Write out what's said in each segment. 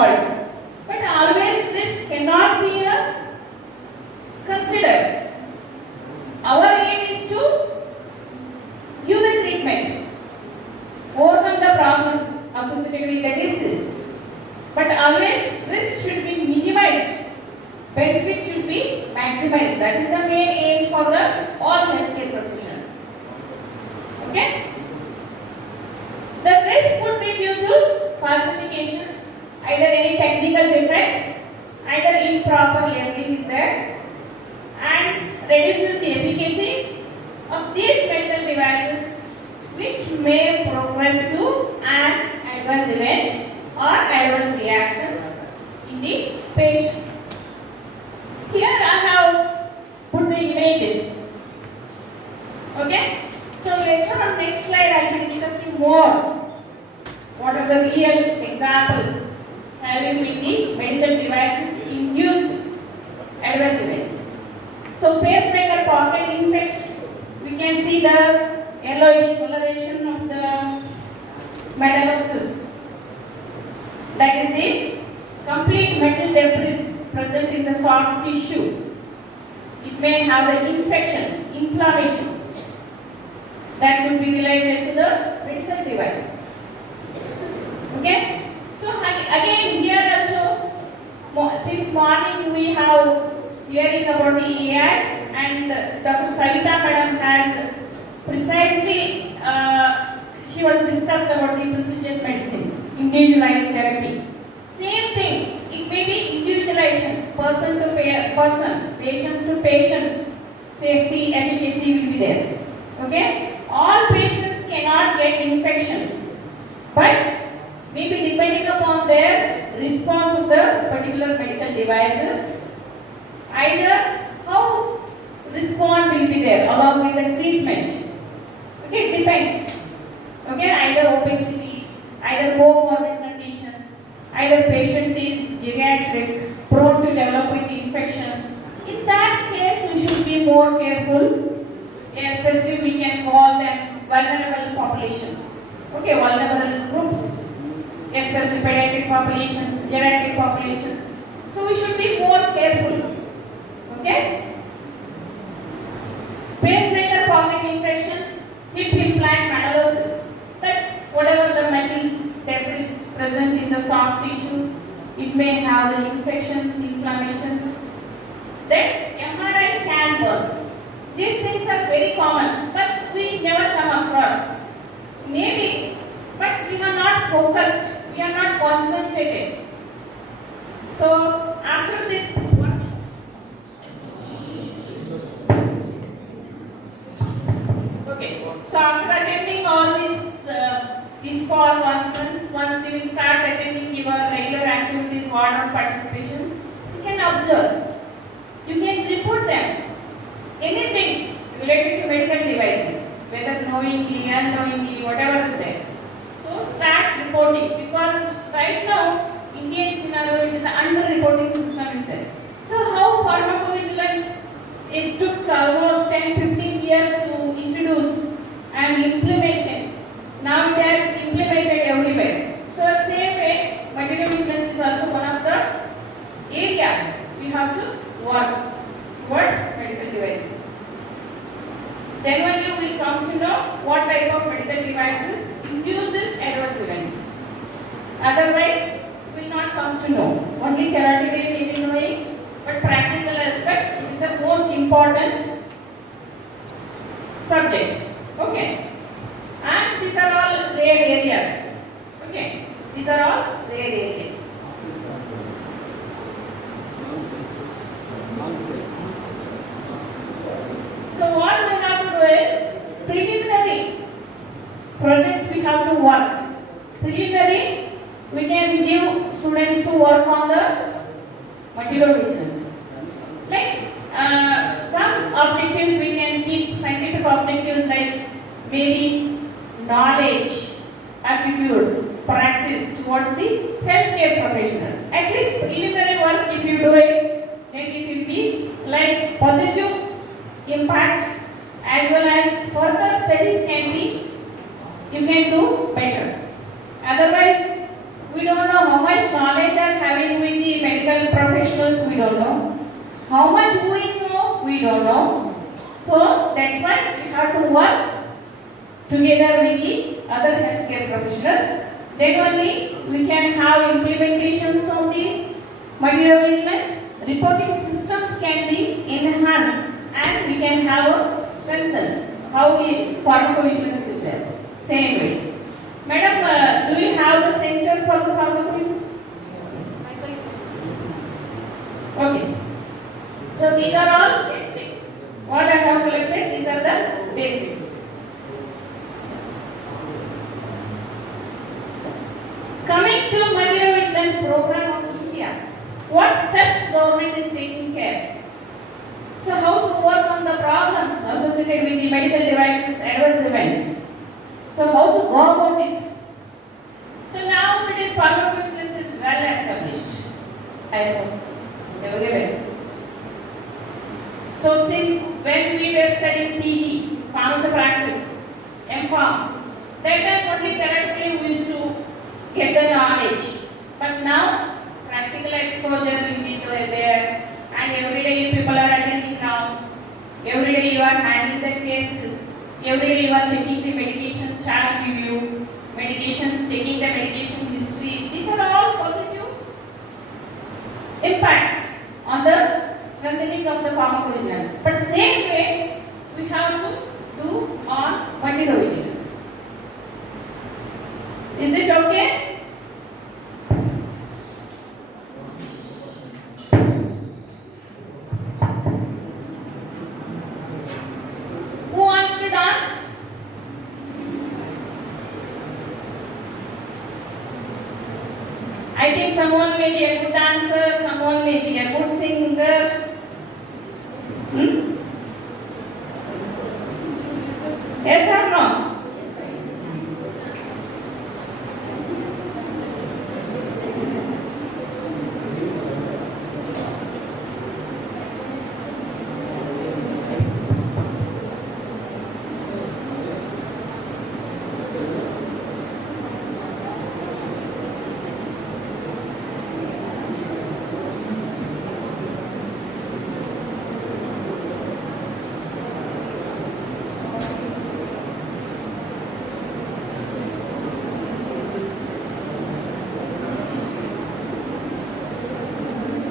involved. But always this cannot be considered. Our aim is to give the treatment, overcome the problems associated with the disease. But always risk should be minimized, benefits should be maximized. That is the main aim for the all healthcare professions. Okay? The risk could be due to falsifications, either any technical defects, either improper labeling is there, and reduces the efficacy of these medical devices, which may progress to an adverse event or adverse reactions in the patients. Here I have put the images. Okay? So later on next slide I will be discussing more. What are the real examples having with the medical devices induced adverse events. So pacemaker pocket infection, we can see the yellowish coloration of the metallosis. That is the complete metal debris present in the soft tissue. It may have the infections, inflammations that could be related to the medical device. Okay? So again here also, since morning we have hearing about the AI, and Dr. Savita madam has precisely, she was discussed about the precision medicine, individualized therapy. Same thing, it may be individualizations, person to person, patients to patients, safety, efficacy will be there. Okay? All patients cannot get infections, but maybe depending upon their response of the particular medical devices, either how respond will be there along with the treatment. Okay, it depends. Okay, either obesity, either comorbid conditions, either patient is geriatric, prone to develop with infections. In that case, we should be more careful. Especially we can call them vulnerable populations. Okay, vulnerable groups, especially pediatric populations, geriatric populations. So we should be more careful. Okay? Pacemaker pocket infections, hip implant metallosis. That whatever the metal debris present in the soft tissue, it may have the infections, inflammations. Then MRI scan burns. These things are very common, but we never come across. Maybe, but we are not focused, we are not concentrated. So after this one, okay. So after attending all this ISPOR conference, once you will start attending your regular activities, ward participations, you can observe. You can report them. Anything related to medical devices, whether knowingly, unknowingly, whatever is there. So start reporting, because right now, Indian scenario, it is an under-reporting system is there. So how pharmacovigilance, it took almost 10-15 years to introduce and implement it. Now it has implemented everywhere. So same way, material vigilance is also one of the area we have to work towards medical devices. Then when you will come to know what type of medical devices induces adverse events. Otherwise, you will not come to know. Only theoretically we will be knowing, but practical aspects, it is the most important subject. Okay. And these are all rare areas. Okay. These are all rare areas. So what we have to do is preliminary projects we have to work. Preliminary, we can give students to work on the material vigilance. Like some objectives we can keep, scientific objectives like maybe knowledge, attitude, practice towards the healthcare professionals. At least preliminary work, if you do it, then it will be like positive impact, as well as further studies can be, you can do better. Otherwise, we don't know how much knowledge are don't know. How much we know, we don't know. So that's why we have to work together with the other healthcare professionals. Then only we can have implementations of the material vigilance. Reporting systems can be enhanced and we can have a strengthen how pharmacovigilance is there. Same way. Madam, do you have the center for the pharmacovigilance? Okay. So these are all basics. What I have collected, these are the basics. Coming to material vigilance program of India. What steps government is taking care? So how to overcome the problems associated with the medical devices adverse events? So how to go about it? So now it is pharmacovigilance is well established. I hope. Everywhere. So since when we were studying PG, pharmacy practice, M.Pharm, that time only theoretically we used to get the knowledge. But now practical exposure will be there, and every day people are attending rounds. Every day you are handling the cases. Every day you are checking the medication chart review, medications, taking the medication history. These are all positive impacts on the strengthening of the pharmacovigilance. But same way we have to do on material vigilance. Is it okay? Who wants to dance? I think someone may be a good dancer, someone may be a good singer. Yes or no?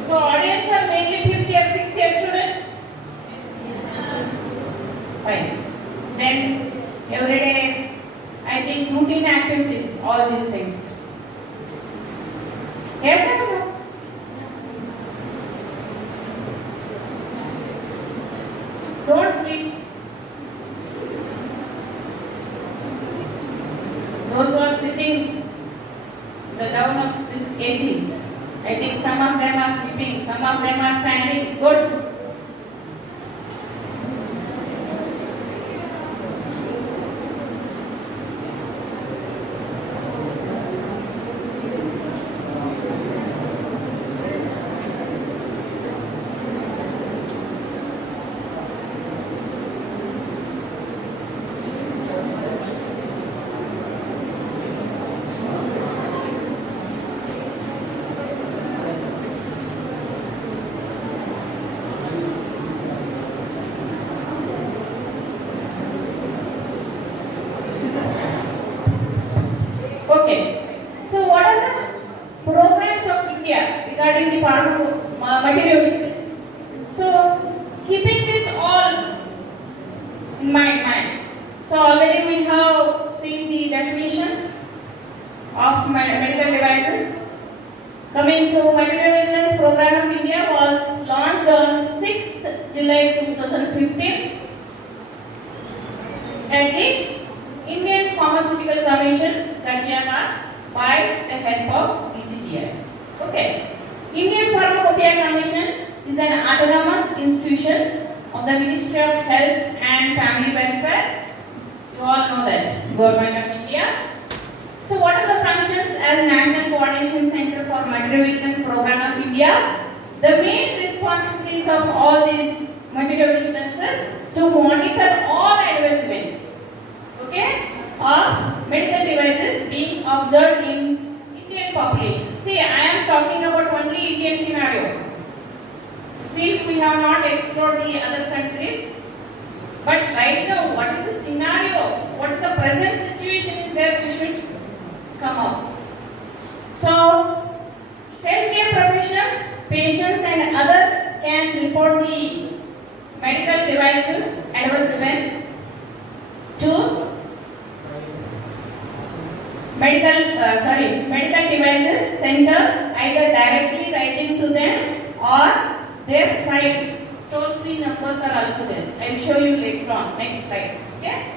So audience are mainly 5th year, 6th year students? Fine. Then every day, I think routine activities, all these things. Yes or no? Don't sleep. Those who are sitting the down of this AC, I think some of them are sleeping, some of them are standing. Good. Okay. So what are the programs of India regarding the material vigilance? So keeping this all in mind. So already we have seen the definitions of medical devices. Coming to material vigilance program of India was launched on 6th July 2015 at the Indian Pharmaceutical Commission, Kajiana, by the help of DCGI. Okay. Indian Pharmacopoeia Commission is an autonomous institution of the Ministry of Health and Family Welfare. You all know that. Government of India. So what are the functions as National Coordination Center for Material Vigilance Program of India? The main responsibilities of all these material vigilances is to monitor all adverse events, okay, of medical devices being observed in Indian population. See, I am talking about only Indian scenario. Still, we have not explored the other countries. But right now, what is the scenario? What is the present situation is there we should come up. So, healthcare professionals, patients and other can report the medical devices, adverse events to medical devices centers, either directly writing to them or their site. Toll-free numbers are also there. I will show you later on. Next slide. Okay.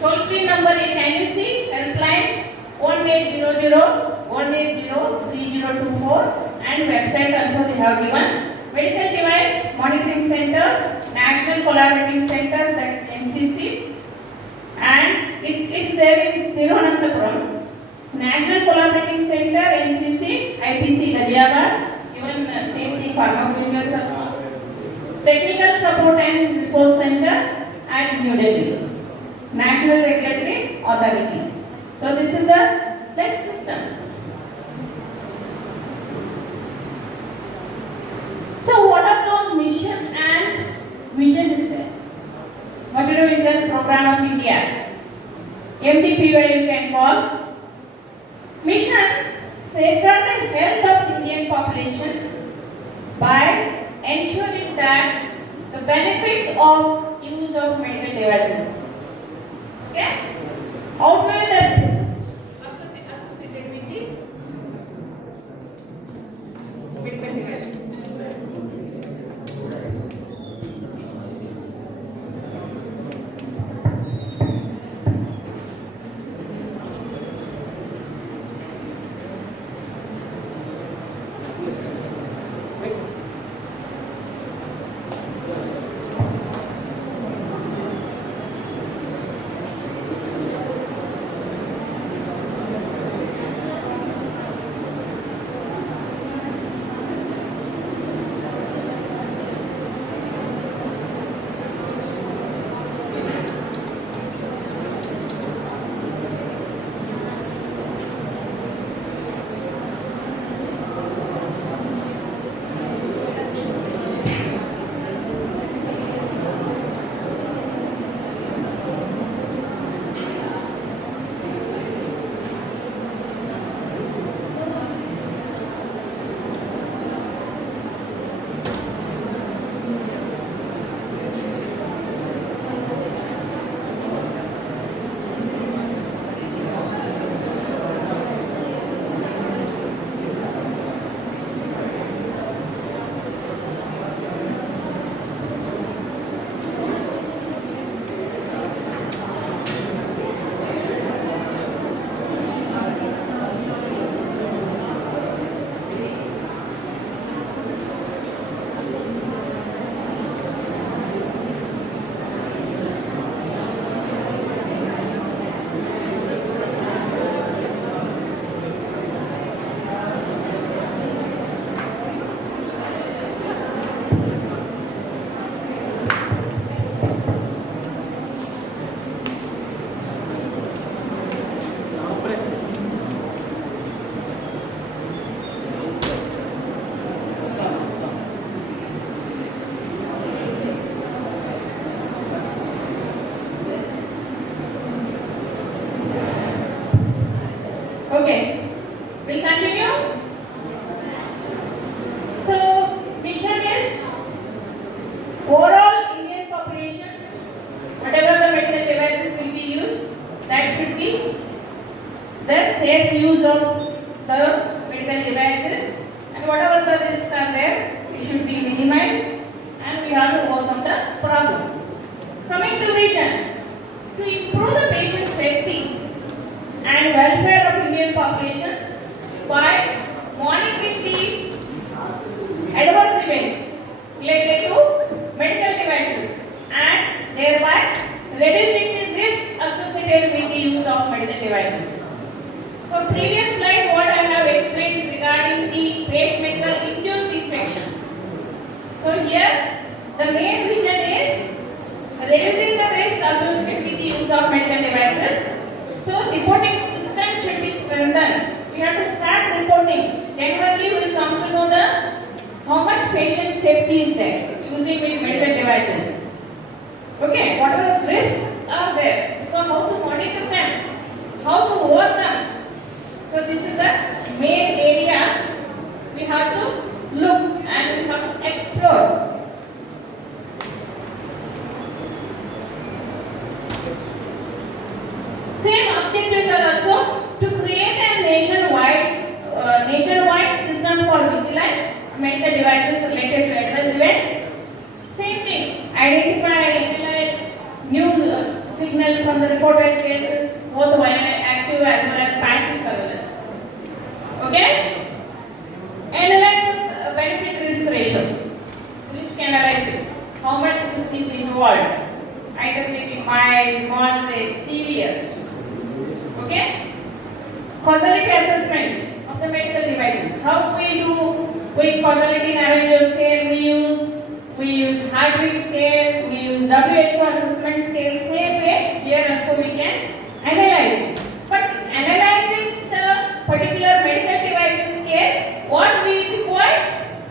Toll-free number, can you see? Helpline 1800 180 3024 and website also they have given. Medical device monitoring centers, national collaborating centers, that NCC, and it is there in Thiruvananthapuram. National Collaborating Center, NCC, IPC, Ghaziabad, even same thing, pharmacovigilance also. Technical Support and Resource Center at New Delhi, National Regulatory Authority. So this is the next system. So what are those mission and vision is there? Material Vigilance Program of India, MDPY you can call. Mission: safeguard the health of Indian populations by ensuring that the benefits of use of medical devices, okay, outweigh the associated with the medical devices. Okay, we'll continue. So, mission is overall Indian populations, whatever the medical devices will be used, that should be the safe use of the medical devices, and whatever the risks are there, it should be minimized, and we have to overcome the problems. Coming to vision, to improve the patient safety and welfare of Indian populations by monitoring the adverse events related to medical devices and thereby reducing the risk associated with the use of medical devices. So previous slide what I have explained regarding the pacemaker induced infection. So here the main vision is reducing the risk associated with the use of medical devices. So reporting system should be strengthened. We have to start reporting. Then only we will come to know the how much patient safety safety is there using medical devices? Okay, what are the risks are there? So how to monitor them? How to overcome? So this is a main area we have to look and we have to explore. Same objectives are also to create a nationwide system for vigilance, medical devices related to adverse events. Same thing, identify and analyze new signal from the reported cases, both active as well as passive surveillance. Okay? Analyze the benefit risk ratio. Risk analysis. How much risk is involved? Either maybe mild, moderate, severe. Okay? Causality assessment of the medical devices. How we do with causality narrative scale we use hybrid scale, we use WHO assessment scale. Same way, here also we can analyze it. But analyzing the particular medical devices case, what we require?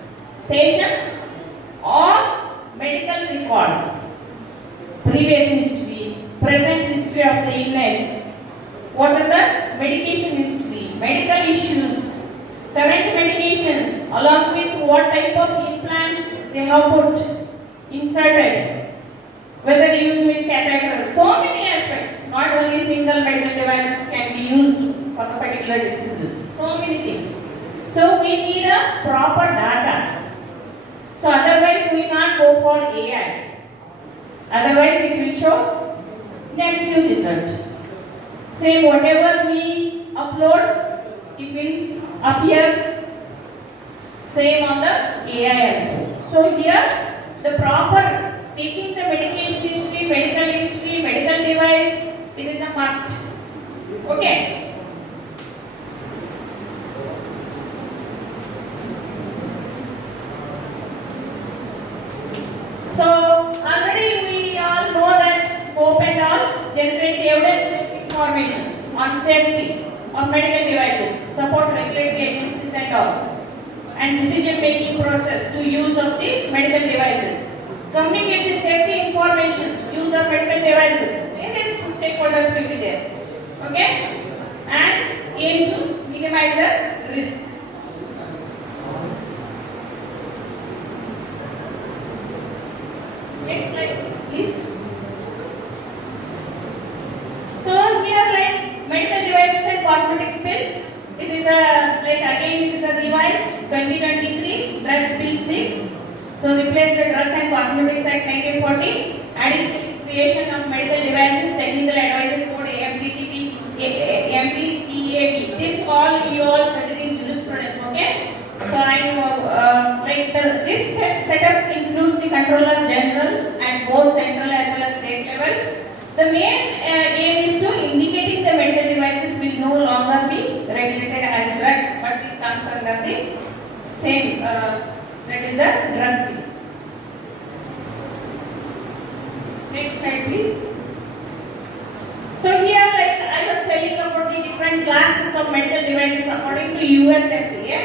Patients or medical record, previous history, present history of the illness. What are the medication history, medical issues, current medications, along with what type of implants they have put, inserted, whether used with catheter. So many aspects. Not only single medical devices can be used for the particular diseases. So many things. So we need a proper data. So otherwise we can't go for AI. Otherwise it will show negative result. Same, whatever we upload, it will appear same on the AI also. So here, the proper taking the medication history, medical device, it is a must. Okay. So already we all know that scope and all generate evidence-based information on safety of medical devices, support regulatory agencies and all, and decision-making process to use of the medical devices. Communicate the safety information, use of medical devices. Various stakeholders will be there. Okay, and aim to minimize the risk. Next slide, please. So here, like medical devices and cosmetics bills, it is a again it is a revised 2023 Drugs Bill 6. So replace the Drugs and Cosmetics Act 1940. Additionally, creation of medical devices technical advisory code AMPTEAB. This all you all studied in jurisprudence. Okay. So this setup includes the Controller General at both central as well as state levels. The main aim is to indicating the medical devices will no longer be regulated as drugs, but it comes under the same, that is the drug bill. Next slide, please. So here, like I was telling about the different classes of medical devices according to US FDA.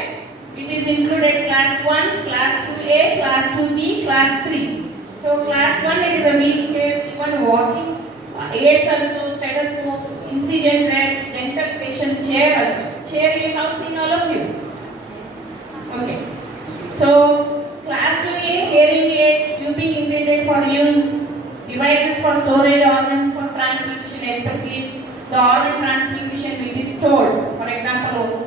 It is included class 1, class 2A, class 2B, class 3. So class 1 it is a wheelchair, even walking, aids also, stethoscopes, incision threads, gentle patient chair also. Chair you have seen all of you. Okay. So class 2A, hearing aids, tubing intended for use, devices for storage organs for transmutation, especially the organ transmutation will be stored. For example,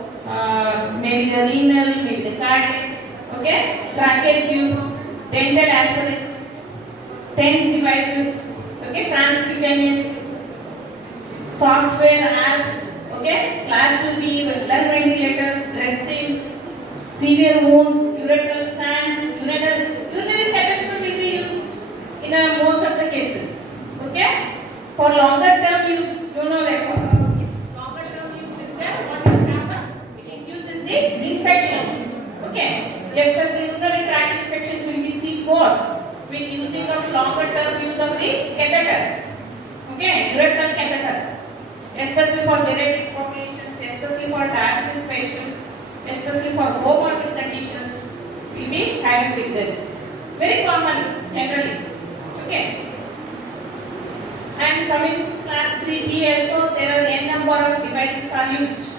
maybe the renal, maybe the cardiac, okay, tracheal tubes, dental aspirate, TENS devices, okay, transcutaneous software apps, okay, class 2B, lung ventilators, dressings, severe wounds, urethral stands, urinary catheters will be used in most of the cases, okay. For longer term use, you know that longer term use is there, what will happen? It induces the infections, okay. Especially urinary tract infections will be seen more with using of longer term use of the catheter, okay, urethral catheter, especially for genetic populations, especially for diabetes patients, especially for comorbid conditions, will be having with this. very common generally. Okay. And coming class 3B also, there are n number of devices are used.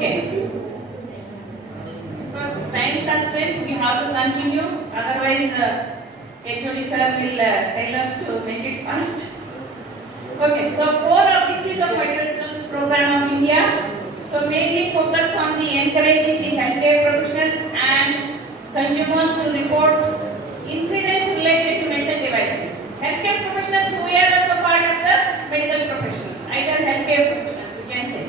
Okay. Because time constraint, we have to continue. Otherwise, HOD sir will tell us to make it fast. Okay. So, core objectives of Medical Program of India. So, mainly focus on the encouraging the healthcare professionals and consumers to report incidents related to medical devices. Healthcare professionals who are also part of the medical professional, either healthcare professionals, we can say.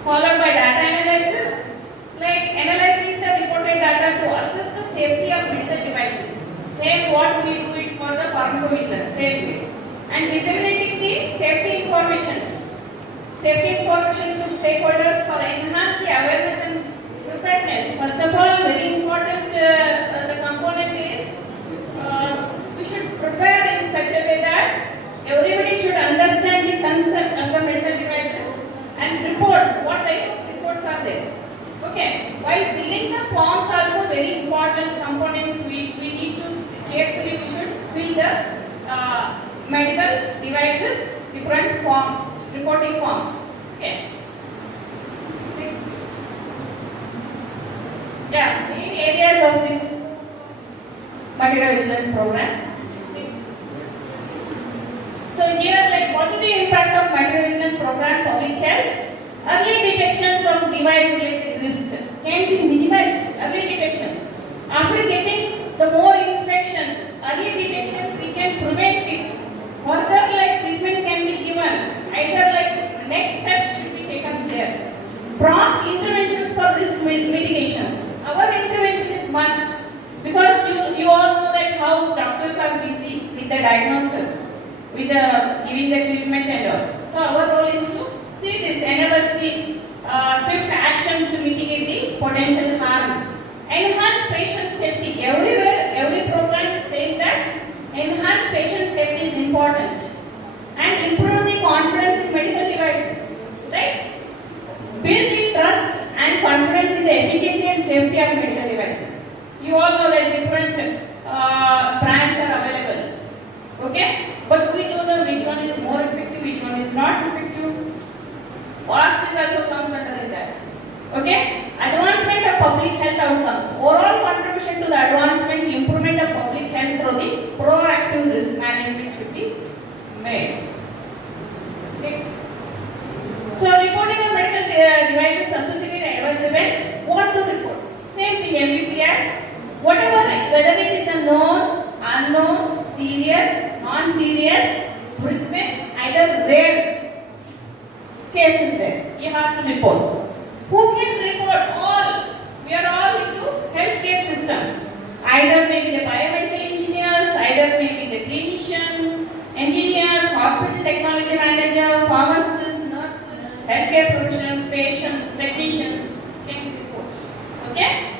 Followed by data analysis, like analyzing the reported data to assess the safety of medical devices. Same what we do it for the pharmacovigilance, same way. And disseminating the safety informations. Safety information to stakeholders for enhance the awareness and preparedness. First of all, very important the component is we should prepare in such a way that everybody should understand the concept of the medical devices. And reports, what type of reports are there? Okay, while filling the forms also very important components, we need to carefully, we should fill the medical devices, different forms, reporting forms. Okay. Next. Yeah, main areas of this material vigilance program. So here, like positive impact of material vigilance program, public health, early detections of device related risk can be minimized. Early detections. After getting the more infections, early detection we can prevent it. Further, like treatment can be given. Either like next steps should be taken here. Prompt interventions for risk mitigations. Our intervention is must because you all know that how doctors are busy with the diagnosis, with the giving the treatment and all. So our role is to see this, enables the swift actions to mitigate the potential harm. Enhance patient safety. Everywhere, every program is saying that enhance patient safety is important. And improve the confidence in medical devices. Right? Build the trust and confidence in the efficacy and safety of medical devices. You all know that different brands are available. Okay? But we don't know which one is more effective, which one is not effective. Cost is also comes under in that. Okay? Advancement of public health outcomes. Overall contribution to the advancement, improvement of public health through the proactive risk management should be made. Next. So reporting of medical devices associated adverse events. What to report? Same thing, MVP Act. Whatever, whether it is a known, unknown, serious, non-serious, frequent, either rare cases there, you have to report. Who can report? All. We are all into healthcare system. Either maybe the biomedical engineers, either maybe the clinician, engineers, hospital technology manager, pharmacists, nurses, healthcare professionals, patients, technicians can report. Okay?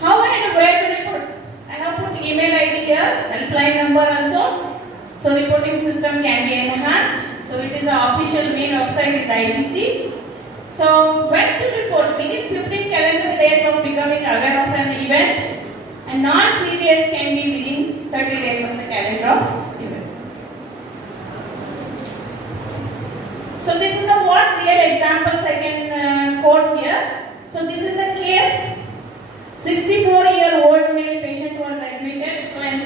How and where to report? I have put email ID here, helpline number also. So reporting system can be enhanced. So it is the official main website is IBC. So when to report? Within 15 calendar days of becoming aware of an event, and non-serious can be within 30 days of the calendar of event. So this is the what real examples I can quote here. So this is the case. 64-year-old male patient was admitted. So an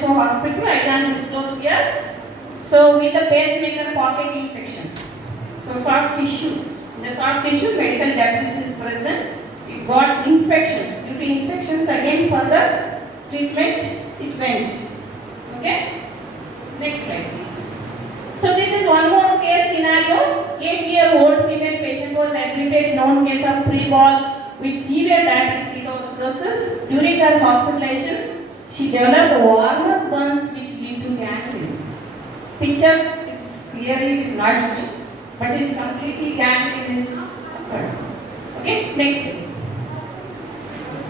So with the pacemaker pocket infections. So soft tissue. In the soft tissue, medical debris is present. It got infections. Due to infections, again further treatment it went. Okay. Next slide, please. So this is one more case scenario. 8-year-old female patient was admitted, known case of pre-ball with severe diabetic ketoacidosis. During her hospitalization, she developed warmer burns which lead to gangrene. Pictures is clearly it is not showing, but it is completely gangrenous. Okay, next.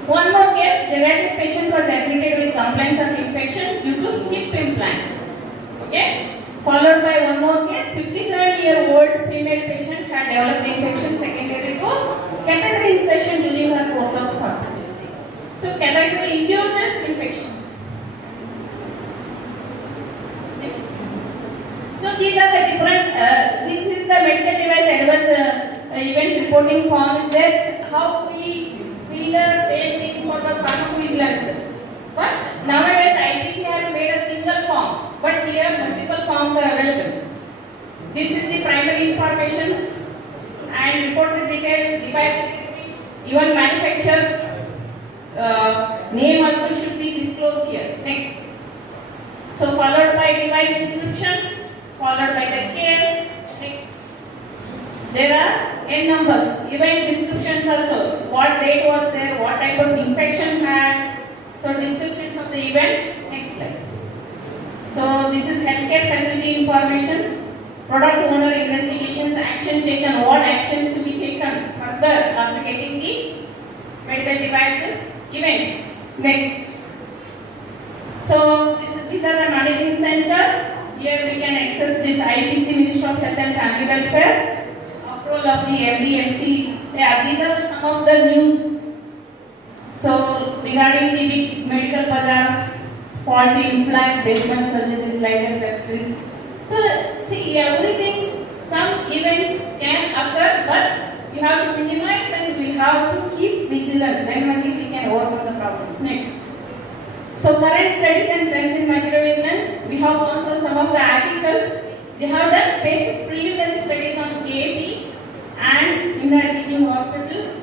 One more case, geriatric patient was admitted with complaints of infection due to hip implants. Okay, followed by one more case, 57-year-old female patient had developed infection secondary to catheter insertion during her course of hospital stay. So catheter induces infections. Next. So these are the different. This is the medical device adverse event reporting form. Is there how we feel the same thing for the pharmacovigilance? But nowadays IPC has made a single form, but here multiple forms are available. This is the primary informations and reported details, device, even manufacturer name also should be disclosed here. Next. So followed by device descriptions, followed by the case. Next. There are n numbers, event descriptions also. What date was there, what type of infection had. So description of the event. Next slide. So this is healthcare facility informations, product owner investigations, action taken, what action to be taken further after getting the medical devices, events. Next. So these are the monitoring centers. Here we can access this IPC, Ministry of Health and Family Welfare, approval of the MDMC. Yeah, these are some of the news. So regarding the big medical bazaar, faulty implants, basement surgeries, like surgeries. So see, everything, some events can occur, but we have to minimize and we have to keep vigilance. Then only we can overcome the problems. Next. So current studies and trends in material vigilance. We have gone through some of the articles. They have done basic preliminary studies on KAP and in the teaching hospitals.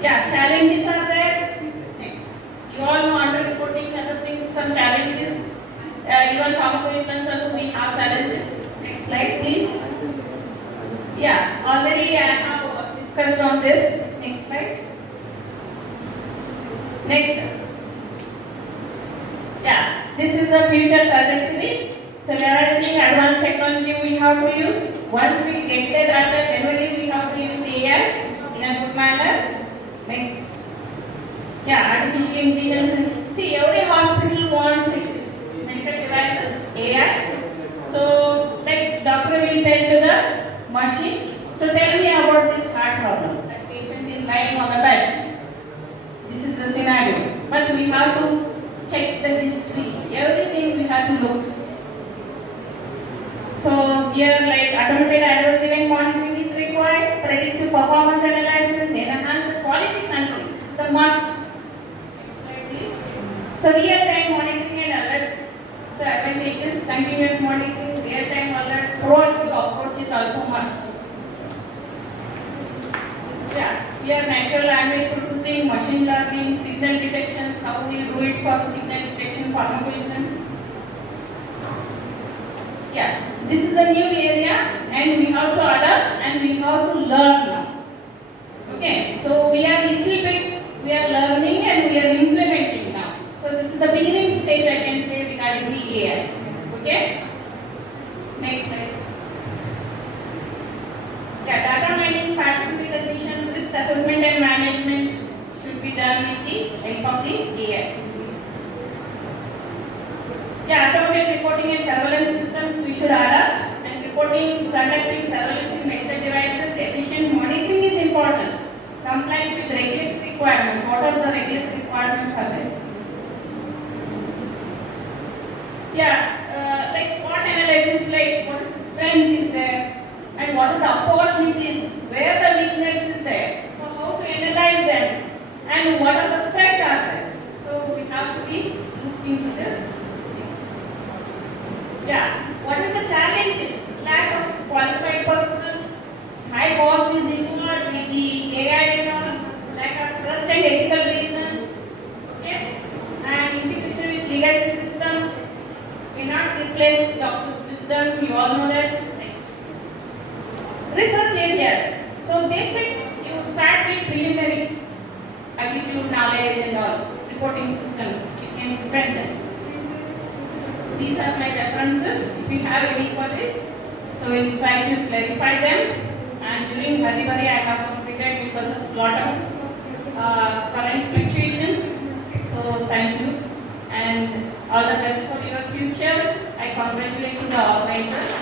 Yeah, challenges are there. Next. You all know under reporting other things, some challenges. Even pharmacovigilance also we have challenges. Next slide, please. Yeah, already I have discussed on this. Next slide. Next. Yeah, this is the future trajectory. So leveraging advanced technology we have to use. Once we get the data, then only we have to use AI in a good manner. Next. Yeah, artificial intelligence. See, every hospital wants this medical devices, AI. So, like doctor will tell to the machine. So tell me about this heart problem. That patient is lying on the bed. This is the scenario. But we have to check the history. Everything we have to look. So here, like automated adverse event monitoring is required. Predictive performance analysis, enhance the quality control. This is the must. Next slide, please. So real-time monitoring and alerts. So advantages, continuous monitoring, real-time alerts, proactive approach is also must. Yeah, here natural language processing, machine learning, signal detections, how we do it for signal detection, pharmacovigilance. Yeah, this is a new area and we have to adapt and we have to learn now. Okay, so we are little bit, we are learning and we are implementing now. So this is the beginning stage I can say regarding the AI. Okay, next slide. Yeah, data mining, pattern recognition, risk assessment and management should be done with the help of the AI. Yeah, automated reporting and surveillance systems we should adapt, and reporting, conducting surveillance in medical devices, efficient monitoring is important. Compliance with regulatory requirements. What are the regulatory requirements are there? Yeah, like SWOT analysis, like what is the strength is there, and what are the opportunities, where the weakness is there. So how to analyze them, and what are the threats are there. So we have to be start with preliminary attitude, knowledge and all, reporting systems, it can strengthen. These are my references. If you have any queries, so we'll try to clarify them. And during hurry I have completed because of lot of current fluctuations. So thank you and all the best for your future. I congratulate to the organizers.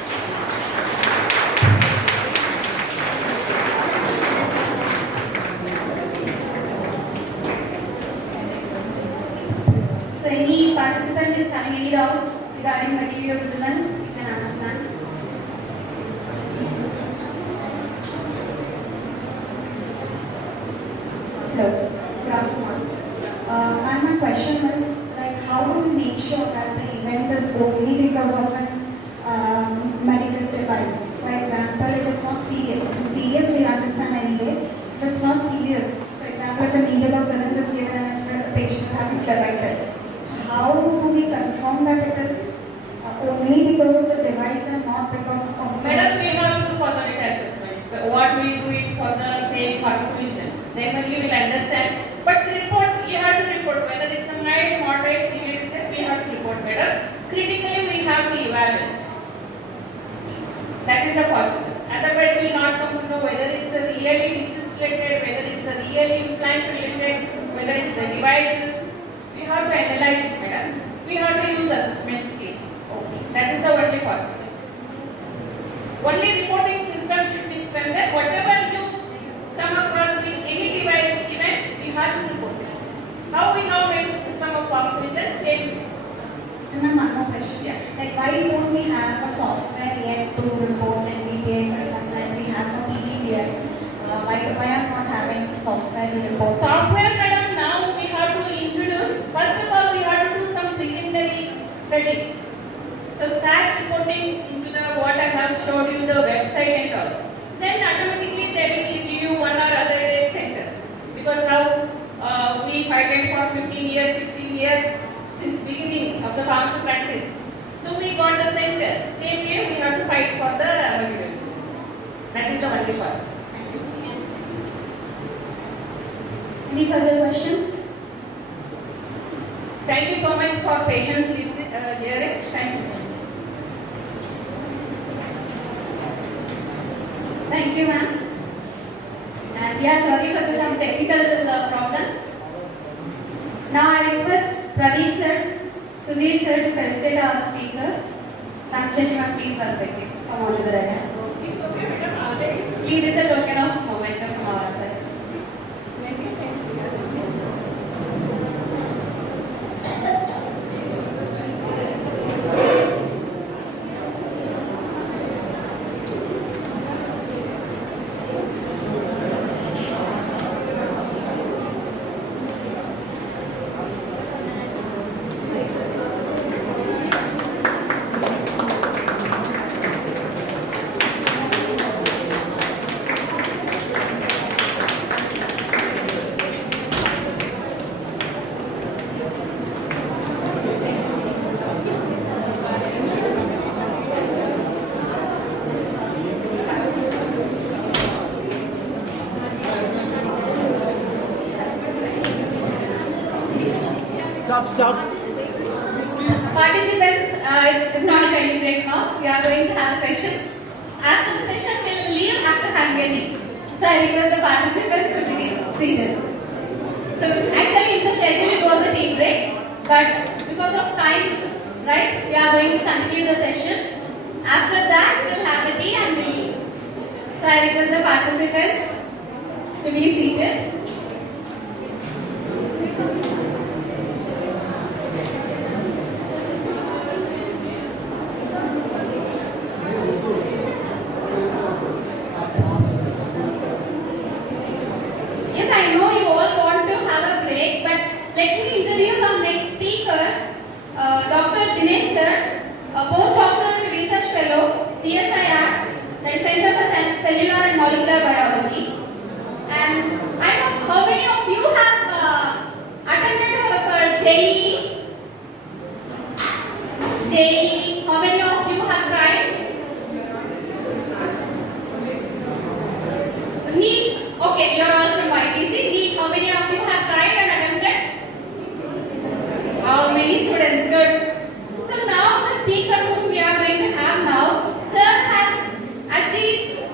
So any participant is having any doubt regarding material vigilance, you can ask ma'am. Hello, good afternoon. And my question is, like, how do we make sure that the event is only because of a medical device? For example, if it's not serious. If it's serious, we understand anyway. If it's not serious, for example, if a needle or syringe is given and if a patient is having phlebitis, so how do we confirm that it is only because of the device and not because of the... Madam, we have to do quality assessment. What we do it for the same pharmacovigilance. Then only we will understand. But report, you have to report whether it's a mild, moderate, severe disease, we have to report better. Critically, we have to evaluate. That is the possible. Otherwise, we will not come to know whether it is a really disease related, whether it is a really implant related, whether it is a devices. We have to analyze it, madam. We have to use assessment skills. Okay. That is the only possible. Only reporting system should be strengthened. Whatever you come across with any device events, we have to report it. How we have made the system of pharmacovigilance? Same. And one more question. Yeah. Like, why don't we have a software yet to report NPPA, for example, as we have for PPPA? Why are not having software to report? Software, madam, now we have to introduce. First of all, we have to do some preliminary studies. So start reporting into the what I have showed you the website and all. Then automatically they will give you one or other day centers. Because now we fighted for 15 years, 16 years since beginning of the pharmacy practice. So we got the centers. Same way we have to fight for the motivations. That is the only possible. Any further questions? Thank you so much for patience hearing. Thank you so much. Thank you ma'am. And we are sorry for some technical problems. Now I request Pradeep sir, Sudhir sir to felicitate our speaker. Ma'am Shashima, please one second. Come on to the dais. It's okay, madam. Please, it's a token of momentum from our side. Stop. Participants, it's not a belly break now. We are going to have a session. After the session, we'll leave after having a tea. So I request the participants to be seated. So actually in the schedule it was a tea break, but because of time, right, we are going to continue the session. After that, we'll have a tea and we'll leave. So I request the participants to be seated. Yes, I know you all want to have a break, but let me introduce our next speaker, Dr. Dinesh sir, a postdoctoral research fellow, CSIR, that is Center for Cellular and Molecular Biology. And I know how many of you have attended her JEE? JEE, how many of you have tried? NEET, okay, you are all from ITC. NEET, how many of you have tried and attempted? How many students? Good. So now the speaker whom we are going to have now, sir has achieved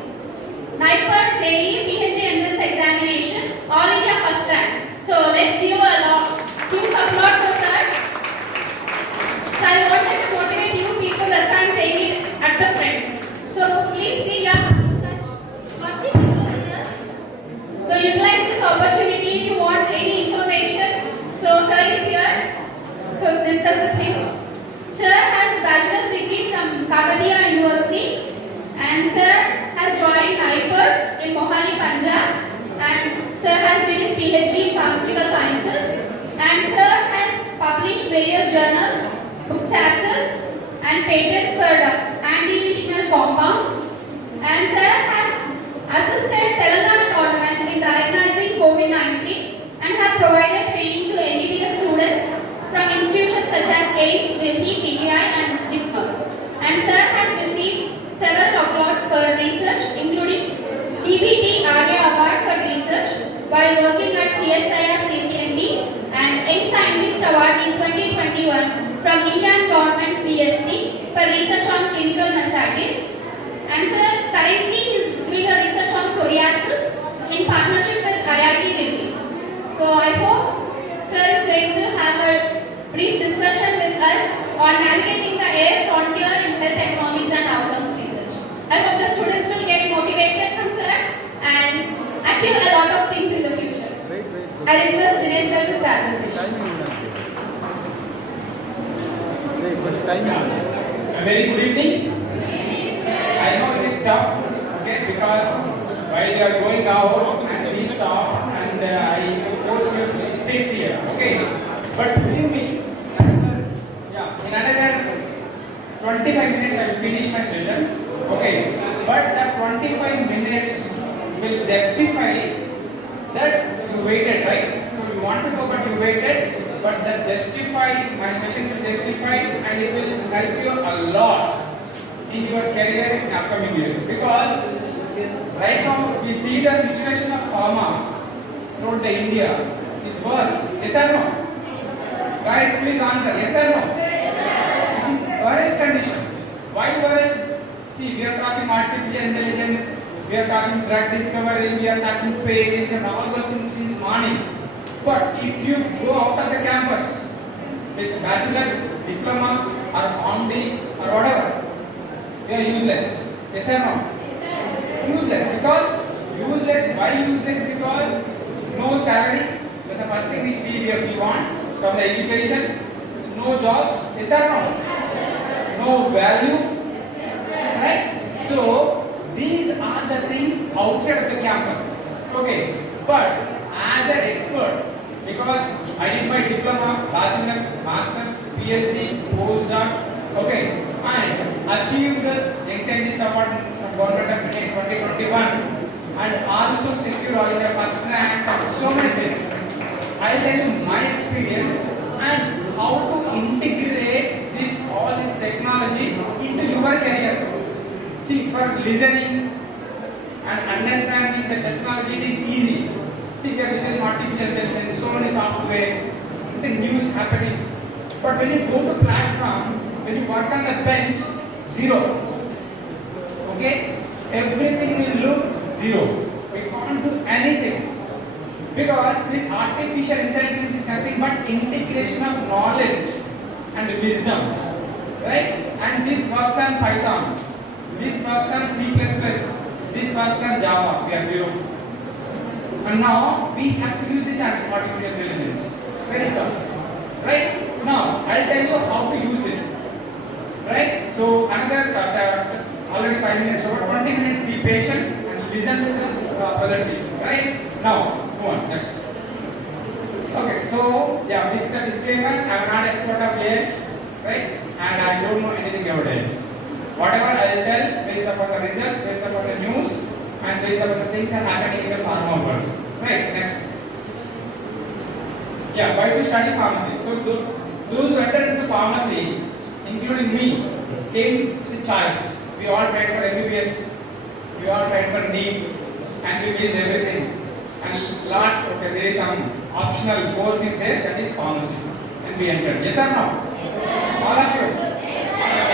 NIPER JEE PhD entrance examination, all India first rank. So let's give a huge applause for sir. So I wanted to motivate you people, that's why I'm saying it at the front. So please see your such 40 people here. So utilize this opportunity if you want any information. So sir is here. So discuss the thing. Sir has bachelor's degree from Kakatiya University and sir has joined ISPOR in Mohali, Punjab, and sir has did his PhD in pharmaceutical sciences, and sir has published various journals, book chapters and patents for anti-leishman compounds, and sir has assisted Telangana government in diagnosing COVID-19 and have provided training to MBBS students from institutions such as AIMS, Delhi, PGI and JIPMER. And sir has received several awards for research including DBT Arya Award for research while working at CSIR CCMB and Young Scientist Award in 2021 from Indian Government's DST for research on clinical mastitis. And sir currently is doing a research on psoriasis in partnership with IIT Delhi. So I hope sir is going to have a brief discussion with us on navigating the air frontier in health economics and outcomes research. I hope the students will get motivated from sir and achieve a lot of things in the future. I request Dinesh sir to start the session. A very good evening. I know it is tough, okay, because while you are going out and we stop and I force you to sit here, okay. But believe me, in another 25 minutes I will finish my session, okay. But that 25 minutes will justify that you waited, right? So you want to go, but you waited. But that my session will justify and it will help you a lot in your career in upcoming years. Because right now we see the situation of pharma throughout the India is worse. Yes or no? Guys, please answer. Yes or no? It's in worst condition. Why worst? See, we are talking artificial intelligence, we are talking drug discovery, we are talking patents and all those things since morning. But if you go out of the campus with bachelor's, diploma or PhD or whatever, you are useless. Yes or no? Useless. Because useless. Why useless? Because no salary. That's the first thing which we want from the education. No jobs. Yes or no? No value. Right? So these are the things outside of the campus. Okay. But as an expert, because I did my diploma, bachelor's, master's, PhD, postdoc, okay, and achieved the Young Scientist Award from Government of India in 2021 and also secured all India first rank and so many things. I'll tell you my experience and how to integrate all this technology into your career. See, for listening and understanding the technology, it is easy. See, we are listening artificial intelligence, so many softwares, something new is happening. But when you go to platform, when you work on the bench, zero. Okay? Everything will look zero. We can't do anything. Because this artificial intelligence is nothing but integration of knowledge and wisdom. Right? And this works on Python. This works on C++. This works on Java. We are zero. And now we have to use this artificial intelligence. It's very tough. Right? Now I'll tell you how to use it. Right? So another already 5 minutes, over 20 minutes, be patient and listen to the presentation. Right? Now, move on. Next. Okay, so yeah, this is the disclaimer. I'm not expert of AI, right? And I don't know anything about AI. Whatever I'll tell based upon the results, based upon the news, and based upon the things that are happening in the pharma world. Right? Next. Yeah, why to study pharmacy? So those who entered into pharmacy, including me, came with a choice. We all tried for MBBS, we all tried for NEET, and we faced everything. And last, okay, there is some optional course is there, that is pharmacy. And we entered. Yes or no? All of you?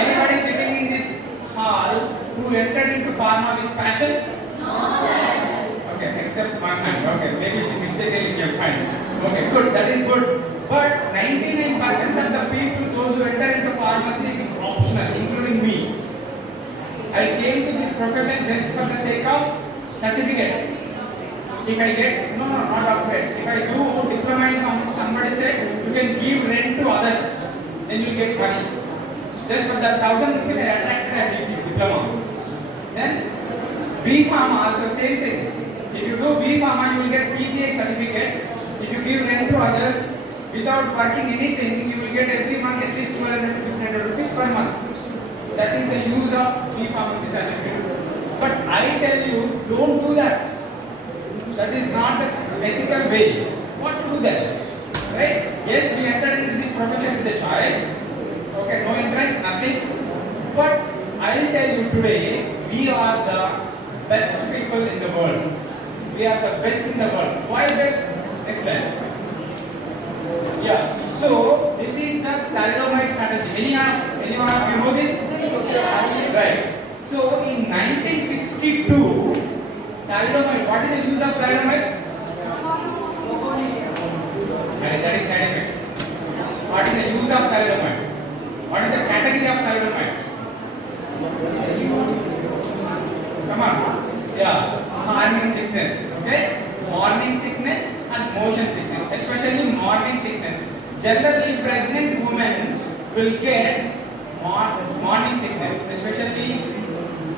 Anybody sitting in this hall who entered into pharma with passion? Okay, except one hand. Okay, maybe she mistakenly kept hand. Okay, good, that is good. But 99% of the people, those who enter into pharmacy with optional, including me. I came to this profession just for the sake of certificate. If I get, no, not upgrade. If I do diploma in pharmacy, somebody said you can give rent to others, then you will get money. Just for that 1,000 rupees, I attracted a diploma. Then B Pharma also same thing. If you do B Pharma, you will get PCI certificate. If you give rent to others without working anything, you will get every month at least 200 to 1500 rupees per month. That is the use of B Pharmacy certificate. But I tell you, don't do that. That is not the ethical way. What to do that? Right? Yes, we entered into this profession with a choice. Okay, no interest, nothing. But I will tell you today, we are the best people in the world. We are the best in the world. Why best? Next slide. Yeah. So this is the thalidomide strategy. Anyone of you know this? Right. So in 1962, thalidomide. What is the use of thalidomide? That is side effect. What is the use of thalidomide? What is the category of thalidomide? Come on. Yeah. Morning sickness. Okay. Morning sickness and motion sickness. Especially morning sickness. Generally, pregnant women will get morning sickness, especially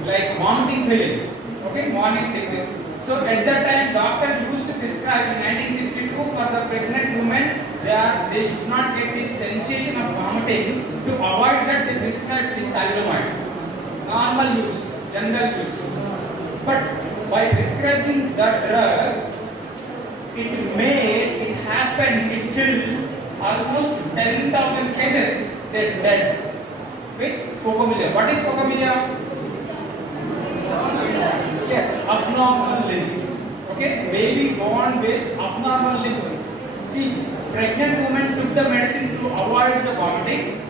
like vomiting feeling. Okay, morning sickness. So at that time, doctor used to prescribe in 1962 for the pregnant women. They should not get this sensation of vomiting. To avoid that, they prescribed this thalidomide. Normal use, general use. But by prescribing the drug, it happened, it killed almost 10,000 cases. They dead with phocomelia. What is phocomelia? Yes, abnormal limbs. Okay, baby born with abnormal limbs. See, pregnant women took the medicine to avoid the vomiting,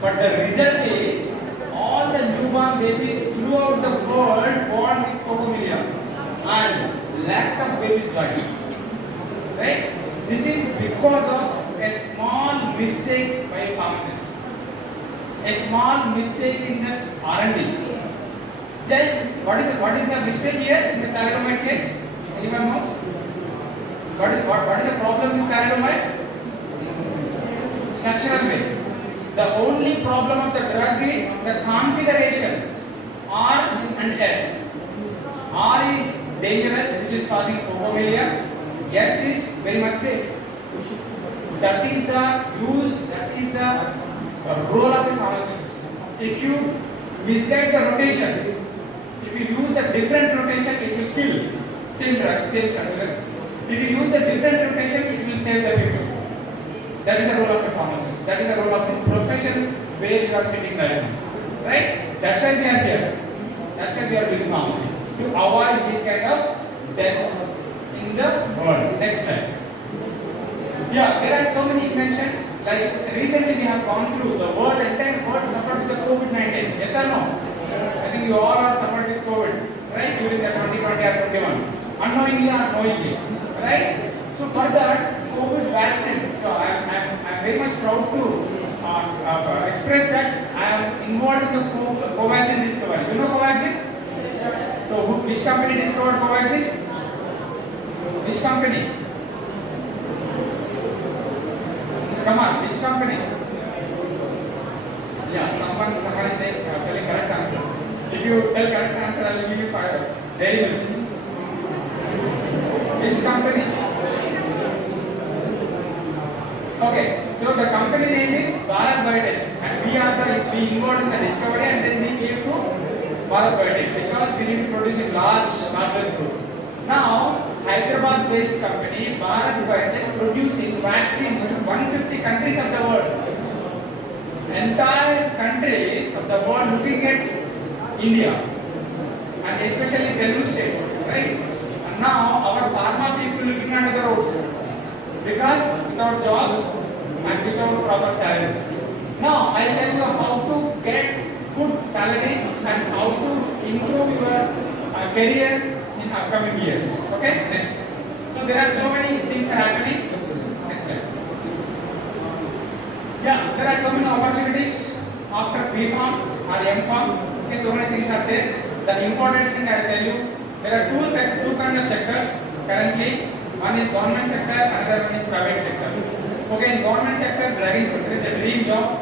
but the result is all the newborn babies throughout the world born with phocomelia, and lakhs of babies died. Right? This is because of a small mistake by pharmacists. A small mistake in the R&D. Just what is the mistake here in the thalidomide case? Anyone knows? What is the problem with thalidomide? Structural way. The only problem of the drug is the configuration R and S. R is dangerous, which is causing phocomelia. S is very much safe. That is the use. That is the role of the pharmacist. If you misguide the rotation, if you use the different rotation, it will kill. Same drug, same structure. If you use the different rotation, it will save the people. That is the role of a pharmacist. That is the role of this profession where you are sitting right now. Right? That's why we are here. That's why we are doing pharmacy. To avoid these kind of deaths in the world. Next slide. Yeah, there are so many inventions. Like recently we have gone through the world, entire world suffered with the COVID-19. Yes or no? I think you all are suffered with COVID, right? During the 2020 or 21. Unknowingly or knowingly. Right? So for that, COVID vaccine. So I am very much proud to express that I am involved in the Covaxin discovery. You know Covaxin? So which company discovered Covaxin? Which company? Come on, which company? Yeah, someone is saying, telling correct answer. If you tell correct answer, I will give you 5. Very well. Which company? Okay, so the company name is Bharat Biotech, and we involved in the discovery, and then we gave to Bharat Biotech because we need to produce in larger group. Now, Hyderabad-based company Bharat Biotech producing vaccines to 150 countries of the world. Entire countries of the world looking at India, and especially Telugu states, right? And now our pharma people looking at on to the roads because without jobs and without proper salary. Now I tell you how to get good salary and how to improve your career in upcoming years. Okay, next. So there are so many things are happening. Next slide. Yeah, there are so many opportunities after B Farm or M Farm. Okay, so many things are there. The important thing I tell you, there are two kind of sectors currently. One is government sector, another one is private sector. Okay, in government sector, driving sector is a dream job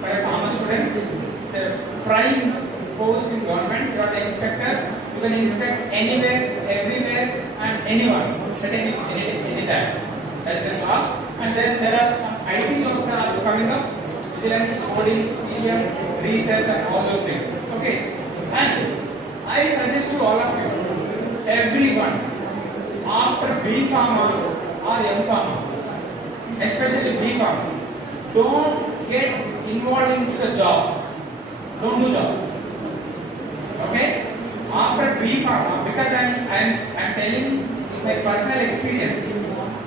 for a farmer student. It's a prime post in government. You are the inspector. You can inspect anywhere, everywhere, and anyone at any time. That is a job. And then there are some IT jobs are also coming up. Vigilance, coding, CDM, research, and all those things. Okay. And I suggest to all of you, everyone, after B Pharma or M Pharma, especially B Pharma, don't get involved into the job. Don't do job. Okay? After B Pharma, because I'm telling my personal experience.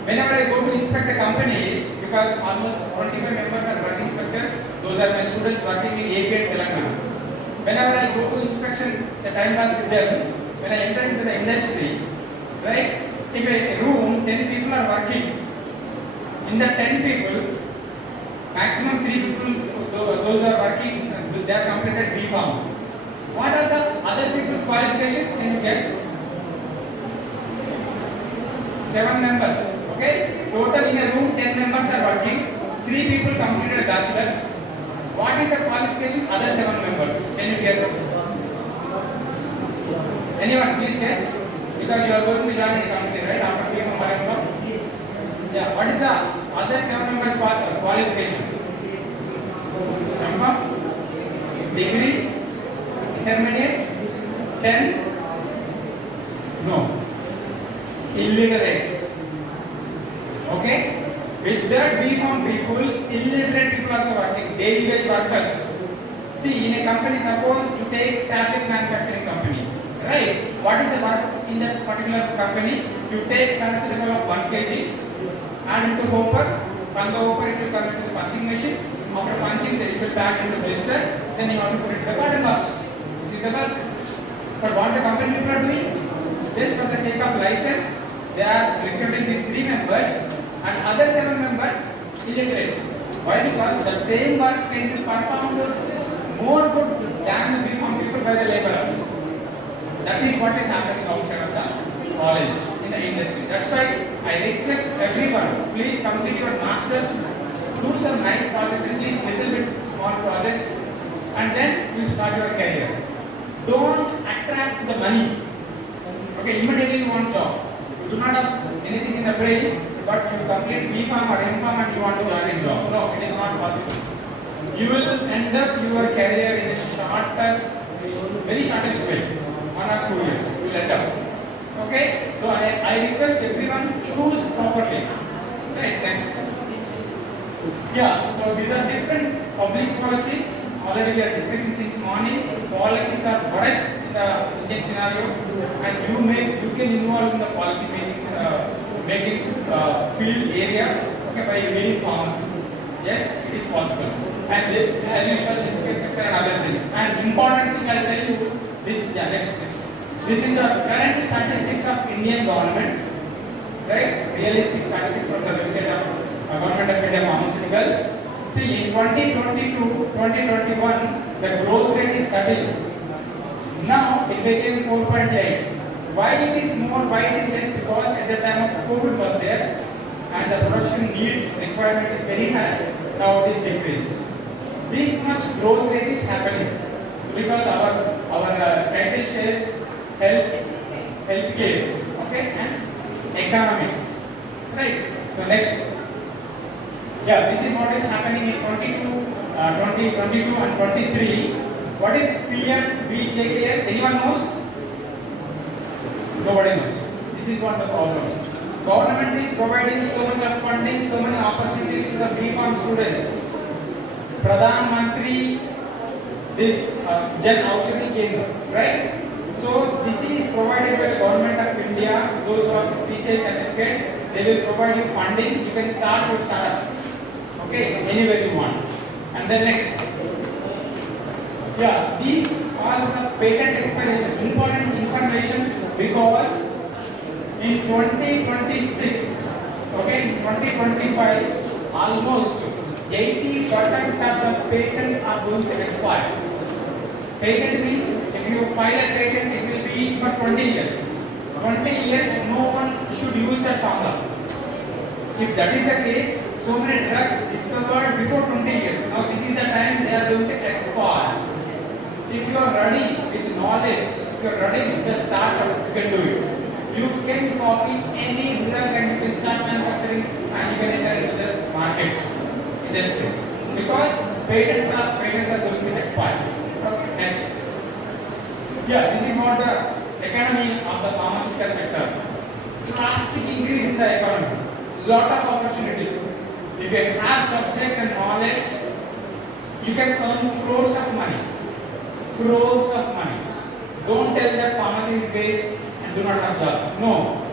Whenever I go to inspect the companies, because almost 25 members are working inspectors, those are my students working in AP and Telangana. Whenever I go to inspection, the time pass with them. When I enter into the industry, right? If a room 10 people are working, in the 10 people, maximum 3 people, those are working, they are completed B Farm. What are the other people's qualification? Can you guess? 7 members. Okay? Total in a room 10 members are working. 3 people completed bachelor's. What is the qualification? Other 7 members. Can you guess? Anyone? Please guess. Because you are going to join the company, right? After being a member. Yeah. What is the other 7 members' qualification? Confirm? Degree? Intermediate? 10? No. Illiterates. Okay? With that B Farm people, illiterate people also working, daily wage workers. See, in a company, suppose you take tablet manufacturing company, right? What is the work in that particular company? You take paracetamol of 1 kg, add into hopper, from the hopper it will come into the punching machine. After punching, then it will pack into blister, then you have to put it in the cotton box. This is the work. But what the company people are doing? Just for the sake of license, they are recruiting these 3 members and other 7 members illiterates. Why? Because the same work can be performed more good than the B Farm people by the laborers. That is what is happening outside of the college in the industry. That's why I request everyone, please complete your masters, do some nice projects, at least little bit small projects, and then you start your career. Don't attract the money. Okay, immediately you want job. You do not have anything in the brain, but you complete B Farm or M Farm and you want to join a job. No, it is not possible. You will end up your career in a very shortest way, 1 or 2 years. You will end up. Okay? So I request everyone choose properly. Right, next. Yeah, so these are different public policy. Already we are discussing since morning. Policies are best in the Indian scenario, and you can involve in the policy making field area, okay, by reading pharmacy. Yes, it is possible. And as usual, healthcare sector and other things. And important thing I'll tell you, this, yeah, next. This is the current statistics of Indian government, right? Realistic statistics from the website of Government of India Pharmaceuticals. See, in 2022, 2021, the growth rate is 30. Now it became 4.8. Why it is more, why it is less? Because at the time of COVID was there and the production need requirement is very high. Now it is decreased. This much growth rate is happening because our title says healthcare, okay, and economics, right? So next. Yeah, this is what is happening in 2022 and 23. What is PMBJKS? Anyone knows? Nobody knows. This is what the problem. Government is providing so much of funding, so many opportunities to the B Farm students. Pradhan Mantri, this Jan Aushadhi Kendra, right? So this is provided by the government of India. Those who are PCI certificate, they will provide you funding. You can start your startup. Okay, anywhere you want. And then next. Yeah, these are some patent expiration. Important information because in 2026, okay, 2025, almost 80% of the patent are going to expire. Patent means if you file a patent, it will be for 20 years. 20 years, no one should use that formula. If that is the case, so many drugs discovered before 20 years. Now this is the time they are going to expire. If you are ready with knowledge, if you are ready with the startup, you can do it. You can copy any drug and you can start manufacturing and you can enter into the market industry. Because patents are going to expire. Okay, next. Yeah, this is what the economy of the pharmaceutical sector. Drastic increase in the economy. Lot of opportunities. If you have subject and knowledge, you can earn crores of money. Crores of money. Don't tell that pharmacy is waste and do not have jobs. No.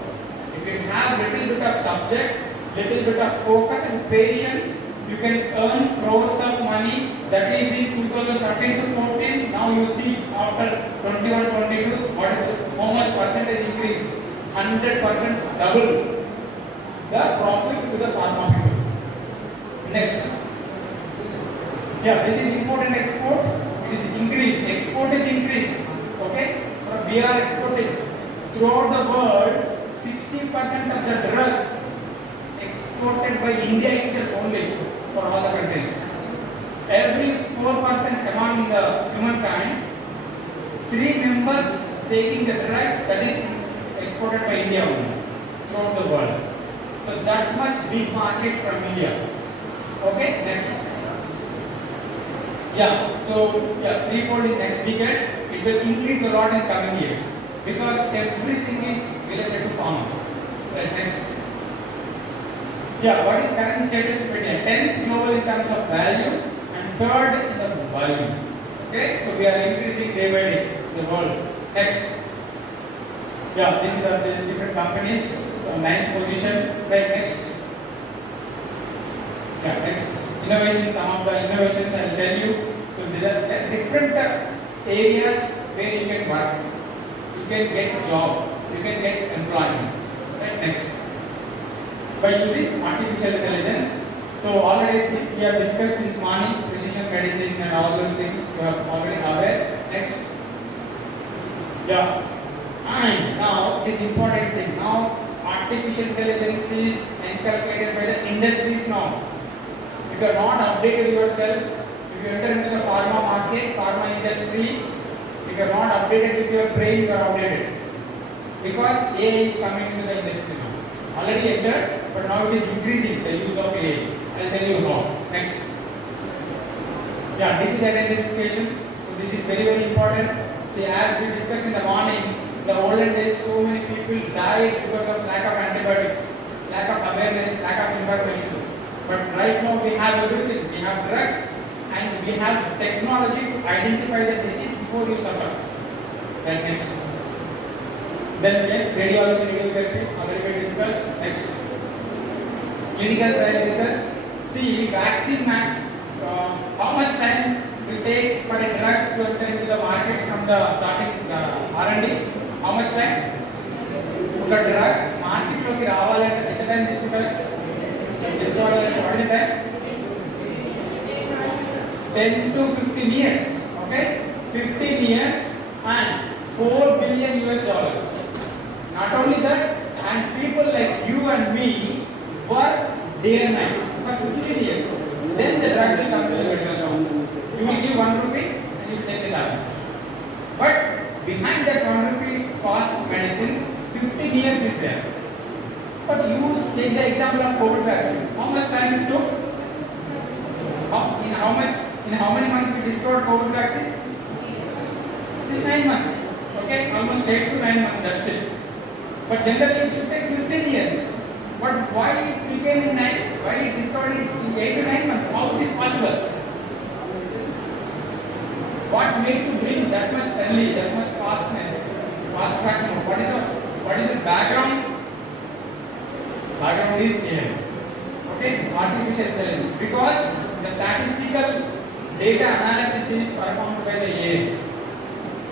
If you have little bit of subject, little bit of focus and patience, you can earn crores of money. That is in 2013 to 14. Now you see after 21, 22, how much percentage increase? 100% double the profit to the pharma people. Next. Yeah, this is important export. It is increased. Export is increased. Okay? We are exporting. Throughout the world, 60% of the drugs exported by India itself only for all the countries. Every 4% among the humankind, 3 members taking the drugs that is exported by India only throughout the world. So that much big market from India. Okay, next. Yeah, so yeah, threefold in next decade. It will increase a lot in coming years because everything is related to farming. Right, next. Yeah, what is current status of India? 10th global in terms of value and 3rd in the volume. Okay, so we are increasing day by day in the world. Next. Yeah, these are the different companies. 9th position. Right, next. Yeah, next. Innovation, some of the innovations I will tell you. So there are different areas where you can work. You can get job. You can get employment. Right, next. By using artificial intelligence. So already this we have discussed this morning, precision medicine and all those things you have already aware. Next. Yeah. And now this important thing. Now artificial intelligence is inculcated by the industries now. If you are not updated yourself, if you enter into the pharma market, pharma industry, if you are not updated with your brain, you are outdated. Because AI is coming into the industry now. Already entered, but now it is increasing the use of AI. I will tell you how. Next. Yeah, disease identification. So this is very, very important. See, as we discussed in the morning, in the olden days, so many people died because of lack of antibiotics, lack of awareness, lack of information. But right now we have everything. We have drugs and we have technology to identify the disease before you suffer. Then next. Then yes, radiology, radiotherapy, already we discussed. Next. Clinical trial research. See, vaccine how much time will take for a drug to enter into the market from the starting R&D? How much time? ఒక drug మార్కెట్లోకి రావాలంటే ఎంత time తీసుకుంటారు? తీసుకోవాలంటే what is the time? 10 to 15 years. Okay? 15 years and $4 billion US. Not only that, and people like you and me work day and night for 15 years. Then the drug will come to the medical shop. You will give 1 rupee and you will take the tablet. But behind that 1 rupee cost medicine, 15 years is there. But you take the example of COVID vaccine. How much time it took? In how many months we discovered COVID vaccine? Just 9 months. Okay, almost 8 to 9 months. That's it. But generally it should take 15 years. But why it became in 9? Why it discovered in 8 to 9 months? How it is possible? What made to bring that much early, that much fastness? Background is AI. Okay, artificial intelligence. Because the statistical data analysis is performed by the AI.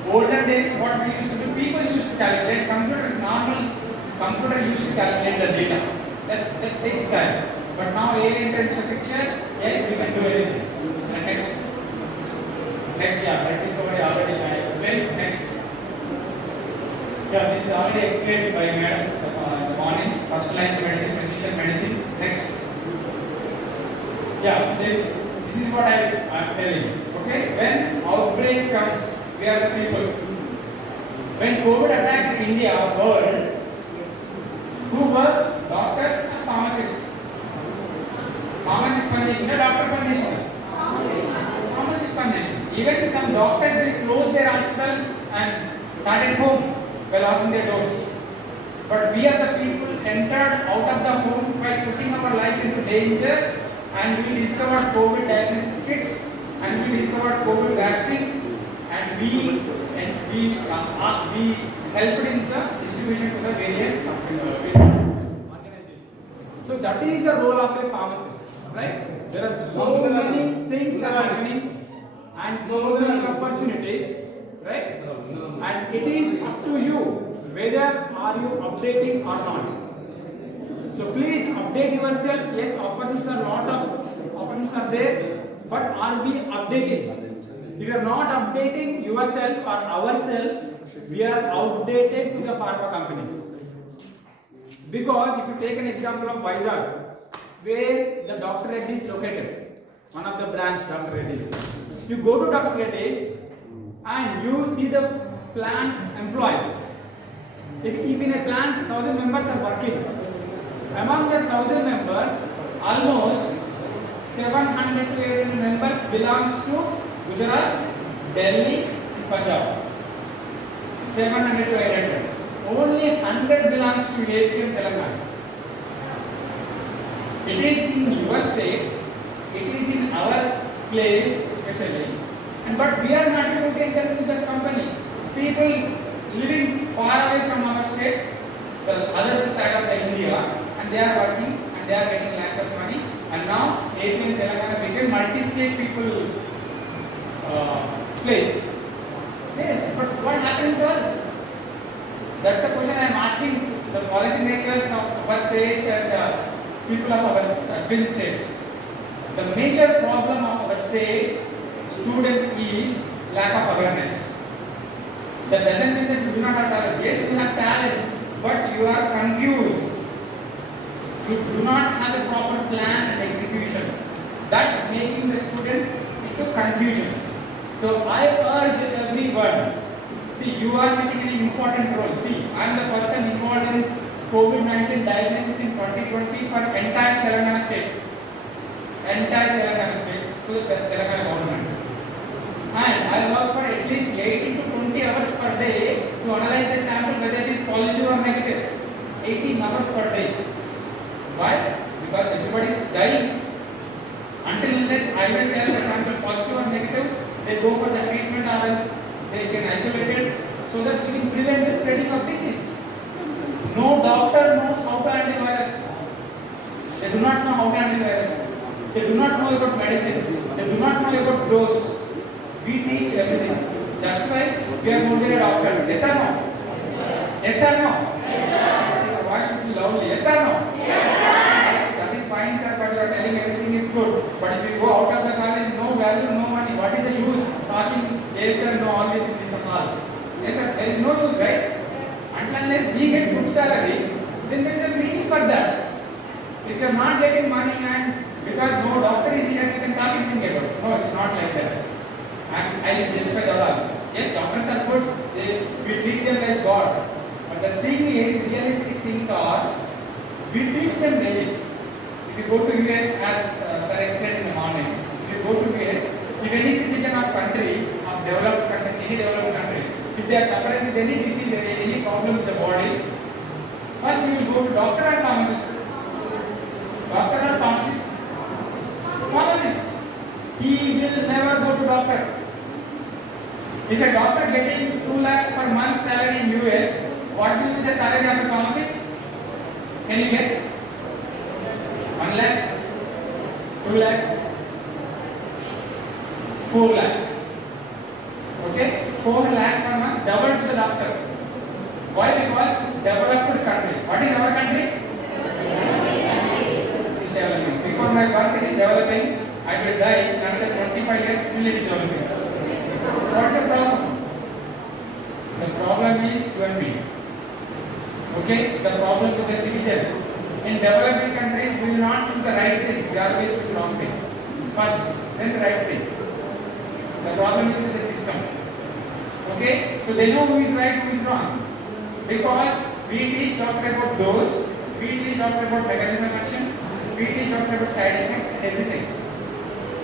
Olden days, what we used to do, people used to calculate, normal computer used to calculate the data. That takes time. But now AI entered into the picture, yes, we can do anything. And next, yeah, that discovery already I explained. Next. Yeah, this is already explained by Madam in the morning. Personalized medicine, precision medicine. Next. Yeah, this is what I am telling. Okay, when outbreak comes, we are the people. When COVID attacked India, world, who were doctors and pharmacists? Pharmacist condition, doctor condition. Pharmacist condition. Even some doctors, they closed their hospitals and started home by locking their doors. But we are the people entered out of the home by putting our life into danger, and we discovered COVID diagnosis kits, and we discovered COVID vaccine, and we helped in the distribution to the various organizations. So that is the role of a pharmacist, right? There are so many things are happening and so many opportunities, right? And it is up to you whether are you updating or not. So please update yourself. Yes, opportunities are lot of opportunities are there, but are we updating? If you are not updating yourself or ourselves, we are outdated to the pharma companies. Because if you take an example of Vizag, where the Dr. Reddy is located, one of the branch Dr. Reddy's. You go to Dr. Reddy's and you see the plant employees. If in a plant 1,000 members are working, among the 1,000 members, almost 700 to 800 members belongs to Gujarat, Delhi, and Punjab. 700 to 800. Only 100 belongs to AP and Telangana. It is in your state, it is in our place especially, but we are not able to enter into that company. People living far away from our state, the other side of the India, and they are working and they are getting lots of money. And now AP and Telangana became multi-state people place. Yes, but what happened to us? That's the question I am asking the policy makers of our states and people of our twin states. The major problem of our state student is lack of awareness. That doesn't mean that you do not have talent. Yes, you have talent, but you are confused. You do not have a proper plan and execution. That making the student into confusion. So I urge everyone. See, you are sitting in an important role. See, I am the person involved in COVID-19 diagnosis in 2020 for entire Telangana state. Entire Telangana state to the Telangana government. And I work for at least 18 to 20 hours per day to analyze the sample whether it is positive or negative. 18 hours per day. Why? Because everybody is dying. Until unless I will tell the sample positive or negative, they go for the treatment or else they get isolated so that we can prevent the spreading of disease. No doctor knows how to handle virus. They do not know how to handle virus. They do not know about medicine. They do not know about dose. We teach everything. That's why we are more than a doctor. Yes or no? Yes or no? Yes. Why should be loudly? Yes or no? Yes. That is fine, sir, but you are telling everything is good. But if you go out of the college, no value, no money. What is the use? Talking yes sir, no, always in this hall. Yes sir, there is no use, right? Unless we get good salary, then there is a meaning for that. If you are not getting money and because no doctor is here, you can talk anything about. No, it's not like that. And I will justify that also. Yes, doctors are good. We treat them like God. But the thing is, realistic things are, we teach them daily. If you go to US, as sir explained in the morning, if you go to US, if any citizen of country, of developed countries, any developed country, if they are suffering with any disease, any problem with the body, first we will go to doctor or pharmacist. Doctor or pharmacist? Pharmacist. He will never go to doctor. If a doctor getting 2 lakhs per month salary in US, what will be the salary of a pharmacist? Can you guess? 2 lakhs, 4 lakh. Okay, 4 lakh per month, double to the doctor. Why? Because developed country. What is our country? Developing. Before my birth, it is developing. I will die in another 25 years, still it is developing. What is the problem? The problem is you and me. Okay, the problem with the citizen. In developing countries, we will not choose the right thing. We always choose the wrong thing. First, then the right thing. The problem is with the system. Okay, so they know who is right, who is wrong. Because we teach doctor about dose, we teach doctor about mechanism of action, we teach doctor about side effect and everything.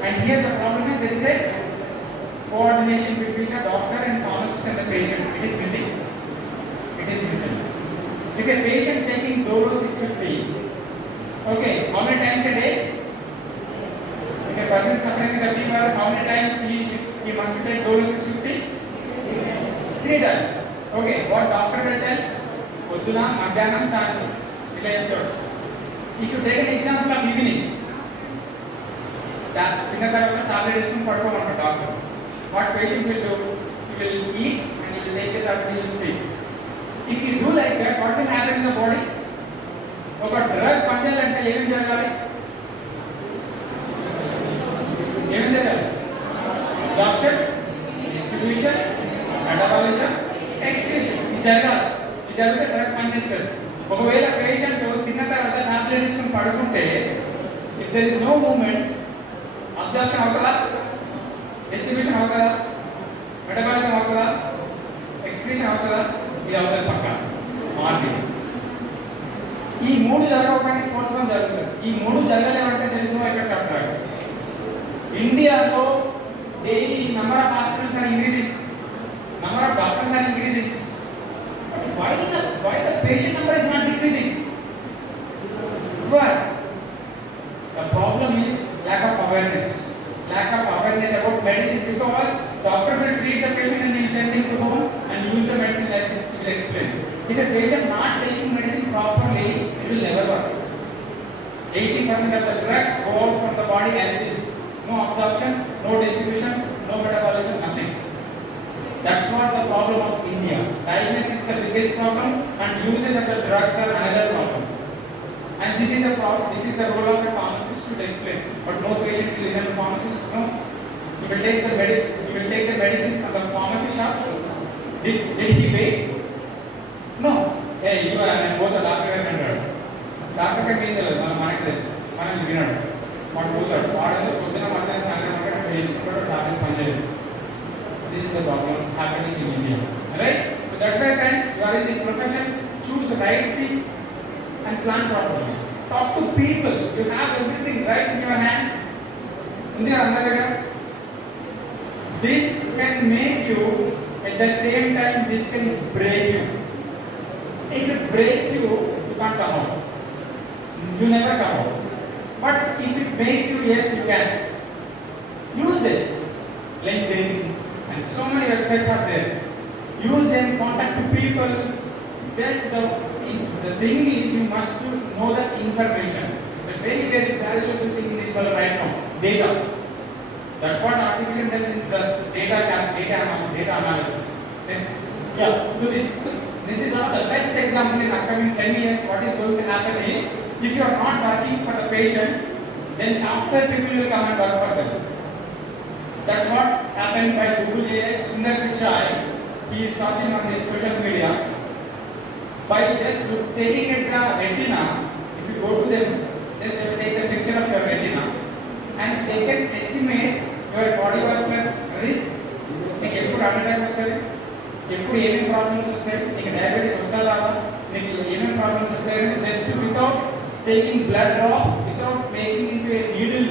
And here the problem is there is a coordination between the doctor and pharmacist and the patient. It is missing. It is missing. If a patient taking dose 650, okay, how many times a day? If a person suffering with a fever, how many times he must take dose 650? 3 times. Okay, what doctor will tell? Podduna, Madhyanam, Sayanam. If you take an example of evening, tablet is doctor. What patient will do? He will eat and he will take the tablet and he will sleep. If you do like that, what will happen in the body? ఒక drug పండాలంటే ఏమేం జరగాలి? ఏమేం జరగాలి? Absorption, distribution, metabolism, excretion. ఇది జరగాలి. ఇది జరిగితే డ్రగ్ పనిచేస్తుంది. ఒకవేళ పేషెంట్ తిన్న తర్వాత టాబ్లెట్ తీసుకుని పడుకుంటే if there is no movement, absorption అవుతుందా? డిస్ట్రిబ్యూషన్ అవుతుందా? మెటబాలిజం అవుతుందా? ఎక్స్క్రీషన్ అవుతుందా? ఇది అవుతుంది పక్క మార్నింగ్. ఈ 3 జరగకపోయినా 4th వన్ జరుగుతుంది. ఈ 3 జరగలేమంటే there is no effect of drug. ఇండియాలో daily number of hospitals are increasing, number of doctors are increasing. But why the patient number is not decreasing? Why? The problem is lack of awareness. Lack of awareness about medicine, because doctor will treat the patient and will send him to home and use the medicine like this. He will explain. If a patient not taking medicine properly, it will never work. 80% of the drugs go out from the body as it is. No absorption, no distribution, no metabolism, nothing. That's what the problem of India. Diagnosis is the biggest problem and usage of the drugs are another problem. And this is the problem. This is the role of a pharmacist to explain. But no patient will listen to pharmacist. No. He will take the medicine from the pharmacy shop. Did he pay? No. Hey, you are both a doctor and a doctor can be the managers. Managers will not. What both are? What are the Kodana Matan Sandra Matan page? But a doctor Panjali. This is the problem happening in India. Alright? So that's why friends, you are in this profession, choose the right thing and plan properly. Talk to people. You have everything right in your hand. This can make you, at the same time this can break you. If it breaks you, you can't come out. You never come out. But if it makes you, yes, you can. Use this. LinkedIn and so many websites are there. Use them, contact to people. Just the thing is, you must know the information. It's a very, very valuable thing in this world right now. Data. That's what artificial intelligence does. Data analysis. Next. Yeah. So this is one of the best example in upcoming 10 years. What is going to happen is, if you are not working for the patient, then software people will come and work for them. That's what happened by Google AI. Sundar Pichai, he is talking on this social media. By just taking at the retina, if you go to them, just they will take the picture of your retina and they can estimate your cardiovascular risk. నీకు ఎప్పుడు heart attack వస్తుంది, ఎప్పుడు ఏమేమి problems వస్తాయి, నీకు diabetes వస్తా రావా, నీకు ఏమేమి ప్రాబ్లమ్స్ వస్తాయని just without taking blood drop, without making in to A needle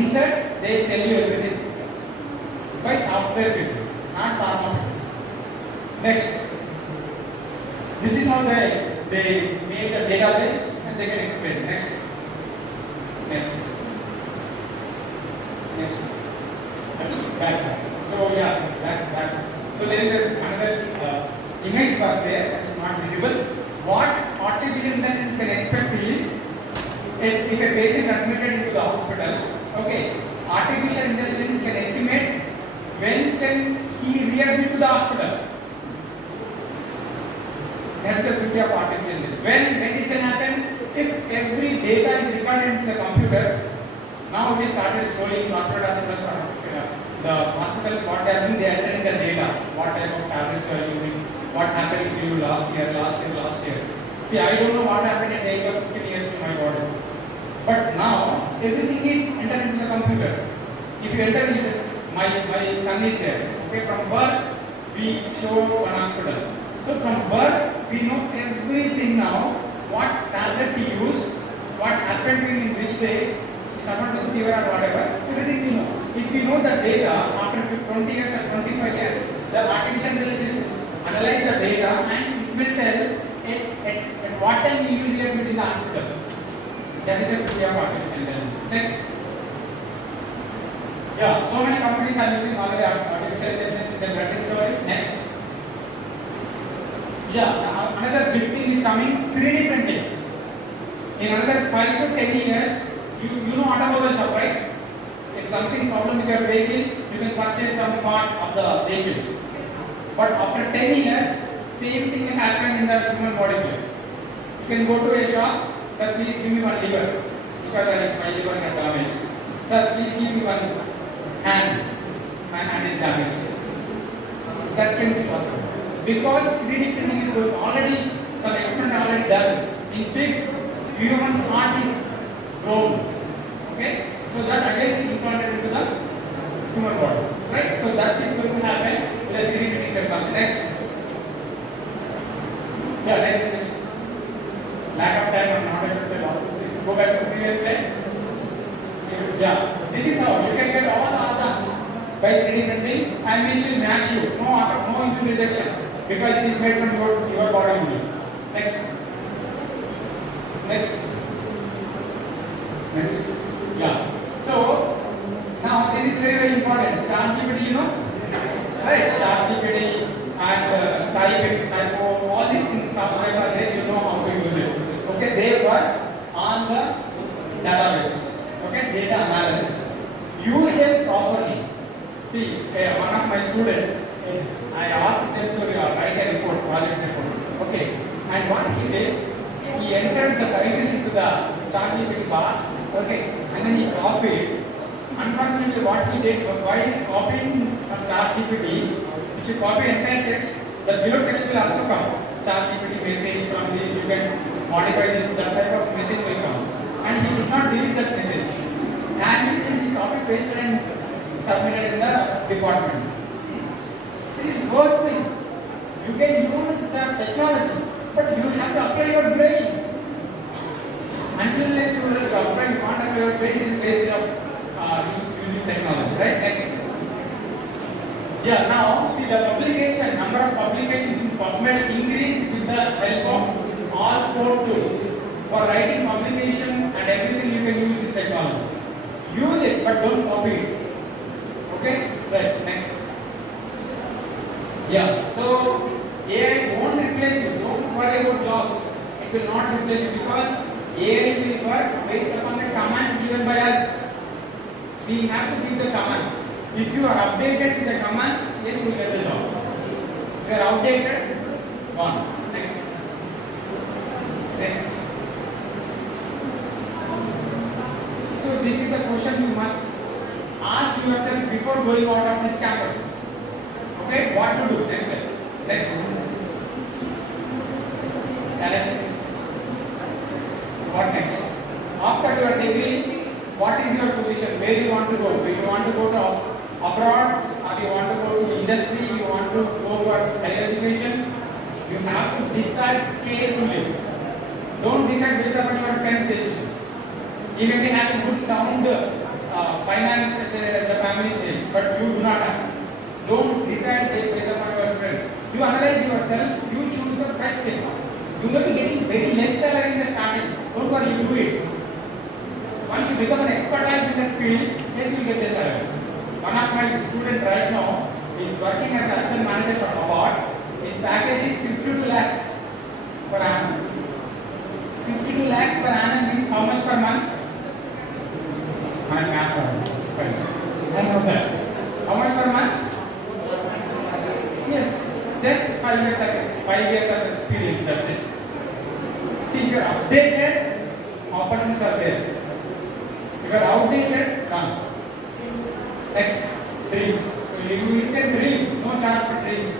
insert, they tell you everything by software people, not pharma people. Next. This is how they make a database and they can explain. Next. Back. So yeah, back. So there is another image was there that is not visible. What artificial intelligence can expect is if a patient admitted into the hospital, okay, artificial intelligence can estimate when can he readmit to the hospital. That's the beauty of artificial intelligence. When it can happen, if every data is recorded into the computer. Now we started slowly in corporate hospitals. The hospitals, what they are doing, they are entering the data. What type of tablets you are using, what happened to you last year. See, I don't know what happened at the age of 15 years to my body. But now, everything is entered into the computer. If you enter, my son is there. Okay, from birth, we show one hospital. So from birth, we know everything now. What tablets he used, what happened to him in which day, someone with fever or whatever, everything we know. If we know the data after 20 years or 25 years, the artificial intelligence analyze the data and it will tell at what time we will be admitted in the hospital. That is a beauty of artificial intelligence. Next. Yeah, so many companies are using already artificial intelligence in the drug discovery. Next. Yeah, another big thing is coming, 3D printing. In another 5 to 10 years, you know automobile shop, right? If something problem with your vehicle, you can purchase some part of the vehicle. But after 10 years, same thing will happen in the human body place. You can go to a shop, sir, please give me one liver because my liver got damaged. Sir, please give me one hand. My hand is damaged. That can be possible because 3D printing is going already. Some experiment already done. In pig, human heart is grown. Okay, so that again implanted into the human body, right? So that is going to happen with the 3D printing technology. Next. Yeah, next. Lack of time, I'm not able to go back to previous slide. Yeah, this is how you can get all the organs by 3D printing and which will match you. No into rejection because it is made from your body only. Next. Yeah. So now this is very important. ChatGPT, you know, right? ChatGPT and typo, all these things softwares are there. You know how to use it. Okay, they work on the database. Okay, data analysis. Use them properly. See, one of my students, I asked them to write a report, project report. Okay, and what he did, he entered the title into the ChatGPT box. Okay, and then he copied. Unfortunately, what he did while copying from ChatGPT, if you copy entire text, the below text will also come. ChatGPT message from this, you can modify this, that type of message will come. And he did not delete that message. As it is, he copy pasted and submitted in the department. This is worst thing. You can use the technology, but you have to apply your brain. Until unless you apply, you can't apply your brain, it is waste of using technology. Right? Next. Yeah, now see the publication, number of publications in PubMed increased with the help of all 4 tools. For writing publication and everything you can use this technology. Use it but don't copy it. Okay? Right, next. Yeah, so AI won't replace you. Don't worry about jobs. It will not replace you because AI will work based upon the commands given by us. We have to give the commands. If you are updated with the commands, yes, you will get the job. If you are outdated, gone. Next. So this is the question you must ask yourself before going out of this campus. Okay, what to do? Next. What next? After your degree, what is your position? Where you want to go? Do you want to go to abroad, or you want to go to industry? You want to go for higher education? You have to decide carefully. Don't decide based upon your friend's decision. Even they have a good sound finance at the family stage, but you do not have. Don't decide based upon your friend. You analyze yourself, you choose the best thing. You will be getting very less salary in the starting. Don't worry, you do it. Once you become an expertise in that field, yes, you will get the salary. One of my students right now is working as an assistant manager for Award. His package is 52 lakhs per annum. 52 lakhs per annum means how much per month? My maths are fine. I know that. How much per month? Yes, just 5 years of experience, that's it. See, if you're updated, opportunities are there. If you're outdated, done. Next, dreams. So you can dream, no charge for dreams.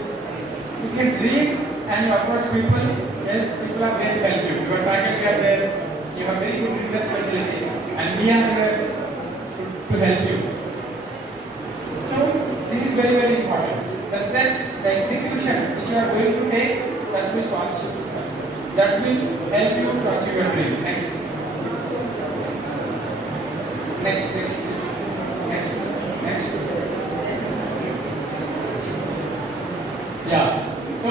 You can dream and you approach people. Yes, people are there to help you. Your faculty are there. You have very good research facilities, and we are there to help you. So this is very, very important. The steps, the execution which you are going to take, that will cost you. That will help you to achieve your dream. Next. Yeah. So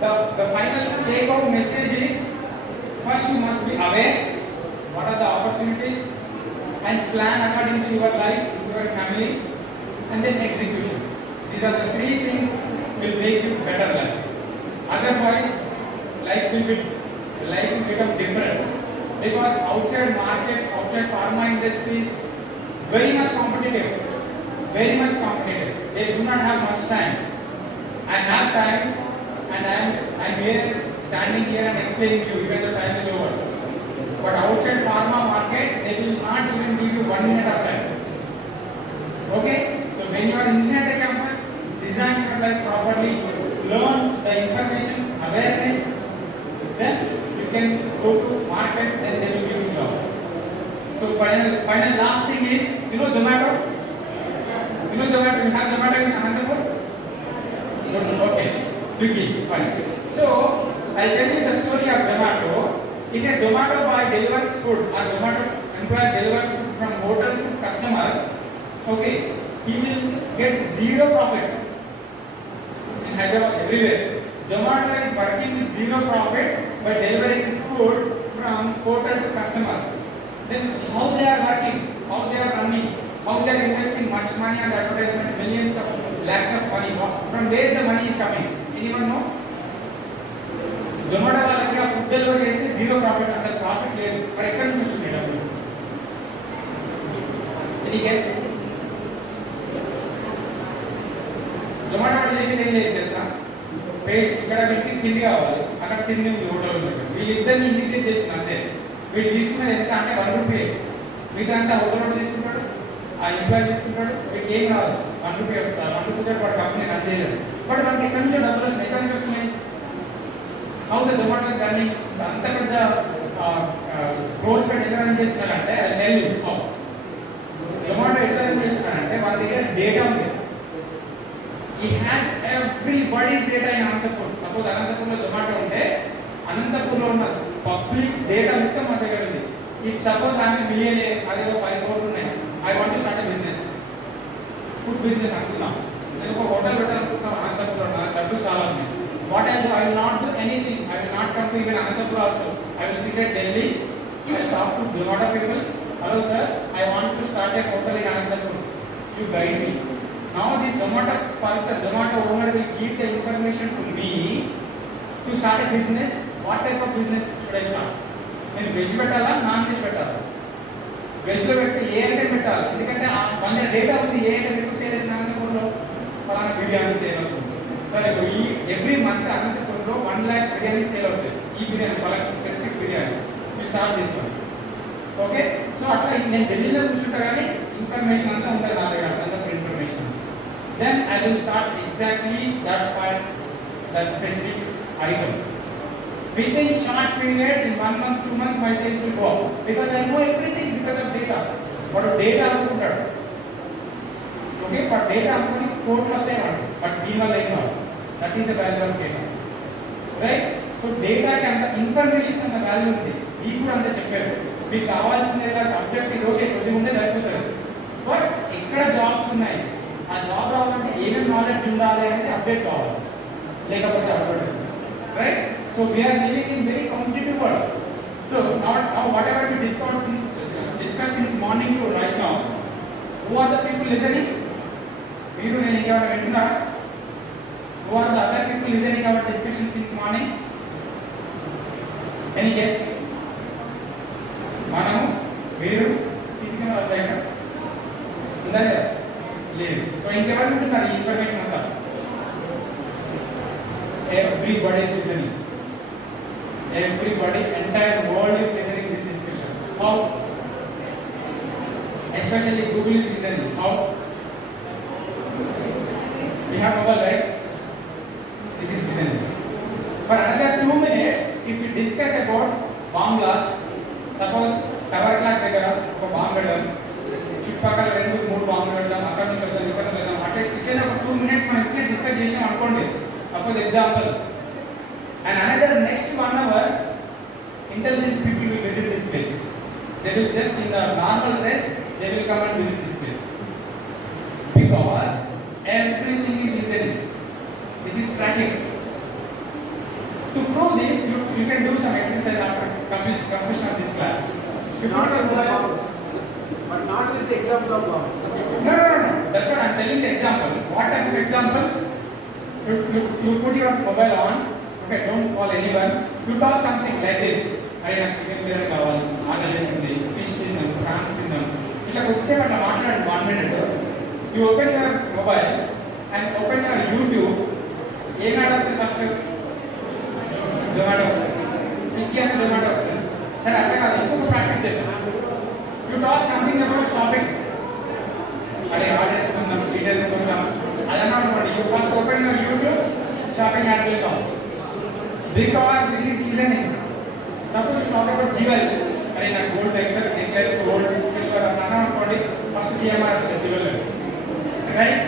the final take-home message is: first you must be aware what are the opportunities and plan according to your life, your family, and then execution. These are the three things will make you better life. Otherwise, life will become different, because outside market, outside pharma industry is very much competitive. They do not have much time. I have time, and I'm here standing here and explaining to you even the time is over. But outside pharma market, they will not even give you 1 minute of time. Okay? So when you are inside the campus, design your life properly, learn the information, awareness, then you can go to market, then they will give you job. So final last thing is, you know Zomato? You know Zomato? You have Zomato in Anandapur? Okay. Swiggy. Fine. So I'll tell you the story of Zomato. If a Zomato boy delivers food, or Zomato employee delivers food from hotel to customer, okay, he will get zero profit. In Hyderabad, everywhere, Zomato is working with zero profit by delivering food from hotel to customer. Then how they are working, how they are running, how they are investing much money on advertisement, millions of lakhs of money. From where the money is coming? Anyone know? Zomato వాళ్ళకి ఆ food delivery చేస్తే zero profit, అసలు profit లేదు. మరి ఎక్కడి నుంచి వస్తుంది డబ్బులు? Any guess? జొమాటో వాడు చేసేది ఏం లేదు తెలుసా? పేస్ట్ ఇక్కడ పెట్టి తిండి కావాలి, అక్కడ తిండి ఉంది హోటల్ ఉంటుంది. వీళ్ళిద్దరిని ఇంటిగ్రేట్ చేస్తున్నారు అంతే. వీళ్ళు తీసుకునేది ఎంత అంటే 1 రూపీ. మిగతా అంటే హోటల్ వాడు తీసుకుంటాడు, ఆ ఎంప్లాయీ తీసుకుంటాడు, వీటికి ఏం రాదు. 1 రూపీ వస్తారు. 1 రూపీ వాడు కంపెనీ రన్ చేయలేదు. బట్ మనకి ఎక్కడి నుంచో డబ్బులు వస్తున్నాయి. ఎక్కడి నుంచి వస్తున్నాయి? How the Zomato is running? అంత పెద్ద కోర్స్ పెట్టి ఎలా రన్ చేస్తున్నారంటే, అది టెల్ యూ హౌ. జొమాటో ఎట్లా రన్ చేస్తున్నారంటే, వాళ్ళ దగ్గర డేటా ఉంది. He has everybody's data in Anantapur. Suppose Anantapurlo Zomato unte, Anantapurlo ఉన్న పబ్లిక్ డేటా మొత్తం మన దగ్గర ఉంది. If suppose I am a millionaire, అదేదో 5 crores ఉన్నాయి, I want to start a business, food business అనుకున్నాం, నేను ఒక హోటల్ పెట్టాలనుకుంటున్నాం అనంతపురంలో, నాకు డబ్బులు చాలా ఉన్నాయి. What I do, I will not do anything. I will not come to even Anantapur also. I will sit at Delhi, I will talk to Zomato people. Hello sir, I want to start a hotel in Anantapur. You guide me. Now this Zomato person, Zomato owner will give the information to me to start a business. What type of business should I start? నేను veg పెట్టాలా, non veg పెట్టాలా? వెజ్లో పెడితే ఏ item పెట్టాలి? ఎందుకంటే మన data ఉంది, ఏ item ఎక్కువ సేల్ అవుతుంది అనంతపురంలో, ఫలానా బిర్యానీ సేల్ అవుతుంది. సరే, ఈ ఎవ్రీ మంత్ అనంతపురంలో 1 lakh బిర్యానీ సేల్ అవుతుంది. ఈ బిర్యానీ ఫలానా specific biryani you start this one. Okay, so అట్లా నేను ఢిల్లీలో కూర్చుంటా కానీ ఇన్ఫర్మేషన్ అంతా ఉంటుంది నా దగ్గర, Anantapuram information. Then I will start exactly that part, that specific item. Within short period, in 1 month, 2 months, my sales will go up because I know everything because of data. But data అనుకుంటాడు. Okay, but data అనుకుని కోట్లు వస్తాయన్నమాట. But దీనివల్ల ఏం కాదు. That is the value of data. Right? So data కి అంత information అంత వాల్యూ ఉంది. మీకు కూడా అంత చెప్పారు. మీకు కావాల్సిన సబ్జెక్ట్ ఇది ఓకే కొద్దిగా ఉంటే సరిపోతుంది. బట్ ఎక్కడ జాబ్స్ ఉన్నాయి, ఆ జాబ్ రావాలంటే ఏమేమి నాలెడ్జ్ ఉండాలి అనేది అప్డేట్ కావాలి, లేకపోతే update. Right? So we're living in very competitive world. So now whatever we discuss since morning to right now, who are the people listening? మీరు నేను ఇంకేమైనా వింటున్నారా? Who are the other people listening our discussion since morning? Any guess? మనము మీరు CC camera ఉంటాయి కదా ఉందా లేదా లేదు సో ఇంకెవరు ఉంటున్నారు ఈ ఇన్ఫర్మేషన్ అంతా everybody is listening everybody entire world is listening this discussion how especially Google is listening how we have mobile right this is listening for another 2 minutes if we discuss about bomb blast suppose tower clock దగ్గర ఒక bomb పెట్టడం చుట్టుపక్కల 2-3 బాంబులు పెట్టడం అక్కడ నుంచి వద్దాం ఇక్కడ నుంచి వద్దాం అట్లా ఇట్లా ఒక 2 minutes మనం ఇట్లా డిస్కస్ చేసాం అనుకోండి suppose example and another next 1 hour intelligence people will visit this place they will just in the normal dress they will come and visit this place because everything is listening this is tracking to prove this you can do some exercise after completion of this class you Not put your with the mobile bombs, but not with the example of bombs. no that's what I'm telling the example what type of examples you put your mobile on okay don't call anyone you talk something like this I నాకు chicken biryani కావాలి ఆకలి అవుతుంది fish తిందాం prawns తిందాం ఇట్లా కొద్దిసేపు అట్లా మాట్లాడండి 1 minute you open your mobile and open your YouTube ఏం యాడ్ వస్తుంది ఫస్ట్ జొమాటో వస్తుంది స్విగ్గీ అంటే జొమాటో వస్తుంది సరే అట్లా కాదు ఇంకొక ప్రాక్టీస్ చేద్దాం you talk something about shopping అరే ఆర్డర్ చేసుకుందాం డీటెయిల్స్ చేసుకుందాం అదన్నా అనుకోండి you first open your YouTube shopping ad will come because this is listening suppose you talk about jewels అరే నాకు గోల్డ్ నెక్లెస్ గోల్డ్ సిల్వర్ అట్లా అనుకోండి ఫస్ట్ CMR వస్తుంది jewellery right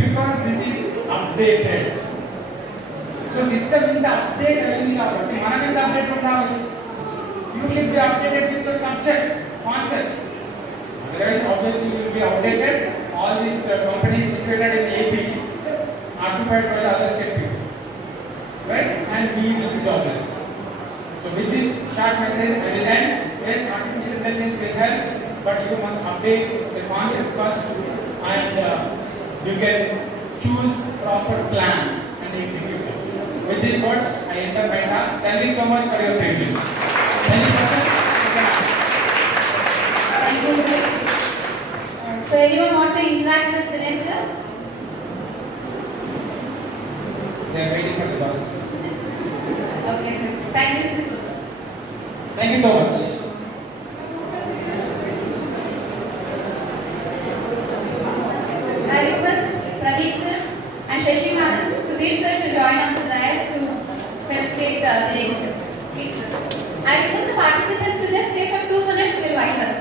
because this is updated so system ఇంత update అయింది కాబట్టి మనం ఎంత అప్డేట్ ఉండాలి you should be updated with your subject concepts otherwise obviously you will be outdated all these companies situated in AP occupied by the other state people right and we will be jobless so with this short message I will end yes artificial intelligence will help but you must update the concepts first and you can choose proper plan and execute it with these words I enter my talk thank you so much for your patience any questions you can ask Thank you, sir. So anyone want to interact with Dinesh sir? they are waiting for the bus Okay, sir. Thank you, sir. thank you so much I request Pradeep sir and Shashi madam, Sudhir sir to join on the dais to felicitate Dinesh sir. Please, sir. I request the participants to just stay for 2 minutes till I help.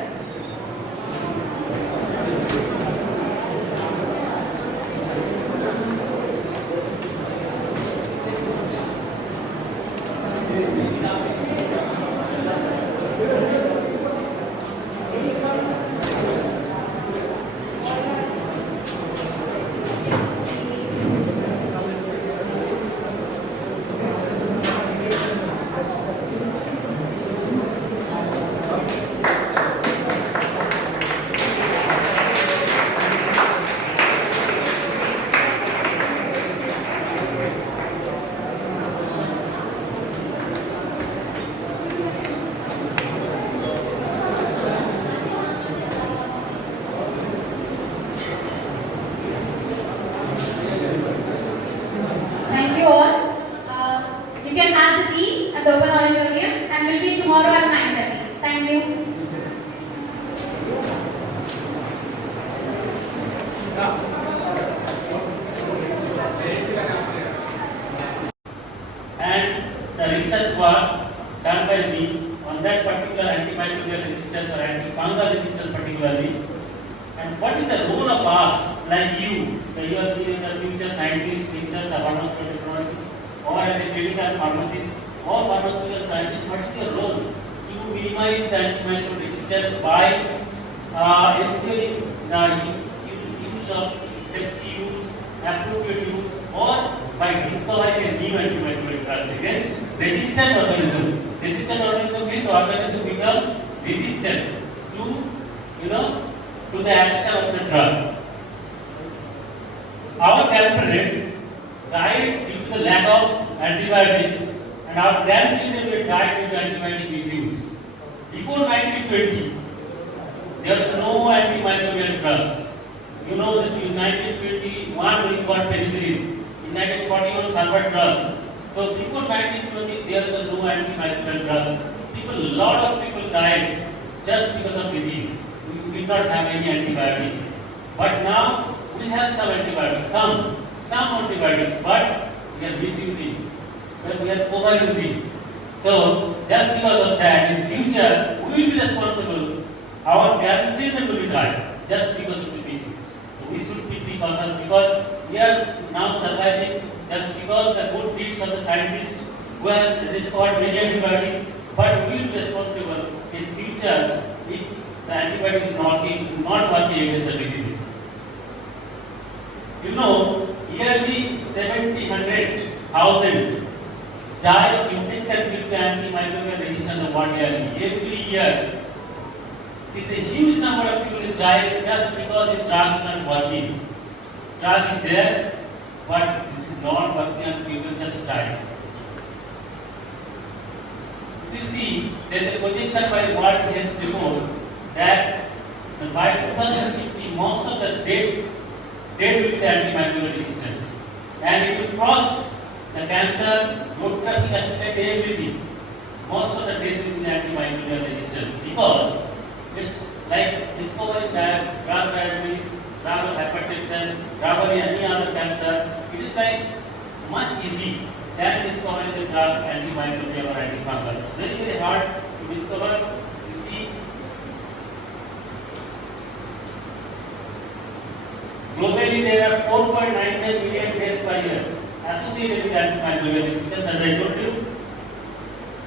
Thank you all. You can have the tea at the open auditorium and we'll be tomorrow at 9:30. Thank you. And the research work done by me on that particular antimicrobial resistance or antifungal resistance particularly. And what is the role of us, like you are the future scientist, future pharmaceutical technology, or as a clinical pharmacist or pharmaceutical scientist, what is your role to minimize the antimicrobial resistance by ensuring the use of safety use, appropriate use, or by discovering a new antimicrobial drugs against resistant organism. Resistant organism means organism become resistant to to the action of the drug. Our grandparents died due to the lack of antibiotics, and our grandchildren will die due to antibiotic misuse. Before 1920, there is no antimicrobial drugs. You know that in 1921 we got penicillin. In 1941 sulfur drugs. So before 1920 there is no antimicrobial drugs. Lot of people died just because of disease. We did not have any antibiotics. But now we have some antibiotics, some antibiotics, but we are misusing, but we are overusing. So just because of that, in future we will be responsible. Our grandchildren will die just because of the misuse. So we should be cautious because we are now surviving just because the good deeds of the scientist who has discovered many antibiotics. But we will be responsible in future if the antibiotic is not working against the diseases. You know, yearly 1,000 die of infection due to antimicrobial resistance of one yearly. Every year, it's a huge number of people is dying just because the drug is not working. Drug is there, but this is not working and people just die. You see, there is a projection by World Health Report that by 2050, most of the dead will be the antimicrobial resistance. And it will cross the cancer, road traffic accident, everything. Most of the death will be the antimicrobial resistance because it's like discovering that drug diabetes, drug of hypertension, drug of any other cancer. It is like much easy than discovering the drug antimicrobial or antifungal. It's very, very hard to discover. You see, globally there are 4.95 million deaths per year associated with antimicrobial resistance. As I told you,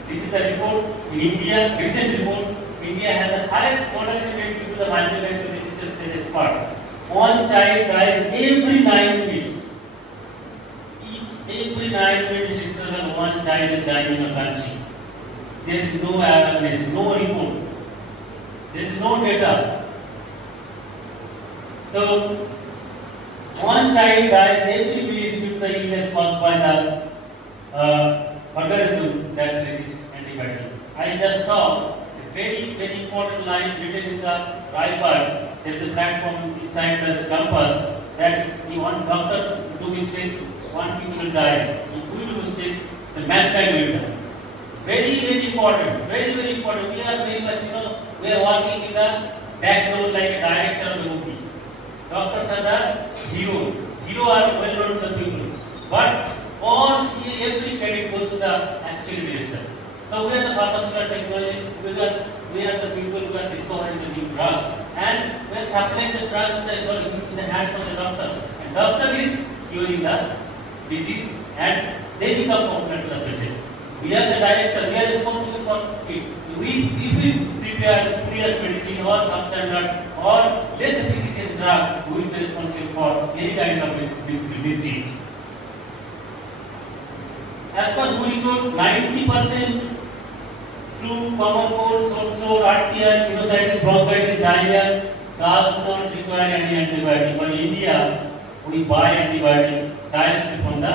this is the report in India, recent report. India has the highest mortality rate due to the antimicrobial resistance in ISPOR. One child dies every 9 minutes. Every 9 minutes interval, one child is dying in a country. There is no awareness, no report. There is no data. So, one child dies every minute due to the illness caused by the organism that resists antibiotic. I just saw a very, very important lines written in the Raipur. There is a platform inside the campus that if one doctor do mistakes, one people will die. If we do mistakes, the mankind will die. Very, very important. Very, very important. We are very much, we are working in the back door like a director of the movie. Doctors are the hero. Hero are well known to the people. But every credit goes to the actual director. So we are the pharmaceutical technology. We are the people who are discovering the new drugs. And we are supplying the drug in the hands of the doctors. And doctor is curing the disease and they become competent to the patient. We are the director, we are responsible for it. So if we prepare spurious medicine or substandard or less efficacious drug, we will be responsible for any kind of misdeed. As per WHO report, 90% flu, common cold, sore throat, RTI, sinusitis, bronchitis, diarrhea does not require any antibiotic. But in India, we buy antibiotic directly from the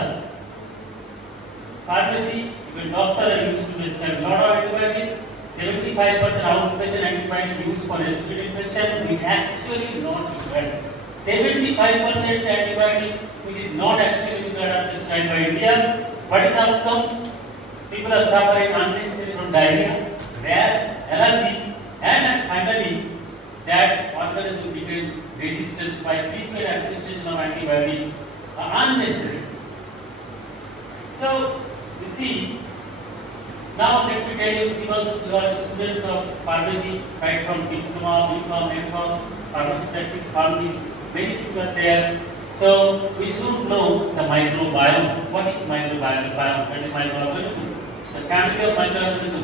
pharmacy. If a doctor used to prescribe a lot of antibiotics, 75% outpatient antibiotic used for respiratory infection is actually not required. 75% antibiotic which is not actually required are prescribed by India. What is the outcome? People are suffering unnecessarily from diarrhea, rash, allergy, and finally that organism became resistant by frequent administration of antibiotics are unnecessary. So, you see, now let me tell you, because you are students of pharmacy, right from diploma, BCom, MCom, pharmacy practice, pharmacy, many people are there. So, we should know the microbiome. What is microbiome? That is microorganism. The family of microorganism.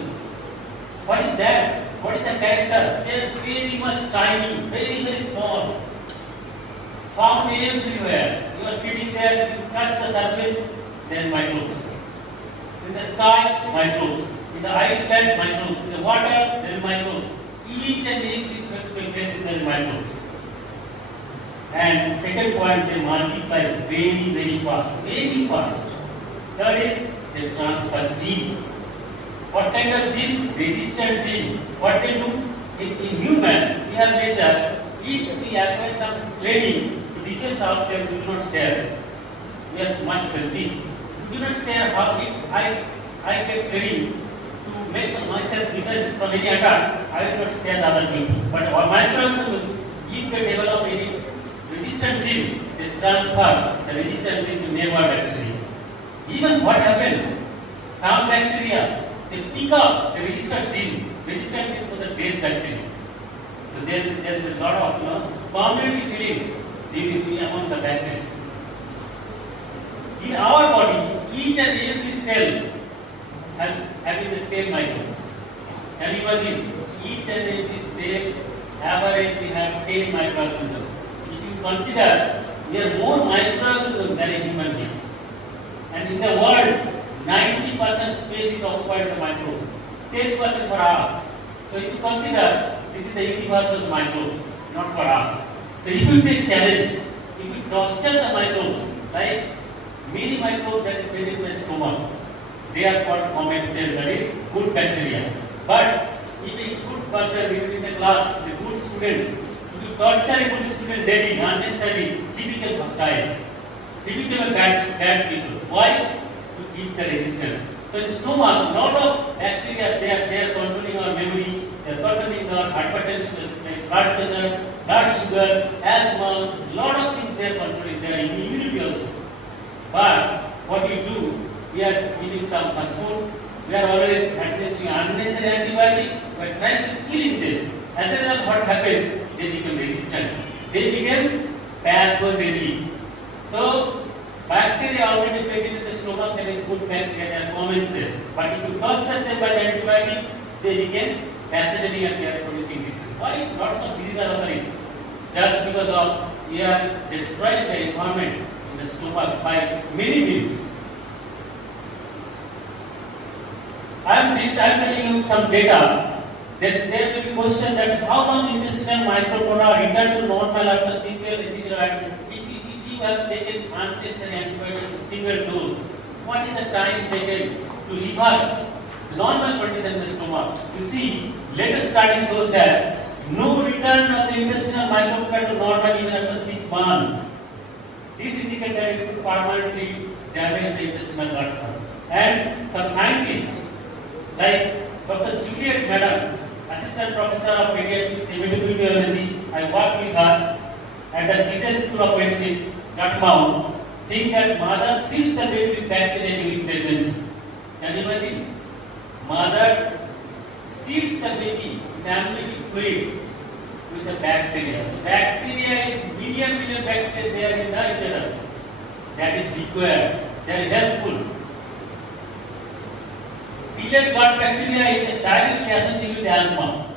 What is that? What is the character? They are very much tiny, very, very small. Found everywhere. You are sitting there, you touch the surface, there is microbes. In the sky, microbes. In the iceland, microbes. In the water, there are microbes. Each and every place there are microbes. And second point, they multiply very, very fast. Very fast. Third is, they transfer gene. What kind of gene? Resistant gene. What they do? In human, we have very acquire some training to defend ourselves, we do not share. We are much selfish. We do not share how I get training to make myself defense from any attack. I will not share the other people. But microorganism, if they develop any resistant gene, they transfer the resistant gene to neighbor bacteria. Even what happens, some bacteria, they pick up the resistant gene to the dead bacteria. So there is a lot of community feelings among the bacteria. In our body, each and every cell has having the 10 microbes. And imagine, each and every cell average we have 10 microorganisms. If you consider, we are more microorganisms than a human being. And in the world, 90% space is occupied by microbes, 10% for us. So if you consider, this is the universe of microbes, not for us. So if you take challenge, if you torture the microbes, like many microbes that is present in the stomach, they are called commensal, that is good bacteria. But if a good person, if in the class, the good students, if you torture a good student daily, unnecessarily, he became hostile. He became a bad people. Why? To keep the resistance. So in the stomach, lot of bacteria, they are controlling our memory, they are controlling our hypertension, blood pressure, blood sugar, asthma, lot of things they are controlling. They are immunity also. But what we do, we are giving some fast food, we are always administering unnecessary antibiotic, we are trying to kill them. As a result, what happens? They become resistant. They become pathogenic. So, bacteria already present in the stomach, there is good bacteria, they are commensal. But if you torture them by the antibiotic, they become pathogenic and they are producing disease. Why? Lots of diseases are occurring. Just because of we are destroying the environment in the stomach by many means. I am telling you some data. Then there will be question that how long intestinal microflora return to normal after single initial antibiotic. If you have taken unnecessary antibiotic in single dose, what is the time taken to reverse the normal condition in the stomach? You see, latest study shows that no return of the intestinal microflora to normal even after 6 months. This indicates that it could permanently damage the intestinal gut flora. And some scientists like Dr. Juliet Madam, Assistant Professor of Pediatrics Epidemiology, I worked with her at the Gizel School of Medicine, Kathmandu, think that mother seeds the baby with bacteria during pregnancy. Can you imagine? Mother seeds the baby with amniotic fluid with the bacteria. So bacteria is million bacteria there in the uterus. That is required. They are helpful. Delayed gut bacteria is directly associated with asthma.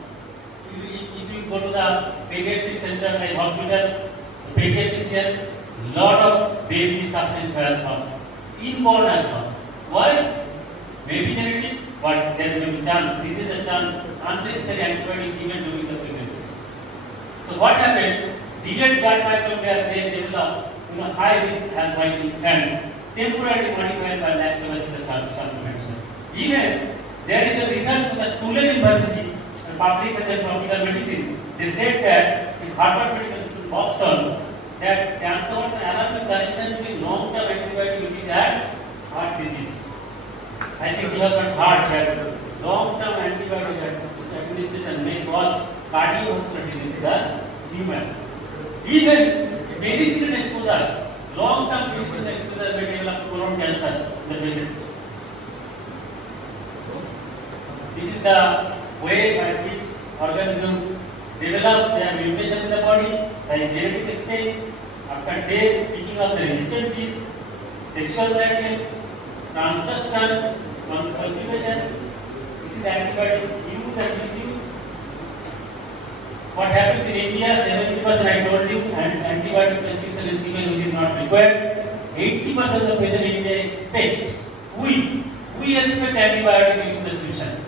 If you go to the pediatric center like hospital, the pediatrician, lot of babies suffering from asthma, inborn asthma. Why? Maybe genetic, but there may be chance. This is a chance unnecessary antibiotic given during the pregnancy. So what happens? Delayed gut microbiota they develop high risk asthma in infants, temporarily modified by lactobacillus supplements. Even there is a research from the Tulane University, published in the Tropical Medicine. They said that in Harvard Medical School, Boston, that there was an alarming connection between long-term antibiotic usage and heart disease. I think you have not heard that long-term antibiotic administration may cause cardiovascular disease in the human. Even medicinal exposure, long-term medicinal exposure may develop colon cancer in the patient. This is the way by which organism develop their mutation in the body, like genetic exchange, after death, picking up the resistant gene, sexual cycle, transduction, conjugation. This is antibiotic use and misuse. What happens in India? 70% I told you, and antibiotic prescription is given which is not required. 80% of the patient in India expect. We expect antibiotic in prescription.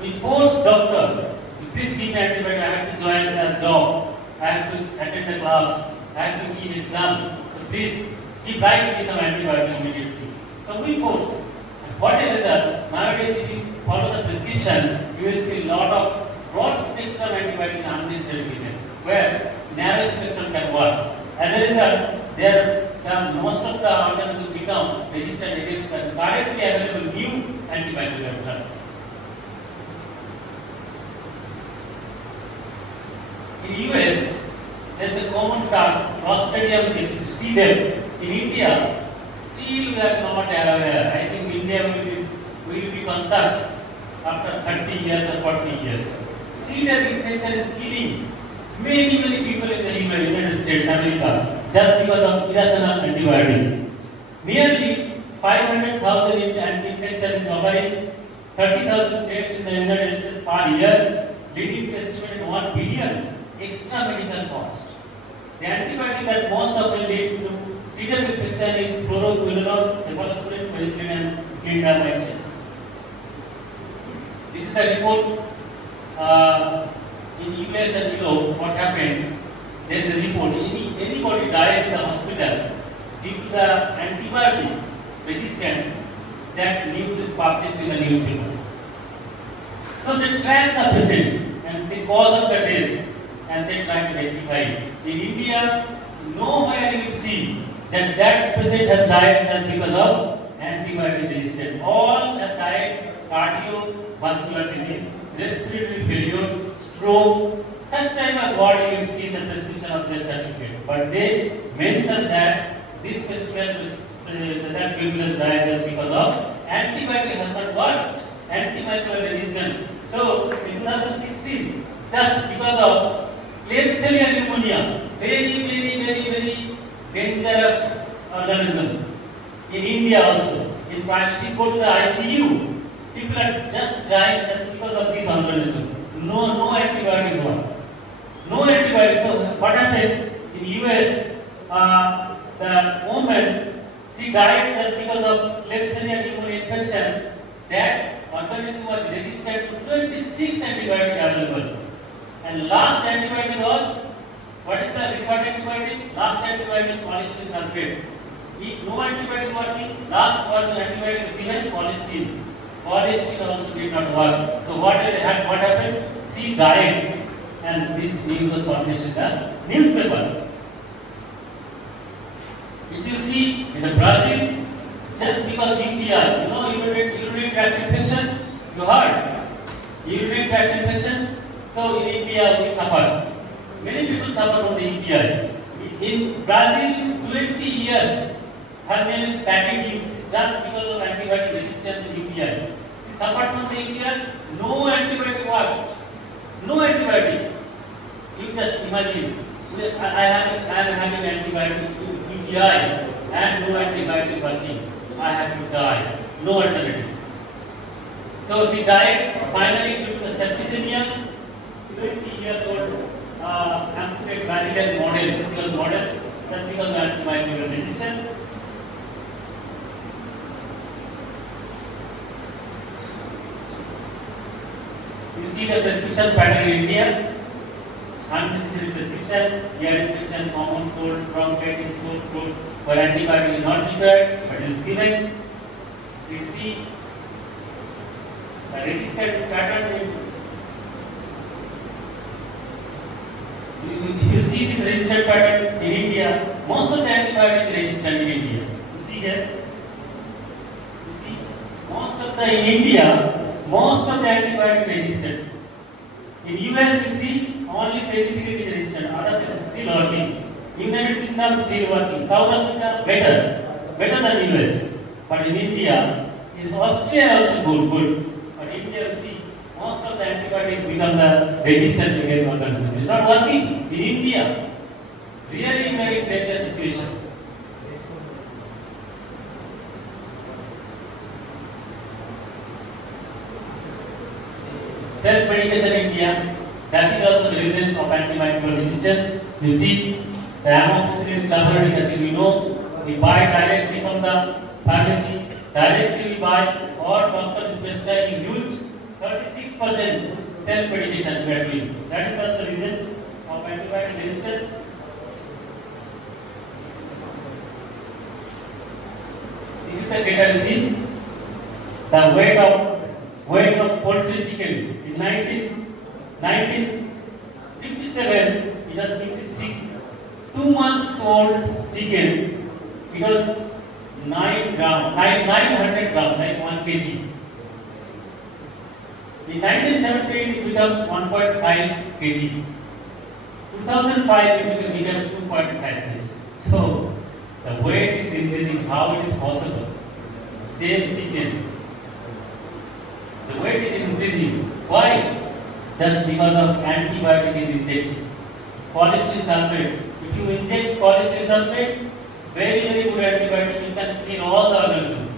We force doctor, please give me antibiotic, I have to join the job, I have to attend the class, I have to give exam. So please write me some antibiotic immediately. So we force. And what is the result? Nowadays if you follow the prescription, you will see a lot of broad spectrum antibiotics unnecessarily given. Where narrow spectrum can work. As a result, most of the organisms become resistant against the currently available new antimicrobial drugs. In US, there is a common term, Clostridium difficile. In India, still we are not aware. I think India will be conscious after 30 years or 40 years. Severe infection is killing many people in the United States, America, just because of irrational antibiotic. Nearly 500,000 infection is occurring, 30,000 deaths in the United States per year, leading to estimated 1 billion extra medical cost. The antibiotic that most often lead to severe infection is fluoroquinolone, cephalosporin, penicillin, and clindamycin. This is the report in US and Europe. What happened? There is a report. Anybody dies in the hospital due to the antibiotics resistant. That news is published in the newspaper. So they track the patient and the cause of the death, and they try to rectify it. In India, nowhere you will see that patient has died just because of antibiotic resistance. All have died cardiovascular disease, respiratory failure, stroke. Such type of word you will see in the prescription of death certificate. But they mention that this patient that people has died just because of antibiotic has not worked, antimicrobial resistance. So in 2016, just because of Klebsiella pneumonia, very dangerous organism. In India also, in private, go to the ICU, people are just dying just because of this organism. No antibiotics work. No antibiotics. So what happens in US? The woman, she died just because of Klebsiella pneumonia infection. That organism was resistant to 26 antibiotics available. And last antibiotic was, what is the resort antibiotic? Last antibiotic, polystyrene sulfate. If no antibiotic is working, last antibiotic is given, polystyrene. Polystyrene also did not work. So what happened? She died, and this news was published in the newspaper. If you see in the Brazil, just because India, urinary tract infection, you heard? Urinary tract infection. So in India we suffer. Many people suffer from the UTI. In Brazil, 20 years, her name is Patty Dukes, just because of antibiotic resistance in UTI. She suffered from the UTI, no antibiotic worked. No antibiotic. You just imagine, I am having antibiotic UTI and no antibiotic working. I have to die. No alternative. So she died finally due to the septicemia. 20 years old, amputated Brazilian model. This was model just because of antimicrobial resistance. You see the prescription pattern in India. Unnecessary prescription, ear infection, common cold, bronchitis, sore throat, where antibiotic is not required, but it is given. You see the registered pattern in. If you see this registered pattern in India, most of the antibiotic is registered in India. You see here? You see? Most of the antibiotic registered. In US, you see, only penicillin is registered, others is still working. United Kingdom still working. South Africa better than US. But in India, is Australia also good. But India, you see, most of the antibiotics become the registered generic organism. It's not working in India. Really very dangerous situation. Self-medication in India, that is also the reason of antimicrobial resistance. You see, the amoxicillin clavulanic acid, we know, we buy directly from the pharmacy, directly we buy, or doctor is prescribing huge 36% self-medication we are doing. That is also the reason of antibiotic resistance. This is the data you see. The weight of poultry chicken in 1957 it was 56 2 months old chicken, it was 900 gram, like 1 kg. In 1970 it became 1.5 kg. 2005 it became 2.5 kg. So the weight is increasing. How it is possible? Same chicken, the weight is increasing. Why? Just because of antibiotic is injected. Cholesterol sulfate. If you inject cholesterol sulfate, very good antibiotic, you can clean all the organisms.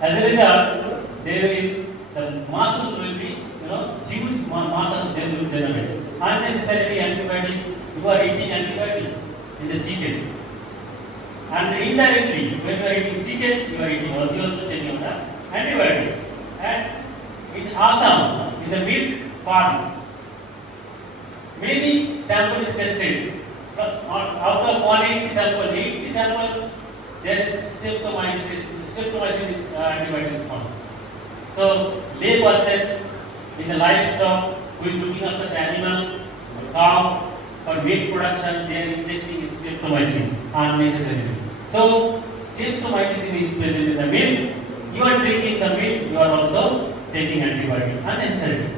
As a result, the muscle will be, huge muscle will generate. Unnecessarily antibiotic, you are eating antibiotic in the chicken. And indirectly, when you are eating chicken, you are eating also taking the antibiotic. And in Assam, in the milk farm, many samples tested. Out of 180 sample, 80 sample, there is streptomycin antibiotics found. So, lay person in the livestock who is looking after the animal farm for milk production, they are injecting streptomycin unnecessarily. So, streptomycin is present in the milk. You are drinking the milk, you are also taking antibiotic unnecessarily.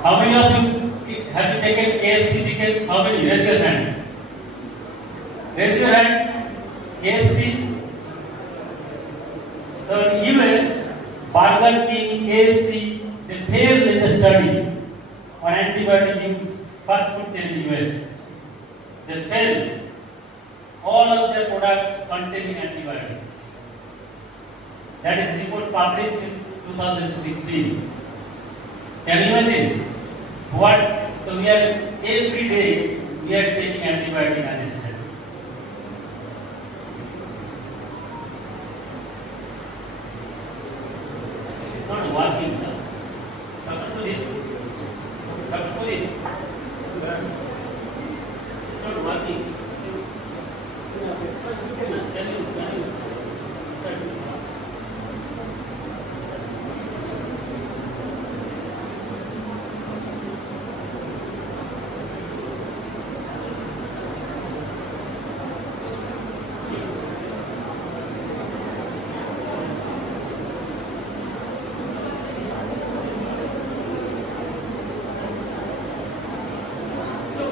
How many of you have you taken KFC chicken? How many? Raise your hand. Raise your hand. KFC. So in US, Burger King, KFC, they failed in the study on antibiotic use. Fast food chain in US. They failed. All of their product containing antibiotics. That is report published in 2016. Can you imagine? What? So we are every day we are taking antibiotic unnecessarily. It is not working now. Dr. Pudit, it's not working. Can you, sir,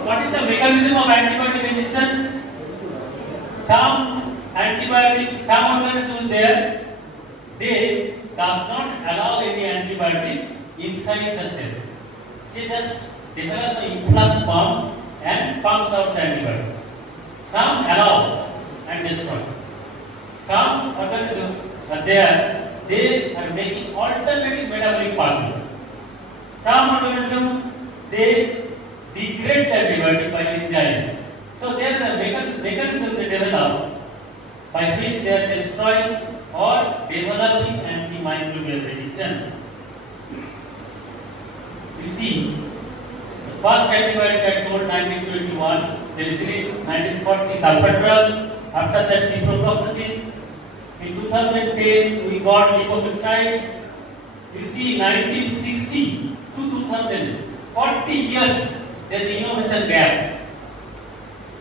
what is the mechanism of antibiotic resistance? Some antibiotics, some organisms there, they does not allow any antibiotics inside the cell. They just develops an influx form and pumps out the antibiotics. Some allow and destroy. Some organisms are there, they are making alternative metabolic pathway. Some organisms, they degrade the antibiotic by enzymes. So there is a mechanism they develop by which they are destroying or developing antimicrobial resistance. You see, the first antibiotic I told 1921, they received 1940 sulfatrol, after that ciprofloxacin. In 2010 we got lipopeptides. You see, 1960 to 2000, 40 years. There is an innovation gap.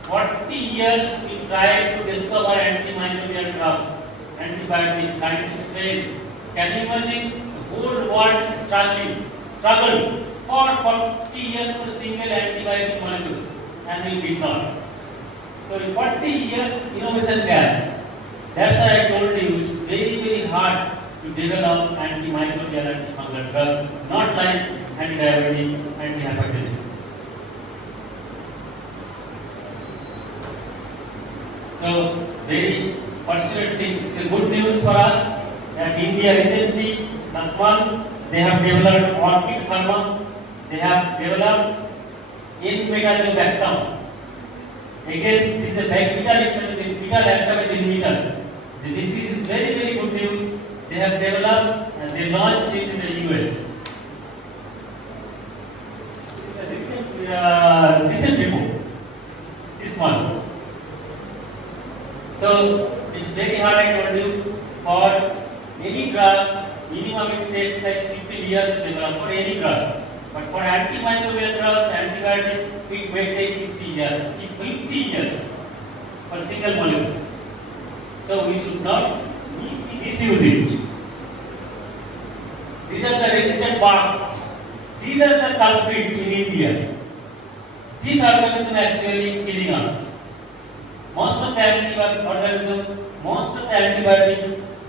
40 years we tried to discover antimicrobial drug, antibiotics, scientists failed. Can you imagine? The whole world is struggled for 40 years for single antibiotic molecules, and we did not. So in 40 years innovation gap. That's why I told you it's very hard to develop antimicrobial, antifungal drugs, not like anti-diabetic, anti-hypertensive. So, very fortunately, it's a good news for us that India recently, last month, they have developed Orchid Pharma. They have developed enmetazobactam against this fetal lactase inhibitor. This is very good news. They have developed and they launched it in the US. Recent report this month. So it's very hard, I told you, for any drug minimum it takes like 15 years to develop for any drug. But for antimicrobial drugs, antibiotic, it may take 50 years. 50 years for single molecule. So we should not misuse it. These are the registered bark. These are the culprit in India. These organisms are actually killing us. Most of the antibiotics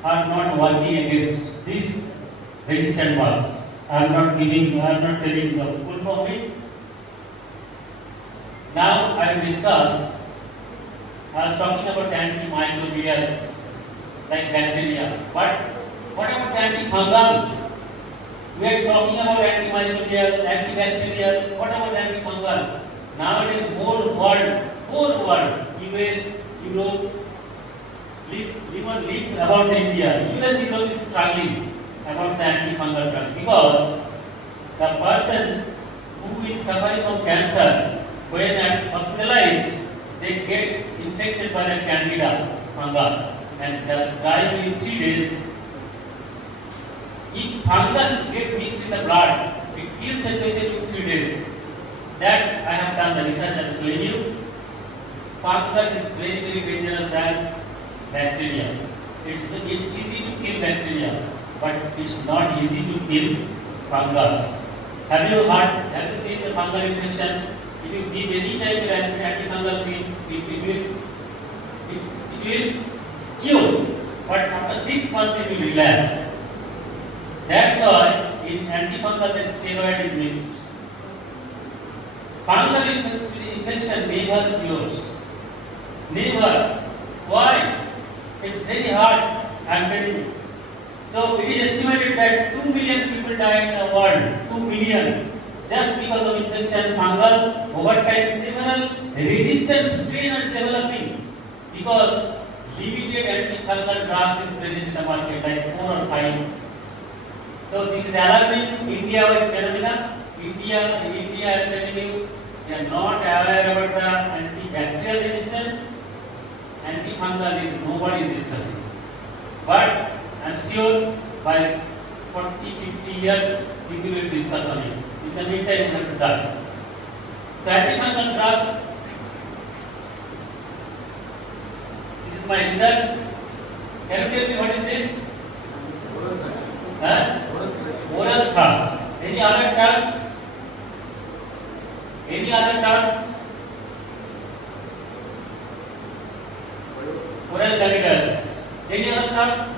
are not working against these resistant bugs. I am not telling the full form it. Now I will discuss. I was talking about antimicrobials like bacteria, but what about the antifungal? We are talking about antimicrobial, antibacterial. What about antifungal? Nowadays, whole world, US, Europe, even about India. US, Europe is struggling about the antifungal drug because the person who is suffering from cancer, when hospitalized, they get infected by the candida fungus and just die in 3 days. If fungus get mixed in the blood, it kills a patient in 3 days. That I have done the research and showing you. Fungus is very dangerous than bacteria. It's easy to kill bacteria, but it's not easy to kill fungus. Have you seen the fungal infection? If you give any type of antifungal cream, it will cure, but after 6 months it will relapse. That's why in antifungal the steroid is mixed. Fungal infection never cures. Never. Why? It's very hard. I am telling you. So it is estimated that 2 million people die in the world. 2 million. Just because of infection, fungal, over time several resistant strain is developing because limited antifungal drugs is present in the market, like 4 or 5. So this is alarming India-wide phenomena. In India, I am telling you, we are not aware about the antibacterial resistance. Antifungal is nobody is discussing. But I am sure by 40-50 years people will discuss on it. In the meantime, we have to die. So antifungal drugs. This is my research. Can you tell me what is this? Oral drugs. Any other drugs? Any other drugs? Oral candidates. Any other drug?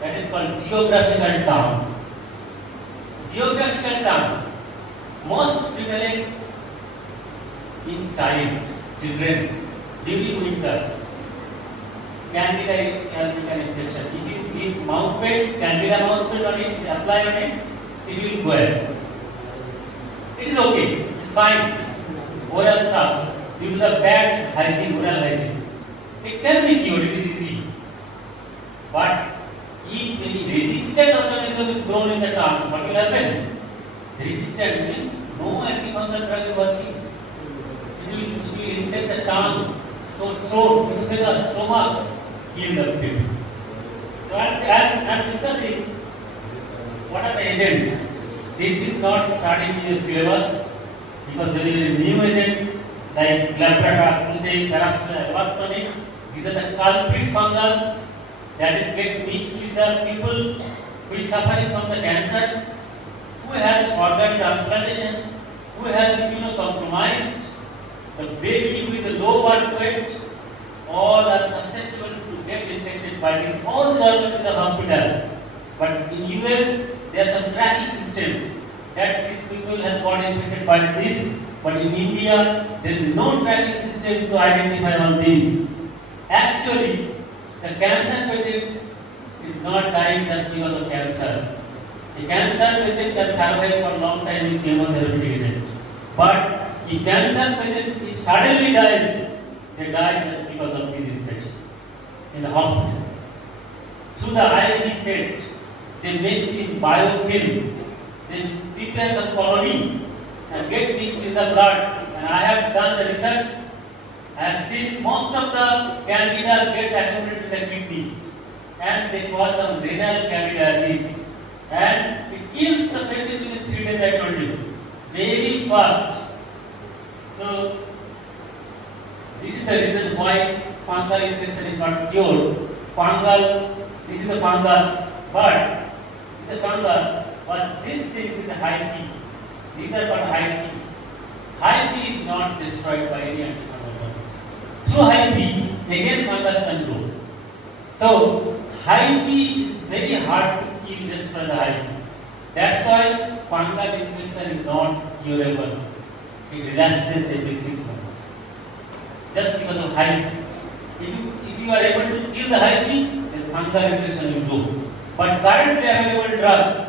That is called geographical term. Geographical term. Most prevalent in children during winter. Candida albicans infection. If you give mouth pad, candida mouth pad on it, apply on it, it will go ahead. It is okay, it's fine. Oral thrush, due to the bad hygiene, oral hygiene. It can be cured, it is easy. But if any resistant organism is grown in the tongue, what will happen? Resistant means no antifungal drug is working. It will infect the tongue, so throat, esophagus, stomach, kill the people. So I am discussing what are the agents. This is not starting in your syllabus because there is new agents like Claptrapacusate, Paraxylene, worked on it. These are the culprit fungals that is get mixed with the people who is suffering from the cancer, who has organ transplantation, who has immunocompromised, the baby who is a low birth weight, all are susceptible to get infected by this. All these are in the hospital. But in US, there is some tracking system that these people has got infected by this. But in India, there is no tracking system to identify all these. Actually, the cancer patient is not dying just because of cancer. A cancer patient can survive for a long time with chemotherapy agent. But if cancer patients if suddenly dies, they die just because of this infection in the hospital. Through the IV set, they mix in biofilm, they prepare some colony and get mixed in the blood. And I have done the research. I have seen most of the candida gets accumulated in the kidney and they cause some renal candidiasis. and it kills the patient within 3 days. I told you, very fast. So this is the reason why fungal infection is not cured. Fungal, this is a fungus, but this is a fungus, but these things is a hyphae. These are called hyphae. Hyphae is not destroyed by any antifungal drugs. Through hyphae, again fungus can grow. So hyphae is very hard to kill just by the hyphae. That's why fungal infection is not curable. It relapses every 6 months. Just because of hyphae. If you are able to kill the hyphae, then fungal infection will go. But currently available drug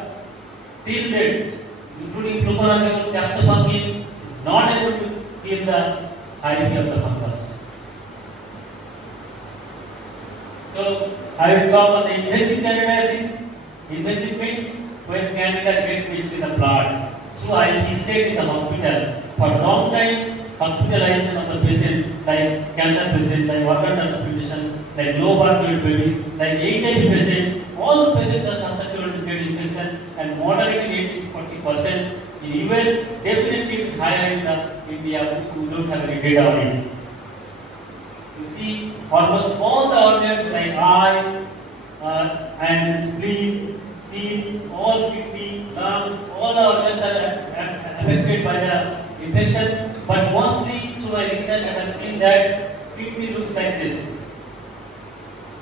till date, including fluconazole, capsopagin, is not able to kill the hyphae of the fungus. So I will talk on the invasive candidiasis. Invasive means when candida get mixed in the blood. So I will be stayed in the hospital for a long time. Hospitalization of the patient, like cancer patient, like organ transplantation, like low birth weight babies, like HIV patient, all the patients are susceptible to get infection, and mortality rate is 40%. In US, definitely it is higher in the India. We don't have any data on it. You see, almost all the organs like eye and spleen, skin, all kidney, lungs, all the organs are affected by the infection. But mostly through my research, I have seen that kidney looks like this.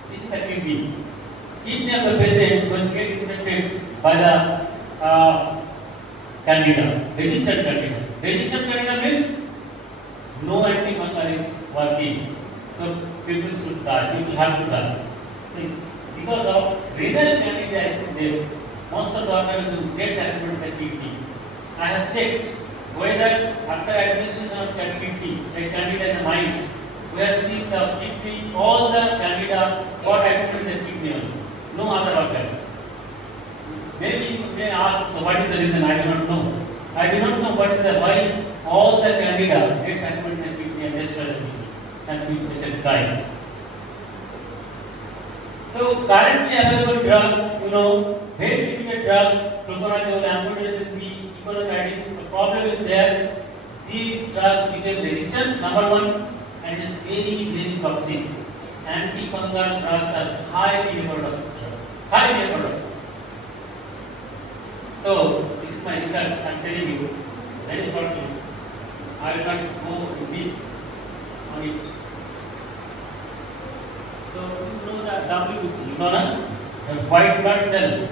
This is the kidney. Kidney of the patient will get infected by the candida, resistant candida. Resistant candida means no antifungal is working. So people should die, people have to die. Because of renal candidiasis there, most of the organism gets affected with the kidney. I have checked whether after administration of kidney, like candida in the mice, we have seen the kidney, all the candida got affected with the kidney only, no other organ. Maybe you may ask what is the reason, I do not know. I do not know what is the why all the candida gets affected with the kidney and destroy the kidney and people say die. So currently available drugs, very limited drugs, fluconazole, amlodipine B, economidine. The problem is there. These drugs become resistant, number one, and is very, very toxic. Antifungal drugs are highly hepatotoxic. Highly hepatotoxic. So this is my research. I am telling you very shortly. I will not go deep on it. So you know the WBC, you know na? The white blood cell.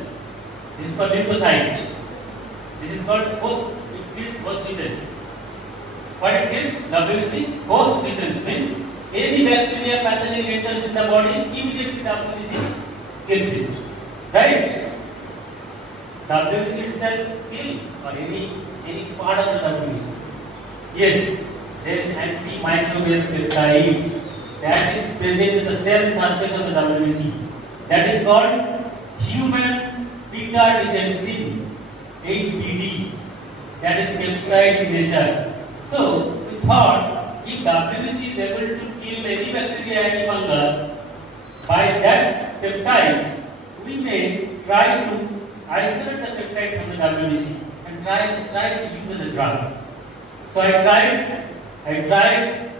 This is called lymphocyte. This is called host. It gives host defense. What it gives? WBC host defense means any bacteria pathogen enters in the body, immediately WBC kills it. Right? WBC itself kill or any part of the WBC. Yes, there is antimicrobial peptides that is present in the cell surface of the WBC. That is called human beta defensive HBD. That is peptide in nature. So we thought if WBC is able to kill any bacteria, any fungus by that peptides, we may try to isolate the peptide from the WBC and try to use as a drug. So I tried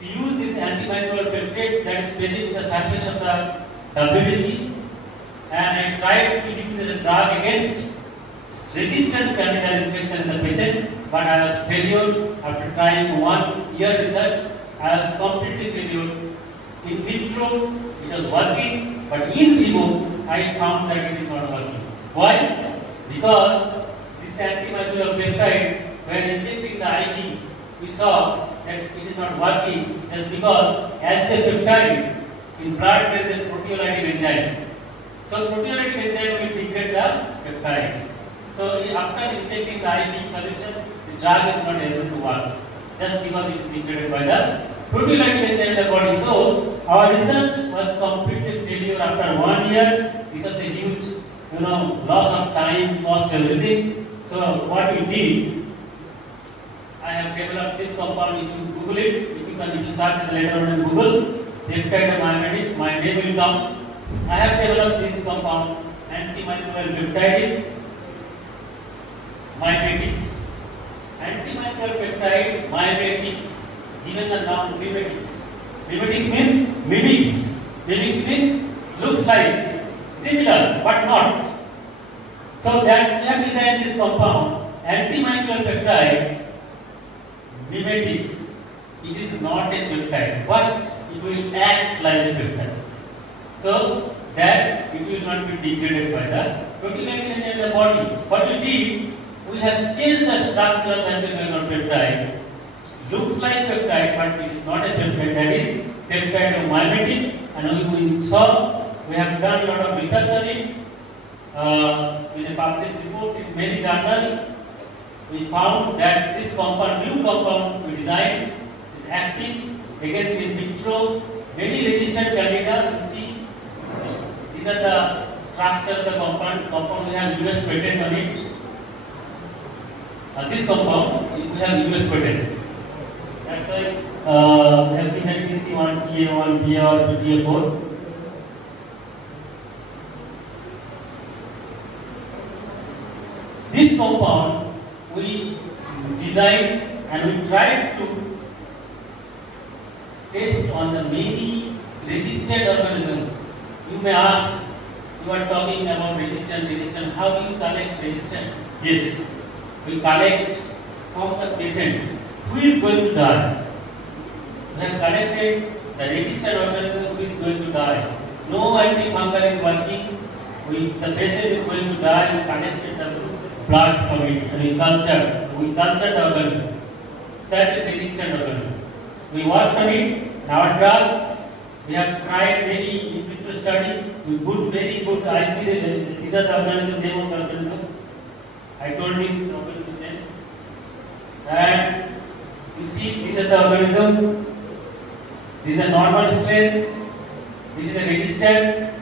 to use this antimicrobial peptide that is present in the surface of the WBC, and I tried to use as a drug against resistant candida infection in the patient, but I was failure after trying 1 year research. I was completely failure. In vitro it was working, but in vivo I found that it is not working. Why? Because this antimicrobial peptide, when injecting the IV, we saw that it is not working just because as a peptide in blood there is a proteolytic enzyme. So proteolytic enzyme will degrade the peptides. So after injecting the IV solution, the drug is not able to work just because it is degraded by the proteolytic enzyme in the body. So our research was completely failure after 1 year. This was a huge, loss of time, cost, everything. So what we did, I have developed this compound. If you Google it, if you search later on in Google, peptide mimetics, my name will come. I have developed this compound antimicrobial peptide is mimetics. Antimicrobial peptide mimetics, given the noun mimetics. Mimetics means mimics. Mimics means looks like similar but not. So that we have designed this compound antimicrobial peptide mimetics. It is not a peptide, but it will act like a peptide. So that it will not be degraded by the protein in the body. What we did, we have changed the structure of the antimicrobial peptide. Looks like peptide, but it is not a peptide. That is peptide of mimetics, and we saw we have done a lot of research on it. In a published report in many journals, we found that this compound, new compound we designed, is acting against in vitro many resistant candida. You see, these are the structure of the compound. Compound we have US patent on it. This compound we have US patent. That's why we have given TC1, TA1, PA1, TA4. This compound we designed and we tried to test on the many resistant organisms. You may ask, you are talking about resistant. How do you collect resistant? Yes, we collect from the patient who is going to die. We have collected the resistant organism who is going to die. No antifungal is working. The patient is going to die. We collected the blood from it and we cultured the organism. That is resistant organism. We worked on it. Our drug, we have tried many in vitro study. We put very good IC. These are the organism, name of the organism. I told you the organism name. And you see, these are the organism. This is a normal strain. This is a resistant.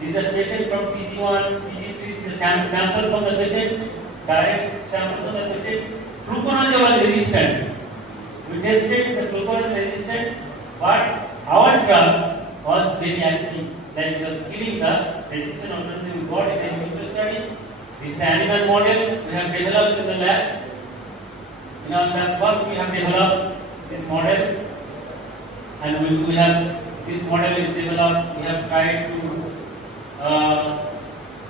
This is a patient from PG1, PG3. This is a sample from the patient. Direct sample from the patient. Fluconazole was resistant. We tested the fluconazole resistant, but our drug was very active. Like it was killing the resistant organism. We got in the in vitro study. This is the animal model we have developed in the lab. In our lab, first we have developed this model, and we have this model is developed. We have tried to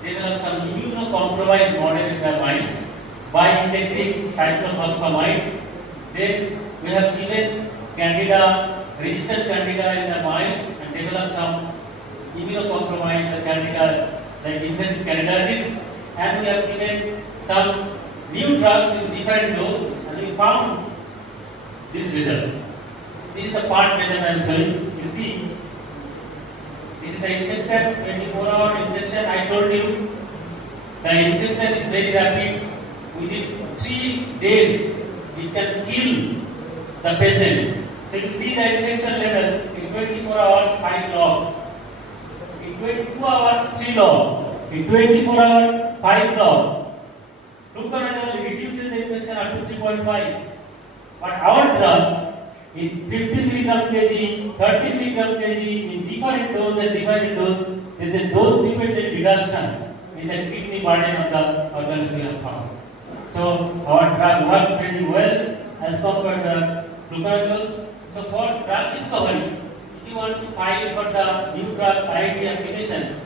develop some immunocompromised model in the mice by injecting cyclophosphamide. Then we have given candida, resistant candida in the mice and developed some immunocompromised candida like invasive candidiasis, and we have given some new drugs in different doses, and we found this result. This is the part that I am showing. You see, this is the infection, 24-hour infection. I told you the infection is very rapid. Within 3 days, it can kill the patient. So you see the infection level in 24 hours 5 log, in 22 hours 3 log, in 24 hours 5 log. Fluconazole reduces the infection up to 3.5. But our drug in 50 mg kg, 30 mg kg, in different dose and different dose, there is a dose dependent reduction in the kidney burden of the organism found. So our drug worked very well as compared to fluconazole. So for drug discovery, if you want to file for the new drug IND application,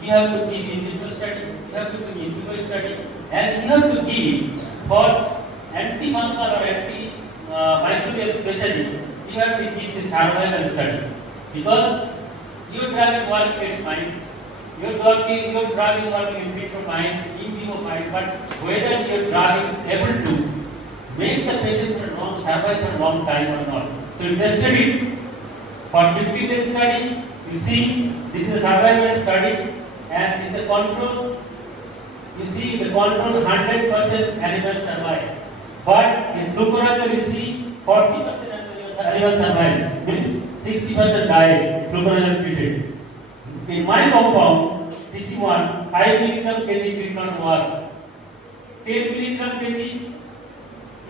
you have to give in vitro study, you have to do in vivo study, and you have to give for antifungal or antimicrobial especially, you have to give the survival study, because your drug is working its mind. Your drug is working in vitro mind, in vivo mind, but whether your drug is able to make the patient survive for a long time or not. So we tested it for 15 days study. You see, this is a survival study, and this is a control. You see, the control 100% animals survive. But in fluconazole, you see 40% animals survive, means 60% die. Fluconazole treated. In my compound, TC1, 5 mg kg did not work. 10 mg kg,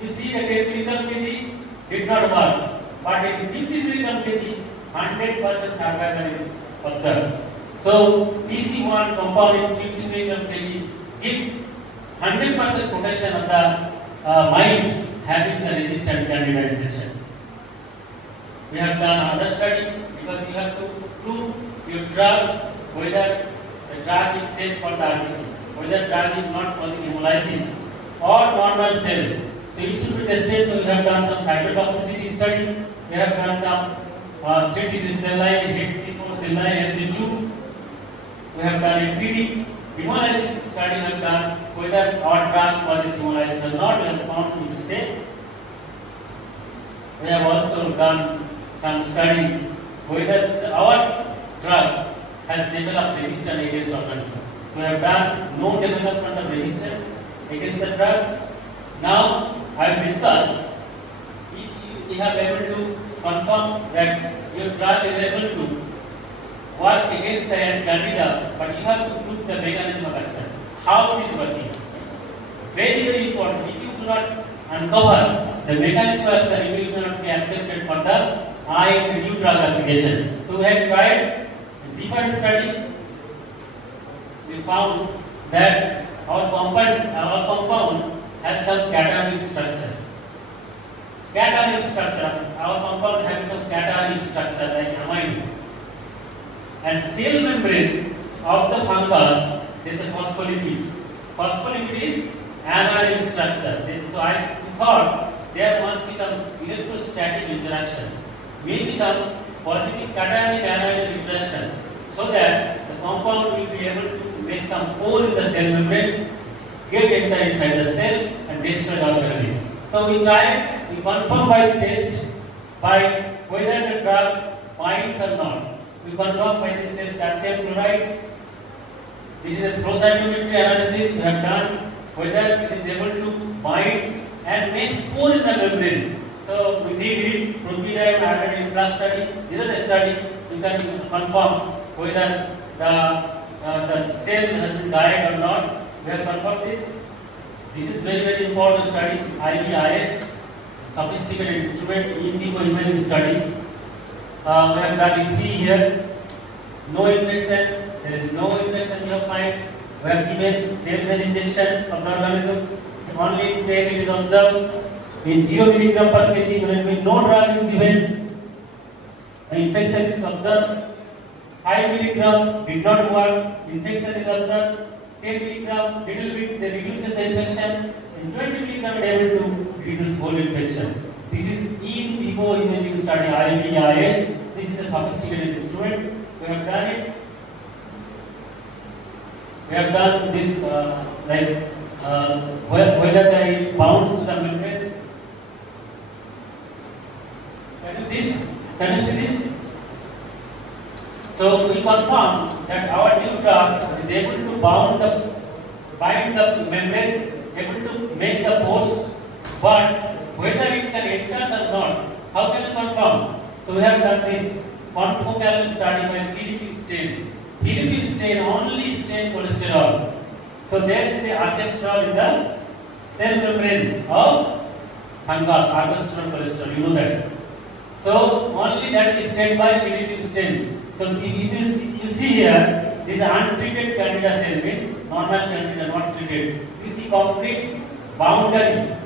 you see the 10 mg kg did not work. But in 50 mg kg, 100% survival is observed. So PC1 compound in 50 mg kg gives 100% protection of the mice having the resistant candida infection. We have done another study because you have to prove your drug whether the drug is safe for the RBC, whether drug is not causing hemolysis or normal cell. So it should be tested. So we have done some cytotoxicity study. We have done some 3T3 cell line, H34 cell line, H2. We have done a TD hemolysis study. We have done whether our drug causes hemolysis or not. We have found it is safe. We have also done some study whether our drug has developed resistance against organism. So we have done no development of resistance against the drug. Now I have discussed if you have able to confirm that your drug is able to work against the candida, but you have to prove the mechanism of action. How it is working? Very, very important. If you do not uncover the mechanism of action, it will not be accepted for the new drug application. So we have tried different study. We found that our compound has some cationic structure. Cationic structure. Our compound has some cationic structure like amine. And cell membrane of the fungus is a phospholipid. Phospholipid is anionic structure. So I thought there must be some electrostatic interaction, maybe some positive cationic anionic interaction, so that the compound will be able to make some hole in the cell membrane, get inside the cell and destroy the organisms. So we tried, we confirm by the test by whether the drug binds or not. We confirm by this test calcium chloride. This is a flow cytometry analysis we have done whether it is able to bind and make spore in the membrane. So we did it, propydium iodine influx study. This is a study you can confirm whether the cell has been died or not. We have confirmed this. This is very, very important study. IBIS, sophisticated instrument, in vivo imaging study. We have done, you see here, no infection. There is no infection we have find. We have given 10 ml injection of the organism. Only in 10 it is observed. In 0 mg per kg, when no drug is given, the infection is observed. 5 mg did not work, infection is observed. 10 mg, little bit, they reduces the infection. And 20 mg able to reduce whole infection. This is in vivo imaging study, IBIS. This is a sophisticated instrument. We have done it. We have done this whether it bounds to the membrane. Can you see this? So we confirm that our new drug is able to bind the membrane, able to make the pores, but whether it can enter or not, how can you confirm? So we have done this confocal study by Philippine stain. Philippine stain only stain cholesterol. So there is a cholesterol in the cell membrane of fungus, cholesterol, you know that. So only that is stained by Philippine stain. So if you see here, this untreated candida cell means normal candida not treated. You see complete boundary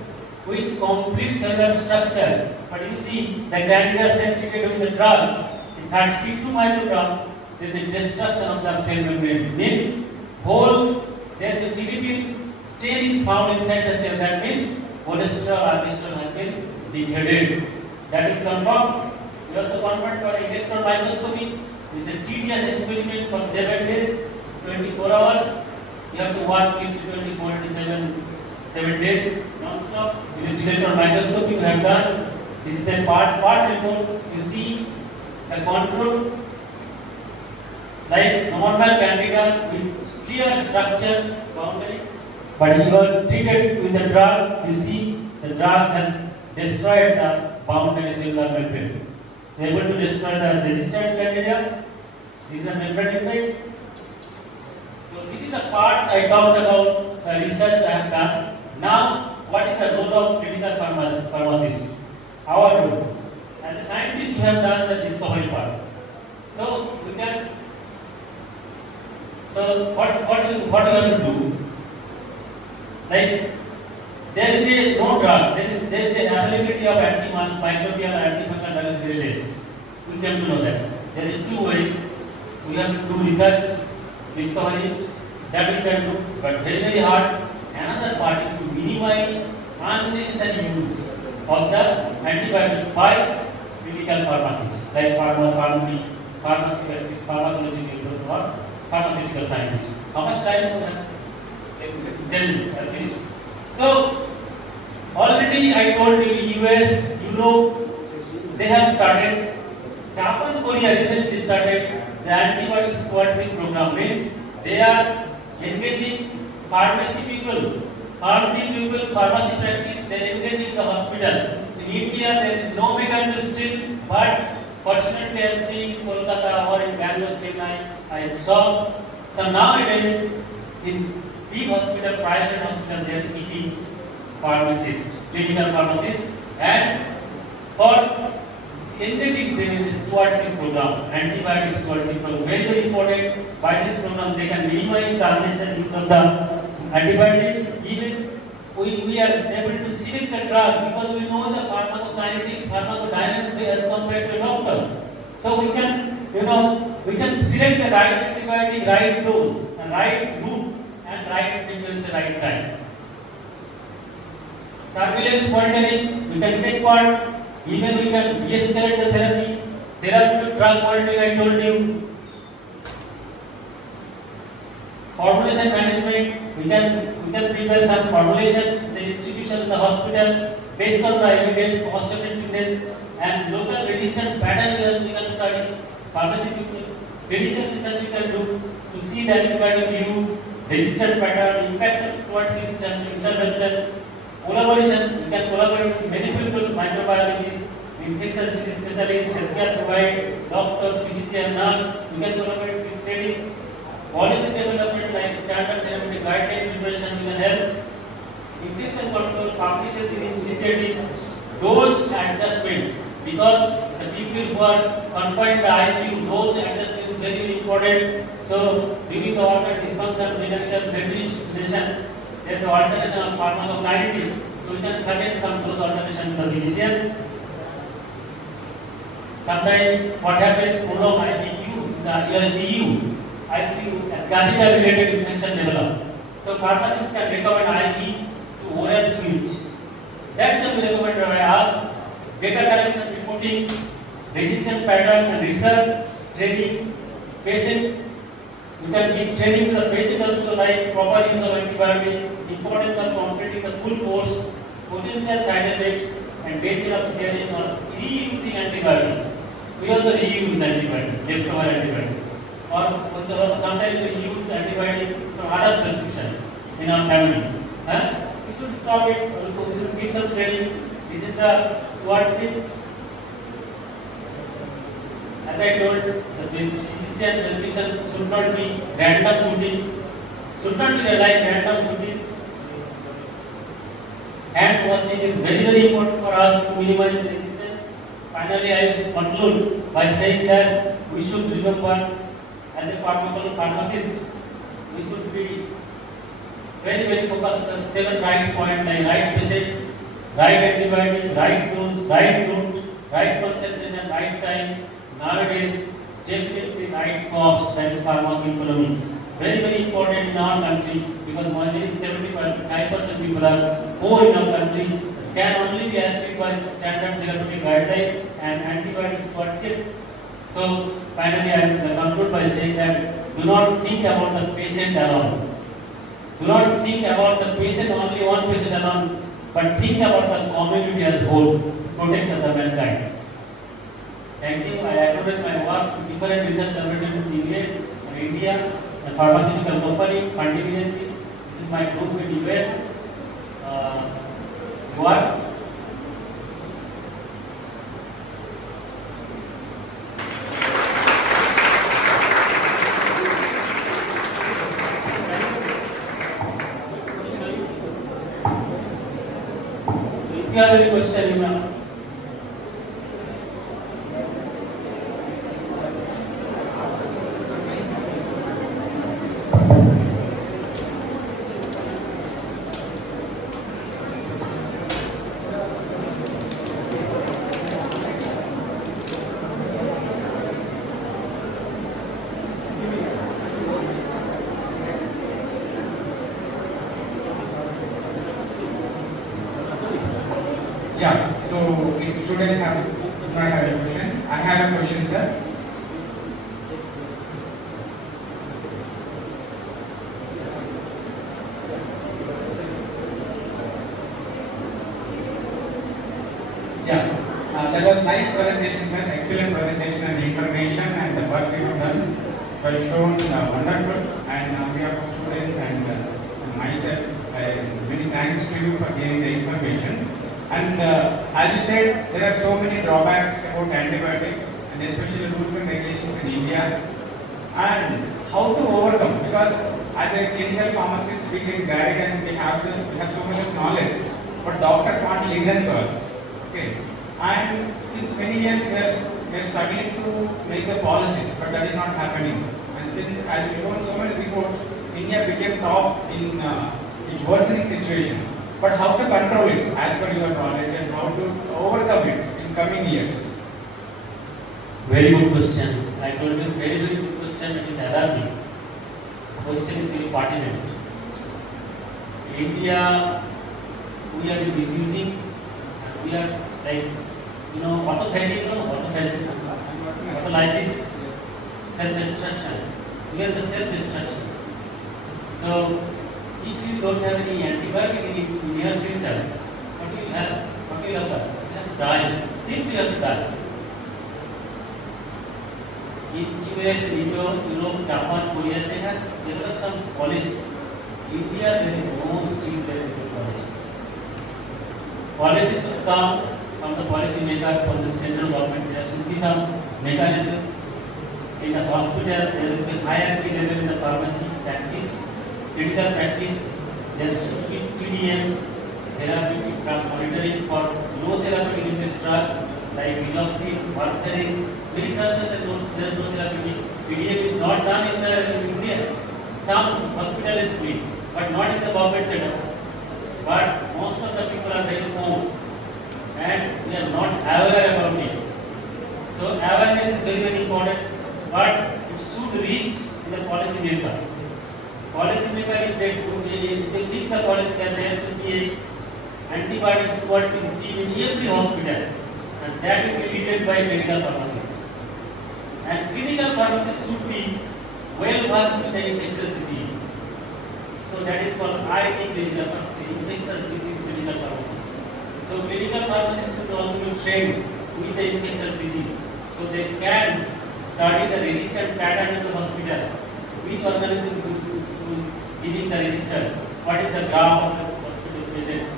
with complete cellular structure. But you see the candida cell treated with the drug, in fact 32 microgram, there is a destruction of the cell membranes. Means whole, there is a Philippine stain is found inside the cell. That means cholesterol has been degraded. That will confirm. We also confirmed by electron microscopy. This is a tedious experiment for 7 days, 24 hours. You have to work with 24 to 7 days non-stop. With electron microscopy we have done. This is the part report. You see the control like normal candida with clear structure boundary. But you are treated with the drug. You see the drug has destroyed the boundary cellular membrane. It's able to destroy the resistant candida. This is a membrane effect. So this is a part I talked about the research I have done. Now, what is the role of clinical pharmacist? Our role. As a scientist, we have done the discovery part. So we can So what do you have to do? Like there is a no drug, there is a availability of antimicrobial and antifungal drugs is very less. We came to know that. There is two ways. So we have to do research, discover it, that we can do, but very hard. Another part is to minimize unnecessary use of the antibiotic by medical pharmacists, like pharmacy, pharmacological or pharmaceutical scientists. How much time we have? 10 minutes at least. So already I told you US, Europe, they have started. Japan, Korea recently started the antibiotic stewardship program. Means they are engaging pharmacy people, pharmacy practice. They are engaging the hospital. In India, there is no mechanism still, but fortunately, I am seeing in Kolkata or in Bangalore, Chennai, I saw. So nowadays, in big hospital, private hospital, they are keeping pharmacists, clinical pharmacists, and for engaging them in this stewardship program, antibiotic stewardship program, very important. By this program, they can minimize the unnecessary use of the antibiotic. Even we are able to select the drug because we know the pharmacokinetics, pharmacodynamics as compared to a doctor. So we can, we can select the right antibiotic, right dose, and right route, and right frequency, right time. Surveillance monitoring, we can take part. Even we can de-escalate the therapy. Therapeutic drug monitoring, I told you. Formulation management, we can prepare some formulation in the institution, in the hospital, based on the evidence, cost effectiveness, and local resistant pattern we can study. Pharmacy people, clinical research we can do to see the antibiotic use, resistant pattern, impact of stewardship system, intervention. Collaboration, we can collaborate with many people, microbiologists, infectious disease specialists, healthcare provider, doctors, physician, nurse. We can collaborate with training, policy development like standard therapeutic guideline preparation. We can help infection control, public health initiative, dose adjustment. Because the people who are confined in the ICU, dose adjustment is very important. So during the water dysfunction, mechanical ventilation, there is alternation of pharmacokinetics, so we can suggest some dose alternation to the physician. Sometimes what happens, prolonged IV use in the ICU, and catheter related infection develop. So pharmacists can recommend IV to oral switch. That can be recommended by us. Data collection, reporting, resistant pattern and research, training, patient. We can give training to the patient also, like proper use of antibiotic, importance of completing the full course, potential side effects, and danger of sharing or reusing antibiotics. We also reuse antibiotics, leftover antibiotics, or sometimes we use antibiotic from others' prescription in our family. We should stop it. We should give some training. This is the stewardship. As I told, the physician prescriptions should not be random shooting, should not be like random shooting. Hand washing is very important for us to minimize resistance. Finally, I will conclude by saying that we should remember, as a pharmacist, we should be very focused on the 7 right points, like right patient, right antibiotic, right dose, right route, right concentration, right time. Nowadays, definitely right cost, that is pharmacoeconomics. Very important in our country, because more than 75% people are poor in our country, can only be achieved by standard therapeutic guideline and antibiotic stewardship. So finally, I will conclude by saying that do not think about the patient alone. Do not think about the patient, only one patient alone, but think about the community as a whole to protect the mankind. Thank you. I acknowledge my work in different research laboratories in the US and India, and pharmaceutical company, funding agency. This is my group in the US. You are? If you have any question, you may ask. Yeah, so if student have not have a question, I have a question, sir. Yeah, that was nice presentation, sir. Excellent presentation and information, and the work you have done was shown wonderful. And on behalf of students and myself, many thanks to you for giving the information. And as you said, there are so many drawbacks about antibiotics, and especially rules and regulations in India, and how to overcome. Because as a clinical pharmacist, we can guide and we have so much of knowledge, but doctor can't listen to us. Okay, and since many years we are struggling to make the policies, but that is not happening. And since, as you shown so many reports, India became top in worsening situation. But how to control it, as per your knowledge, and how to overcome it in coming years? Very good question. I told you, very good question. It is alarming. Question is very pertinent. In India, we are misusing. We are like, autophagy, autolysis, self-destruction. We are the self-destruction. So, if you don't have any antibiotic in near future, what do you have? What do you have? You have to die. Simply you have to die. In US, Europe, Japan, Korea, they have some policy. India, there is no strict policy. Policies should come from the policy maker, from the central government. There should be some mechanism. In the hospital, there is a hierarchy level in the pharmacy practice, clinical practice. There should be TDM, therapeutic drug monitoring for low therapeutic index drug like digoxin, warfarin. Many drugs are there are no therapeutic. TDM is not done in India. Some hospital is doing, but not in the government setup. But most of the people are very poor and we are not aware about it. So awareness is very, very important, but it should reach the policy maker. Policy maker, if they fix the policy that there should be antibiotics towards in every hospital, and that will be treated by clinical pharmacists. And clinical pharmacists should be well versed with the infectious disease. So that is called ID clinical pharmacy, infectious disease clinical pharmacists. So clinical pharmacists should also be trained with the infectious disease. So they can study the resistant pattern in the hospital. Which organism is giving the resistance? What is the graph of the hospital patient?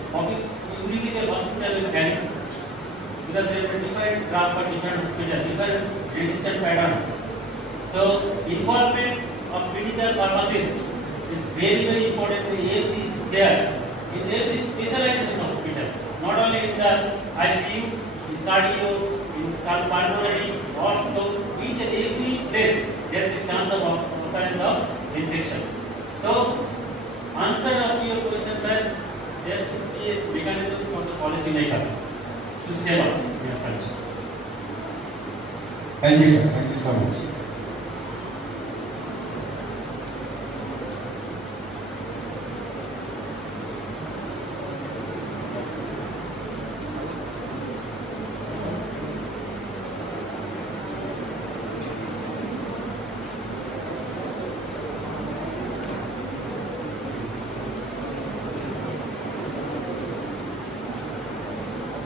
Individual hospital will vary. Because there are different graph for different hospital, different resistant pattern. So involvement of clinical pharmacists is very, very important in every sphere, in every specialization hospital, not only in the ICU, in cardio, in pulmonary, ortho, each and every place there is a chance of occurrence of infection. So, answer of your question, sir, there should be a mechanism for the policy maker to save us in our country. Thank you, sir. Thank you so much.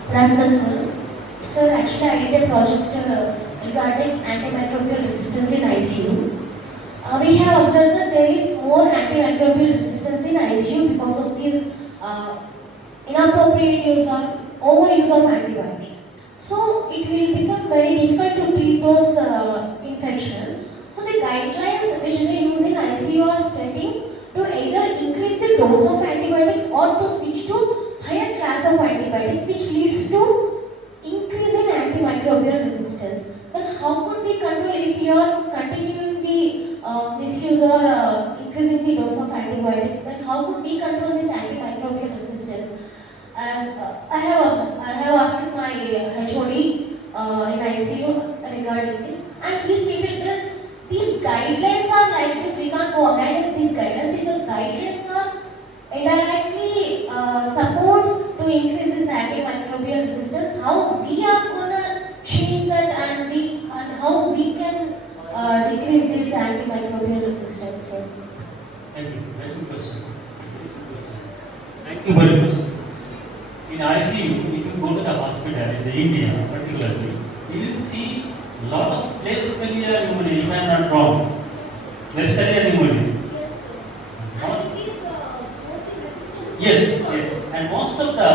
Good afternoon, sir. Sir, actually I did a project regarding antimicrobial resistance in ICU. We have observed that there is more antimicrobial resistance in ICU because of this inappropriate use or overuse of antibiotics. So it will become very difficult to treat those infections. So the guidelines which they use in ICU are stating to either increase the dose of antibiotics or to switch to higher class of antibiotics, which leads to increase in antimicrobial resistance. Then how could we control if you are continuing the misuse or increasing the dose of antibiotics? Then how could we control this antimicrobial resistance? As I have asked my HOD in ICU regarding this, and he stated that these guidelines are like this. We can't go against these guidelines. If the guidelines are indirectly supports to increase this antimicrobial in ICU, if you go to the hospital in the India particularly, you will see lot of Klebsiella pneumonia, if I am not wrong. Klebsiella pneumonia. Yes, sir. Most- And it is mostly resistant to Yes, yes. And most of the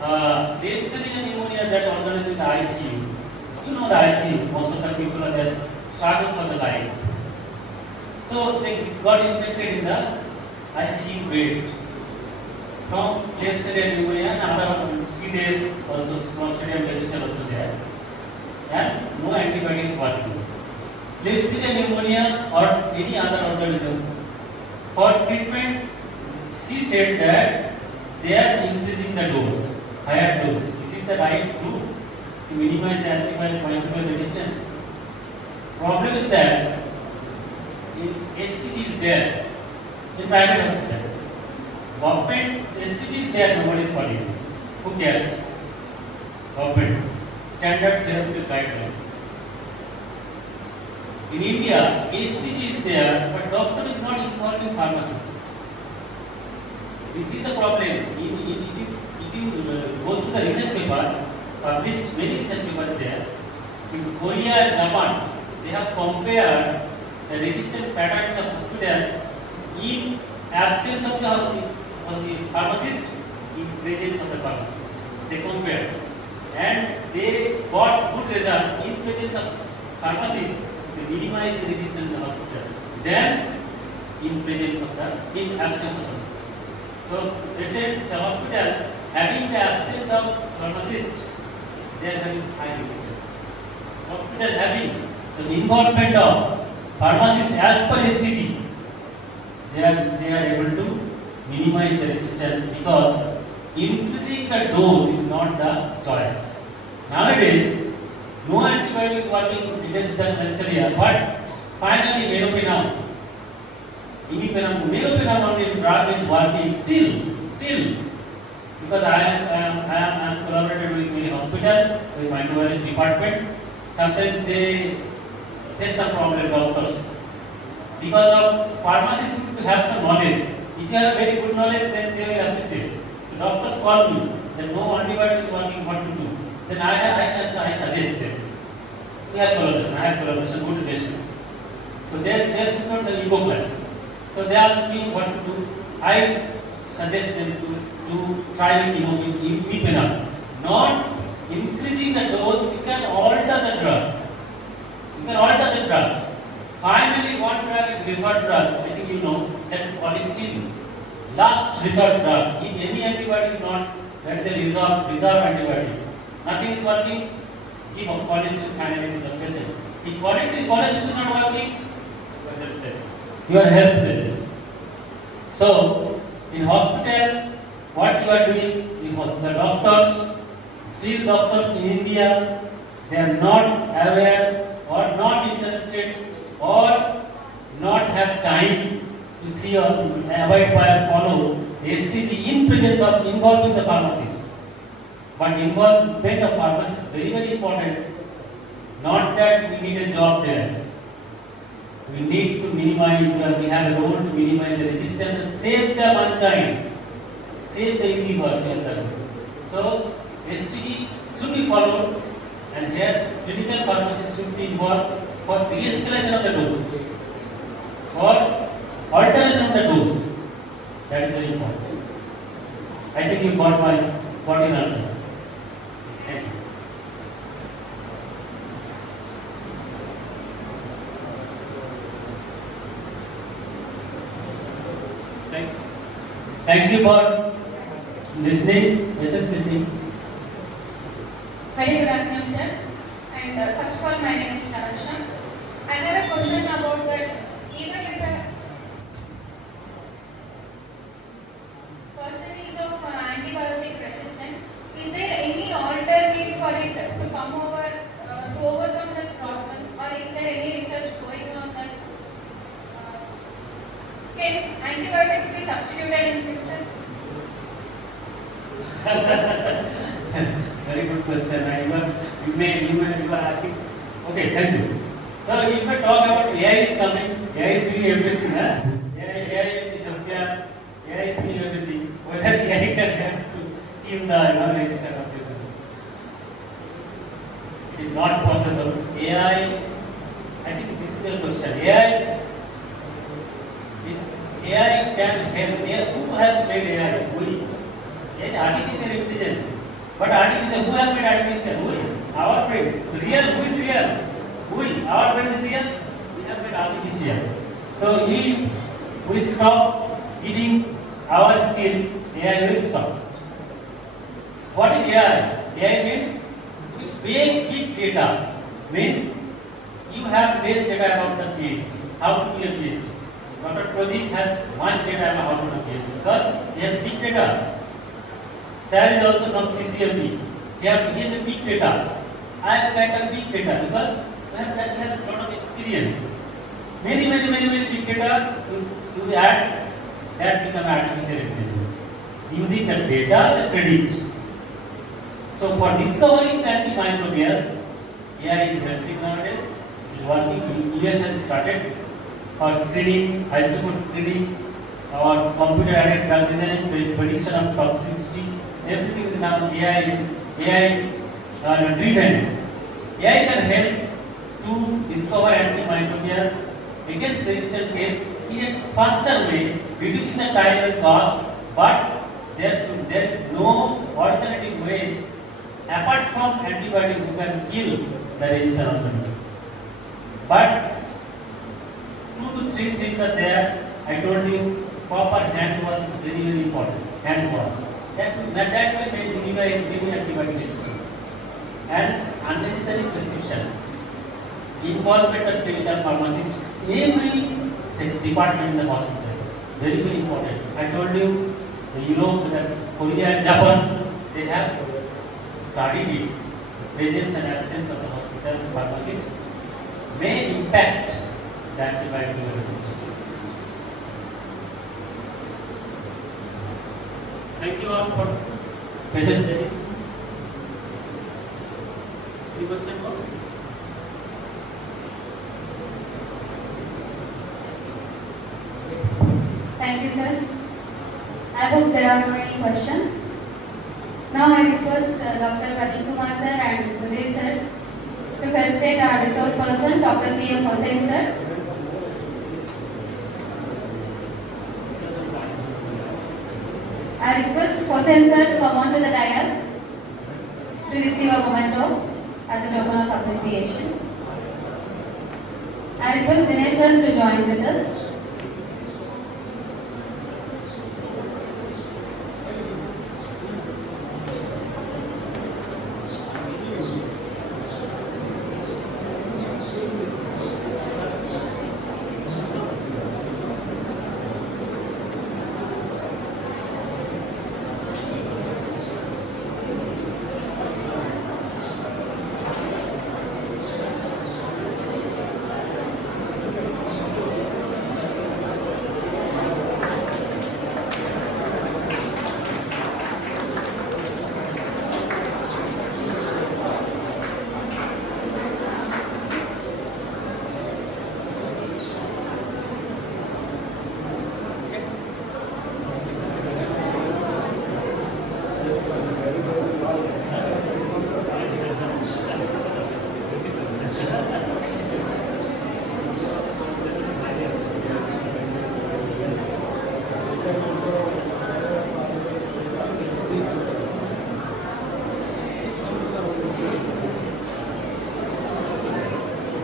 Klebsiella pneumonia that organized in the ICU, you know the ICU, most of the people are just struggling for the life. So they got infected in the ICU bed from Klebsiella pneumonia and other C. diff also, Clostridium difficile also there. And no antibodies working. Klebsiella pneumonia or any other organism, for treatment, she said that they are increasing the dose, higher dose. Is it the right route to minimize the antimicrobial resistance? Problem is that in STG is there in private hospital. Government STG is there, nobody is following. Who cares? Government standard therapeutic guideline. In India, STG is there, but doctor is not involved in pharmacies. This is the problem. If you go through the research paper, published many research papers there. In Korea and Japan, they have compared the resistant pattern in the hospital in absence of the pharmacist, in presence of the pharmacist. They compared and they got good result in presence of pharmacist. They minimize the resistance in the hospital than in presence of in absence of pharmacist. So they said the hospital having the absence of pharmacist, they are having high resistance. Hospital having the involvement of pharmacist as per STG, they are able to minimize the resistance because increasing the dose is not the choice. Nowadays, no antibiotic is working against the Klebsiella, but finally meropenem, meropenem only drug is working still, because I am collaborated with many hospital, with microbiology department. Sometimes they face some problem, doctors, because of pharmacists to have some knowledge. If you have very good knowledge, then they will appreciate. So doctors call me that no antibiotic is working, what to do? Then I suggest them. We have collaboration. I have collaboration, good relation. So their students are ego class. So they ask me what to do. I suggest them to try with imipenem. Not increasing the dose, you can alter the drug. Finally, one drug is resort drug. I think you know, that is polystyrene. Last resort drug. If any antibiotic is not, that is a reserve antibiotic. Nothing is working, give a polystyrene finally to the patient. If polystyrene is not working, you are helpless. So, in hospital, what you are doing, the doctors, still doctors in India, they are not aware or not interested or not have time to see or avoid or follow the STG in presence of involving the pharmacist. But involvement of pharmacist is very, very important. Not that we need a job there. We need to minimize, we have a role to minimize the resistance, save the mankind, save the universe. So, STG should be followed, and here clinical pharmacists should be involved for de-escalation of the dose, for alteration of the dose. That is very important. I think you got your answer. Thank you. Thank you for listening. SSCC. Very good afternoon, sir. And first of all, my name is Natasha. I have a question about that. Even if a person is of antibiotic resistant, is there any alternate for it to come over to overcome that problem, or is there any research going on that? Can antibiotics be substituted in future? Very good question. You may asking. Okay, thank you. So if we talk about AI is coming, AI is doing everything. AI is doing everything. Whether AI can help to kill the registered organism. It is not possible. AI, I think this is your question. AI can help. Who has made AI? We. Yes, artificial intelligence. But artificial, who has made artificial? We. Our brain. Real, who is real? We. Our brain is real. We have made artificial. So if we stop giving our skill, AI will stop. What is AI? AI means big data. Means you have base data about the PhD. How to be a PhD. Dr. Pradeep has much data about how to do PhD because he has big data. Sal is also from CCMB. He has a big data. I have got a big data because we have a lot of experience. Many big data you add, that become artificial intelligence. Using the data, the predict. So for discovering the antimicrobials, AI is helping nowadays. It is working. US has started for screening, high throughput screening, or computer-aided drug design, prediction of toxicity. Everything is now AI driven. AI can help to discover antimicrobials against resistant case in a faster way, reducing the time and cost. But there is no alternative way apart from antibiotic who can kill the resistant organism. But 2 to 3 things are there. I told you proper hand wash is very important. Hand wash. That will minimize many antibiotic resistance. And unnecessary prescription. Involvement of clinical pharmacist. Every sex department in the hospital. Very important. I told you the Europe, Korea and Japan, they have studied it. The presence and absence of the hospital pharmacist may impact the antibiotic resistance. Thank you all for present. Any question more? Thank you, sir. I hope there are no any questions. Now I request Dr. Pradeep Kumar sir and Sudhir sir to felicitate our resource person, Dr. C.M. Hossain sir. I request Hossain sir to come on to the dais to receive a memento as a token of appreciation. I request Dinesh sir to join with us.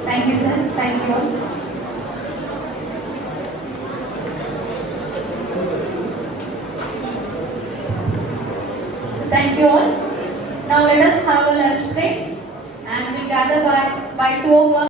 Thank you, sir. Thank you all. So thank you all. Now let us have a lunch break and we gather by 2 o'clock.